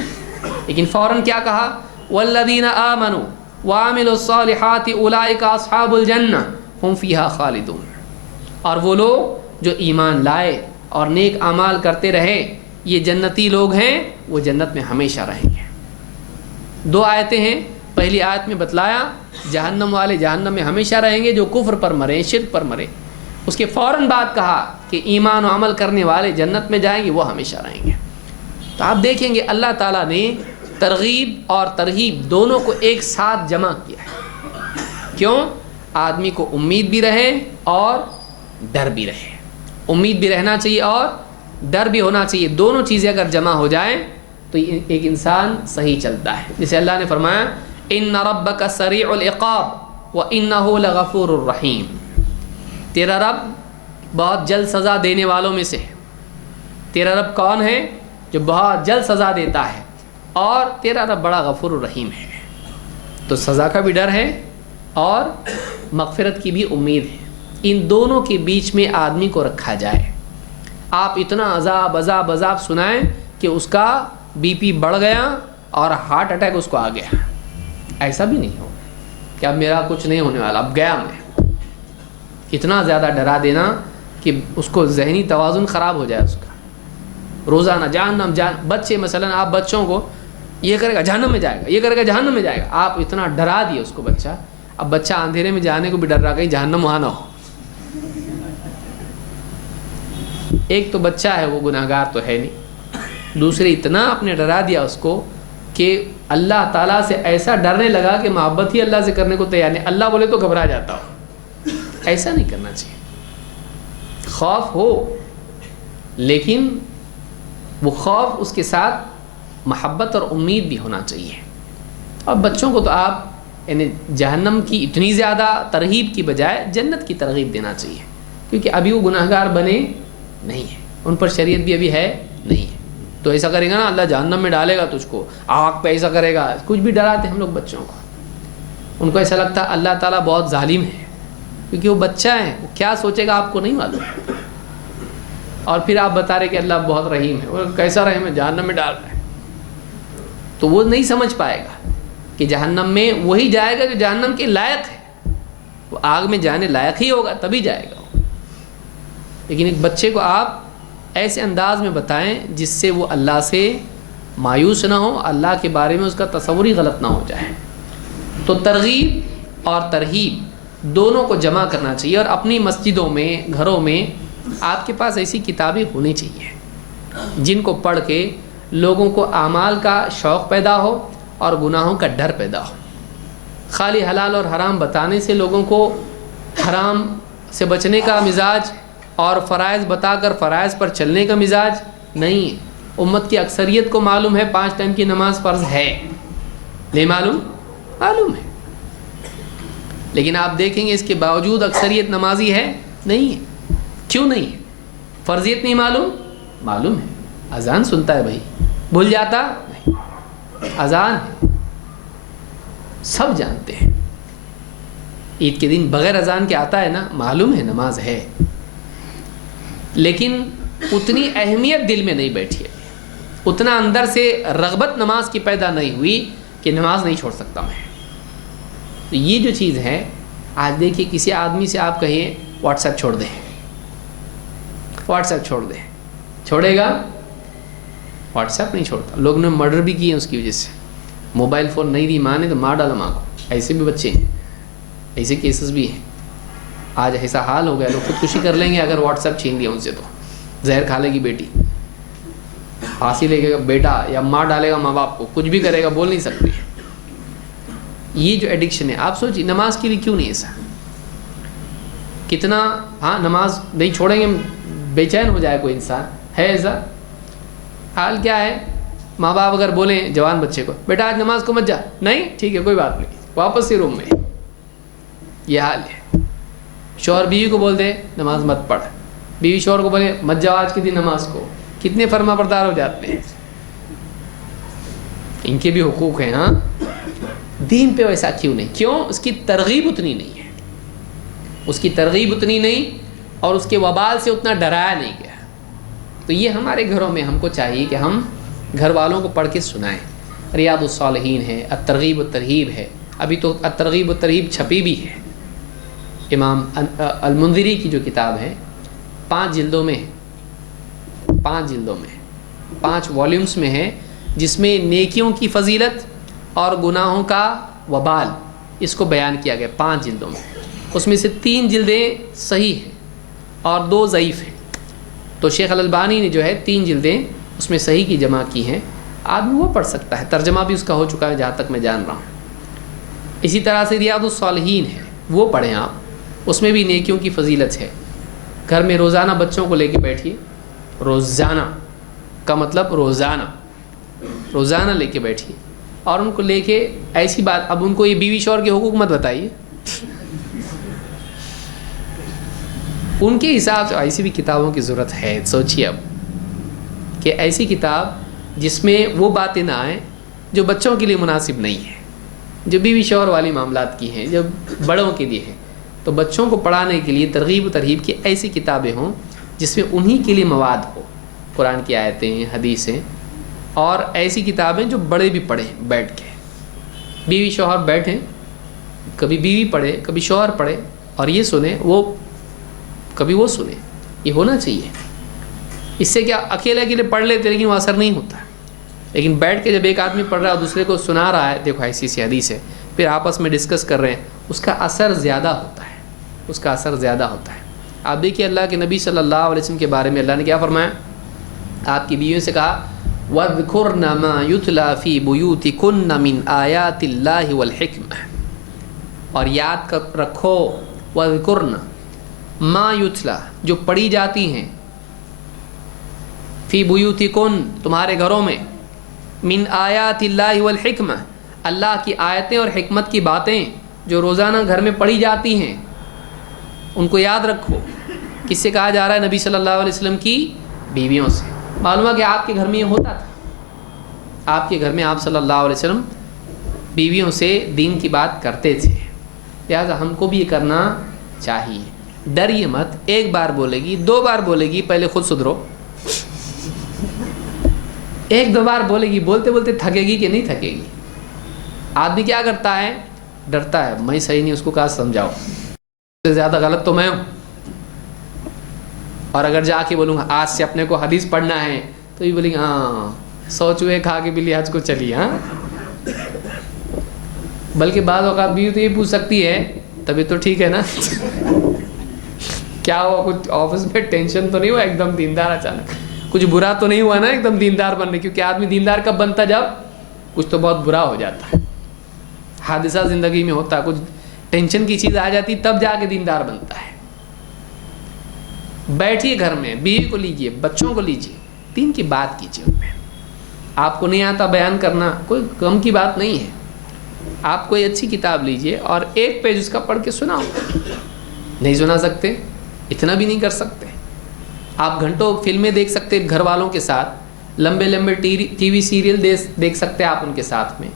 لیکن فوراً کیا کہا؟ والذین آمنوا وعملوا الصالحات اولئک اصحاب الجنہ هم فیها خالدون. اور وہ لوگ جو ایمان لائے اور نیک اعمال کرتے رہے, یہ جنتی لوگ ہیں, وہ جنت میں ہمیشہ رہیں گے. 2 آیتیں ہیں. پہلی آیت میں بتلایا جہنم والے جہنم میں ہمیشہ رہیں گے جو کفر پر مرے, شرک پر مرے. اس کے فوراً بعد کہا کہ ایمان و عمل کرنے والے جنت میں جائیں گے, وہ ہمیشہ رہیں گے. تو آپ دیکھیں گے اللہ تعالیٰ نے ترغیب اور ترہیب دونوں کو ایک ساتھ جمع کیا ہے. کیوں؟ آدمی کو امید بھی رہے اور ڈر بھی رہے. امید بھی رہنا چاہیے اور ڈر بھی ہونا چاہیے. دونوں چیزیں اگر جمع ہو جائیں تو ایک انسان صحیح چلتا ہے. جیسے اللہ نے فرمایا ان ربک سریع العقاب وانہ لغفور الرحیم. تیرا رب بہت جلد سزا دینے والوں میں سے ہے. تیرا رب کون ہے؟ جو بہت جلد سزا دیتا ہے, اور تیرا رب بڑا غفور الرحیم ہے. تو سزا کا بھی ڈر ہے اور مغفرت کی بھی امید ہے. ان دونوں کے بیچ میں آدمی کو رکھا جائے. آپ اتنا عذاب عذاب عذاب سنائیں کہ اس کا بی پی بڑھ گیا اور ہارٹ اٹیک اس کو آ گیا. ایسا بھی نہیں ہو کہ اب میرا کچھ نہیں ہونے والا, اب گیا میں. اتنا زیادہ ڈرا دینا کہ اس کو ذہنی توازن خراب ہو جائے اس کا. روزانہ جہنم بچے مثلا آپ بچوں کو یہ کرے گا جہنم میں جائے گا, یہ کرے گا جہنم میں جائے گا. آپ اتنا ڈرا دیے اس کو بچہ, اب بچہ اندھیرے میں جانے کو بھی ڈر رہا کہیں جہنم وہاں نہ ہو. ایک تو بچہ ہے وہ گناہگار تو ہے نہیں، دوسرے اتنا آپ نے ڈرا دیا اس کو کہ اللہ تعالیٰ سے ایسا ڈرنے لگا کہ محبت ہی اللہ سے کرنے کو تیار نہیں، اللہ بولے تو گھبرا جاتا ہو۔ ایسا نہیں کرنا چاہیے، خوف ہو لیکن وہ خوف اس کے ساتھ محبت اور امید بھی ہونا چاہیے۔ اور بچوں کو تو آپ یعنی جہنم کی اتنی زیادہ ترغیب کی بجائے جنت کی ترغیب دینا چاہیے، کیونکہ ابھی وہ گناہگار بنے نہیں ہیں، ان پر شریعت بھی ابھی ہے نہیں ہے۔ تو ایسا کرے گا نا اللہ جہنم میں ڈالے گا تجھ کو، آگ پہ ایسا کرے گا، کچھ بھی ڈراتے ہم لوگ بچوں کو، ان کو ایسا لگتا ہے اللہ تعالیٰ بہت ظالم ہے، کیونکہ وہ بچہ ہے، وہ کیا سوچے گا آپ کو نہیں معلوم۔ اور پھر آپ بتا رہے کہ اللہ بہت رحیم ہے، وہ کیسا رحیم ہے، جہنم میں ڈال رہے ہیں، تو وہ نہیں سمجھ پائے گا کہ جہنم میں وہی جائے گا جو جہنم کے لائق ہے، وہ آگ میں جانے لائق ہی ہوگا تبھی جائے گا وہ۔ لیکن ایک بچے کو آپ ایسے انداز میں بتائیں جس سے وہ اللہ سے مایوس نہ ہو، اللہ کے بارے میں اس کا تصور ہی غلط نہ ہو جائے۔ تو ترغیب اور ترہیب دونوں کو جمع کرنا چاہیے، اور اپنی مسجدوں میں گھروں میں آپ کے پاس ایسی کتابیں ہونی چاہیے جن کو پڑھ کے لوگوں کو اعمال کا شوق پیدا ہو اور گناہوں کا ڈر پیدا ہو۔ خالی حلال اور حرام بتانے سے لوگوں کو حرام سے بچنے کا مزاج اور فرائض بتا کر فرائض پر چلنے کا مزاج نہیں ہے۔ امت کی اکثریت کو معلوم ہے 5 ٹائم کی نماز فرض ہے، نہیں معلوم؟ معلوم ہے، لیکن آپ دیکھیں گے اس کے باوجود اکثریت نمازی ہے نہیں ہے۔ کیوں نہیں ہے؟ فرضیت نہیں معلوم؟ معلوم ہے، اذان سنتا ہے بھائی، بھول جاتا نہیں، اذان ہے، سب جانتے ہیں۔ عید کے دن بغیر اذان کے آتا ہے نا، معلوم ہے نماز ہے، لیکن اتنی اہمیت دل میں نہیں بیٹھی ہے، اتنا اندر سے رغبت نماز کی پیدا نہیں ہوئی کہ نماز نہیں چھوڑ سکتا میں۔ تو یہ جو چیز ہے، آج دیکھیے کسی آدمی سے آپ کہیں واٹس ایپ چھوڑ دیں، واٹس ایپ چھوڑ دیں، چھوڑے گا؟ واٹس ایپ نہیں چھوڑتا۔ لوگ نے مرڈر بھی کیے اس کی وجہ سے، موبائل فون نہیں دی ماں نے تو مار ڈالا ماں کو، ایسے بھی بچے ہیں، ایسے کیسز بھی ہیں۔ آج ایسا حال ہو گیا لوگ خودکشی کر لیں گے اگر واٹس ایپ چھین لیا ان سے، تو زہر کھا لے گی بیٹی، پھانسی لے گا بیٹا، یا مار ڈالے گا ماں باپ کو، کچھ بھی کرے گا، بول نہیں سکتی۔ یہ جو ایڈکشن ہے، آپ سوچیے نماز کے لیے کیوں نہیں ایسا؟ کتنا ہاں نماز نہیں چھوڑیں گے بے چین ہو جائے کوئی انسان، ہے ایسا؟ حال کیا ہے؟ ماں باپ اگر بولیں جوان بچے کو بیٹا آج نماز کو مت جا، نہیں ٹھیک ہے کوئی بات نہیں، واپس ہی روم میں، یہ حال ہے۔ شوہر بیوی کو بول دے نماز مت پڑھ، بیوی شوہر کو بولے مت جاؤ آج کے دن نماز کو، کتنے فرما بردار ہو جاتے ہیں۔ ان کے بھی حقوق ہیں، ہاں دین پہ ویسا کیوں نہیں؟ کیوں؟ اس کی ترغیب اتنی نہیں ہے، اس کی ترغیب اتنی نہیں، اور اس کے وبال سے اتنا ڈرایا نہیں گیا۔ تو یہ ہمارے گھروں میں ہم کو چاہیے کہ ہم گھر والوں کو پڑھ کے سنائیں۔ ریاض الصالحین ہے، الترغیب والترہیب ہے، ابھی تو الترغیب والترہیب چھپی بھی ہے، امام المنذری کی جو کتاب ہے 5 جلدوں میں، 5 جلدوں میں 5 والیومز میں ہے، جس میں نیکیوں کی فضیلت اور گناہوں کا وبال اس کو بیان کیا گیا 5 جلدوں میں۔ اس میں سے 3 جلدیں صحیح ہیں اور 2 ضعیف ہیں۔ تو شیخ الالبانی نے جو ہے 3 جلدیں اس میں صحیح کی جمع کی ہیں، آدمی وہ پڑھ سکتا ہے، ترجمہ بھی اس کا ہو چکا ہے جہاں تک میں جان رہا ہوں۔ اسی طرح سے ریاض الصالحین ہے، وہ پڑھیں آپ، اس میں بھی نیکیوں کی فضیلت ہے۔ گھر میں روزانہ بچوں کو لے کے بیٹھیے، روزانہ کا مطلب روزانہ، روزانہ لے کے بیٹھیے، اور ان کو لے کے ایسی بات، اب ان کو یہ بیوی شوہر کے حقوق مت بتائیے، ان کے حساب سے ایسی بھی کتابوں کی ضرورت ہے۔ سوچیے اب کہ ایسی کتاب جس میں وہ باتیں نہ آئیں جو بچوں کے لیے مناسب نہیں ہیں، جو بیوی شوہر والی معاملات کی ہیں، جو بڑوں کے لیے ہیں، تو بچوں کو پڑھانے کے لیے ترغیب و ترہیب کی ایسی کتابیں ہوں جس میں انہی کے لیے مواد ہو، قرآن کی آیتیں، حدیثیں، اور ایسی کتابیں جو بڑے بھی پڑھیں بیٹھ کے، بیوی شوہر بیٹھیں، کبھی بیوی پڑھے کبھی شوہر پڑھے، اور یہ سنیں وہ کبھی وہ سنیں، یہ ہونا چاہیے۔ اس سے کیا اکیلے اکیلے پڑھ لیتے لیکن وہ اثر نہیں ہوتا، لیکن بیٹھ کے جب ایک آدمی پڑھ رہا ہے اور دوسرے کو سنا رہا ہے، دیکھو ایسی سی حدیث ہے، پھر آپس میں ڈسکس کر رہے ہیں، اس کا اثر زیادہ ہوتا ہے، اس کا اثر زیادہ ہوتا ہے۔ آپ دیکھیے اللہ کے نبی صلی اللہ علیہ وسلم کے بارے میں اللہ نے کیا فرمایا؟ آپ کی بیویوں سے کہا وَاذْكُرْنَ مَا يُتْلَى فِي بُيُوتِكُنَّ مِنْ آيَاتِ اللَّهِ وَالْحِكْمَةِ، اور یاد رکھو وَاذْكُرْنَ مَا يُتْلَى، جو پڑھی جاتی ہیں، فی بیوتکن، تمہارے گھروں میں، من آیات اللہ والحکمہ، اللہ کی آیتیں اور حکمت کی باتیں جو روزانہ گھر میں پڑھی جاتی ہیں ان کو یاد رکھو۔ کس سے کہا جا رہا ہے؟ نبی صلی اللہ علیہ وسلم کی بیویوں سے۔ معلوم ہے کہ آپ کے گھر میں یہ ہوتا تھا، آپ کے گھر میں آپ صلی اللہ علیہ وسلم بیویوں سے دین کی بات کرتے تھے، لہٰذا ہم کو بھی یہ کرنا چاہیے۔ ڈریے مت، ایک بار بولے گی، دو بار بولے گی، پہلے خود سدھرو۔ ایک دو بار بولے گی، بولتے بولتے تھکے گی کہ نہیں تھکے گی؟ آدمی کیا کرتا ہے؟ ڈرتا ہے، میں صحیح نہیں، اس کو کہا سمجھاؤ، اس سے زیادہ غلط تو میں ہوں۔ اور اگر جا کے بولوں گا آج سے اپنے کو حدیث پڑھنا ہے تو یہ بولیں گے ہاں 100 چوہے کھا کے بلی آج کو چلی۔ ہاں، بلکہ بعض اوقات بھی تو یہ پوچھ سکتی ہے طبیعت تو ٹھیک ہے نا؟ کیا ہوا؟ کچھ آفس میں ٹینشن تو نہیں ہوا ایک دم دیندار اچانک؟ کچھ برا تو نہیں ہوا نا ایک دم دیندار بننے؟ کیونکہ آدمی دیندار کب بنتا؟ جب کچھ تو بہت برا ہو جاتا ہے، حادثہ زندگی میں ہوتا ہے، کچھ ٹینشن کی چیز آ جاتی، تب جا کے دیندار بنتا ہے۔ بیٹھیے گھر میں، بیوی کو لیجیے، بچوں کو لیجیے، دین کی بات کیجیے ان میں۔ آپ کو نہیں آتا بیان کرنا، کوئی غم کی بات نہیں ہے، آپ کوئی اچھی کتاب لیجیے اور ایک پیج اس کا پڑھ کے سناؤ۔ نہیں سنا سکتے؟ اتنا بھی نہیں کر سکتے؟ آپ گھنٹوں فلمیں دیکھ سکتے گھر والوں کے ساتھ، لمبے لمبے ٹی وی سیریل دیکھ سکتے آپ ان کے ساتھ میں،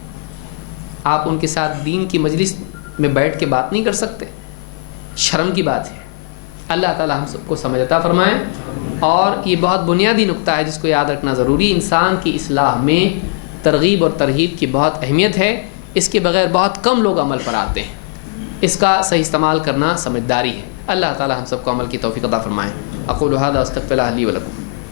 آپ ان کے ساتھ دین کی مجلس میں بیٹھ کے بات نہیں کر سکتے؟ شرم کی بات ہے۔ اللہ تعالی ہم سب کو سمجھ عطا فرمائے۔ اور یہ بہت بنیادی نقطہ ہے جس کو یاد رکھنا ضروری، انسان کی اصلاح میں ترغیب اور ترہیب کی بہت اہمیت ہے، اس کے بغیر بہت کم لوگ عمل پر آتے ہیں، اس کا صحیح استعمال کرنا سمجھداری ہے۔ اللہ تعالی ہم سب کو عمل کی توفیق عطا فرمائے۔ اقول هذا استغفر الله لي ولكم۔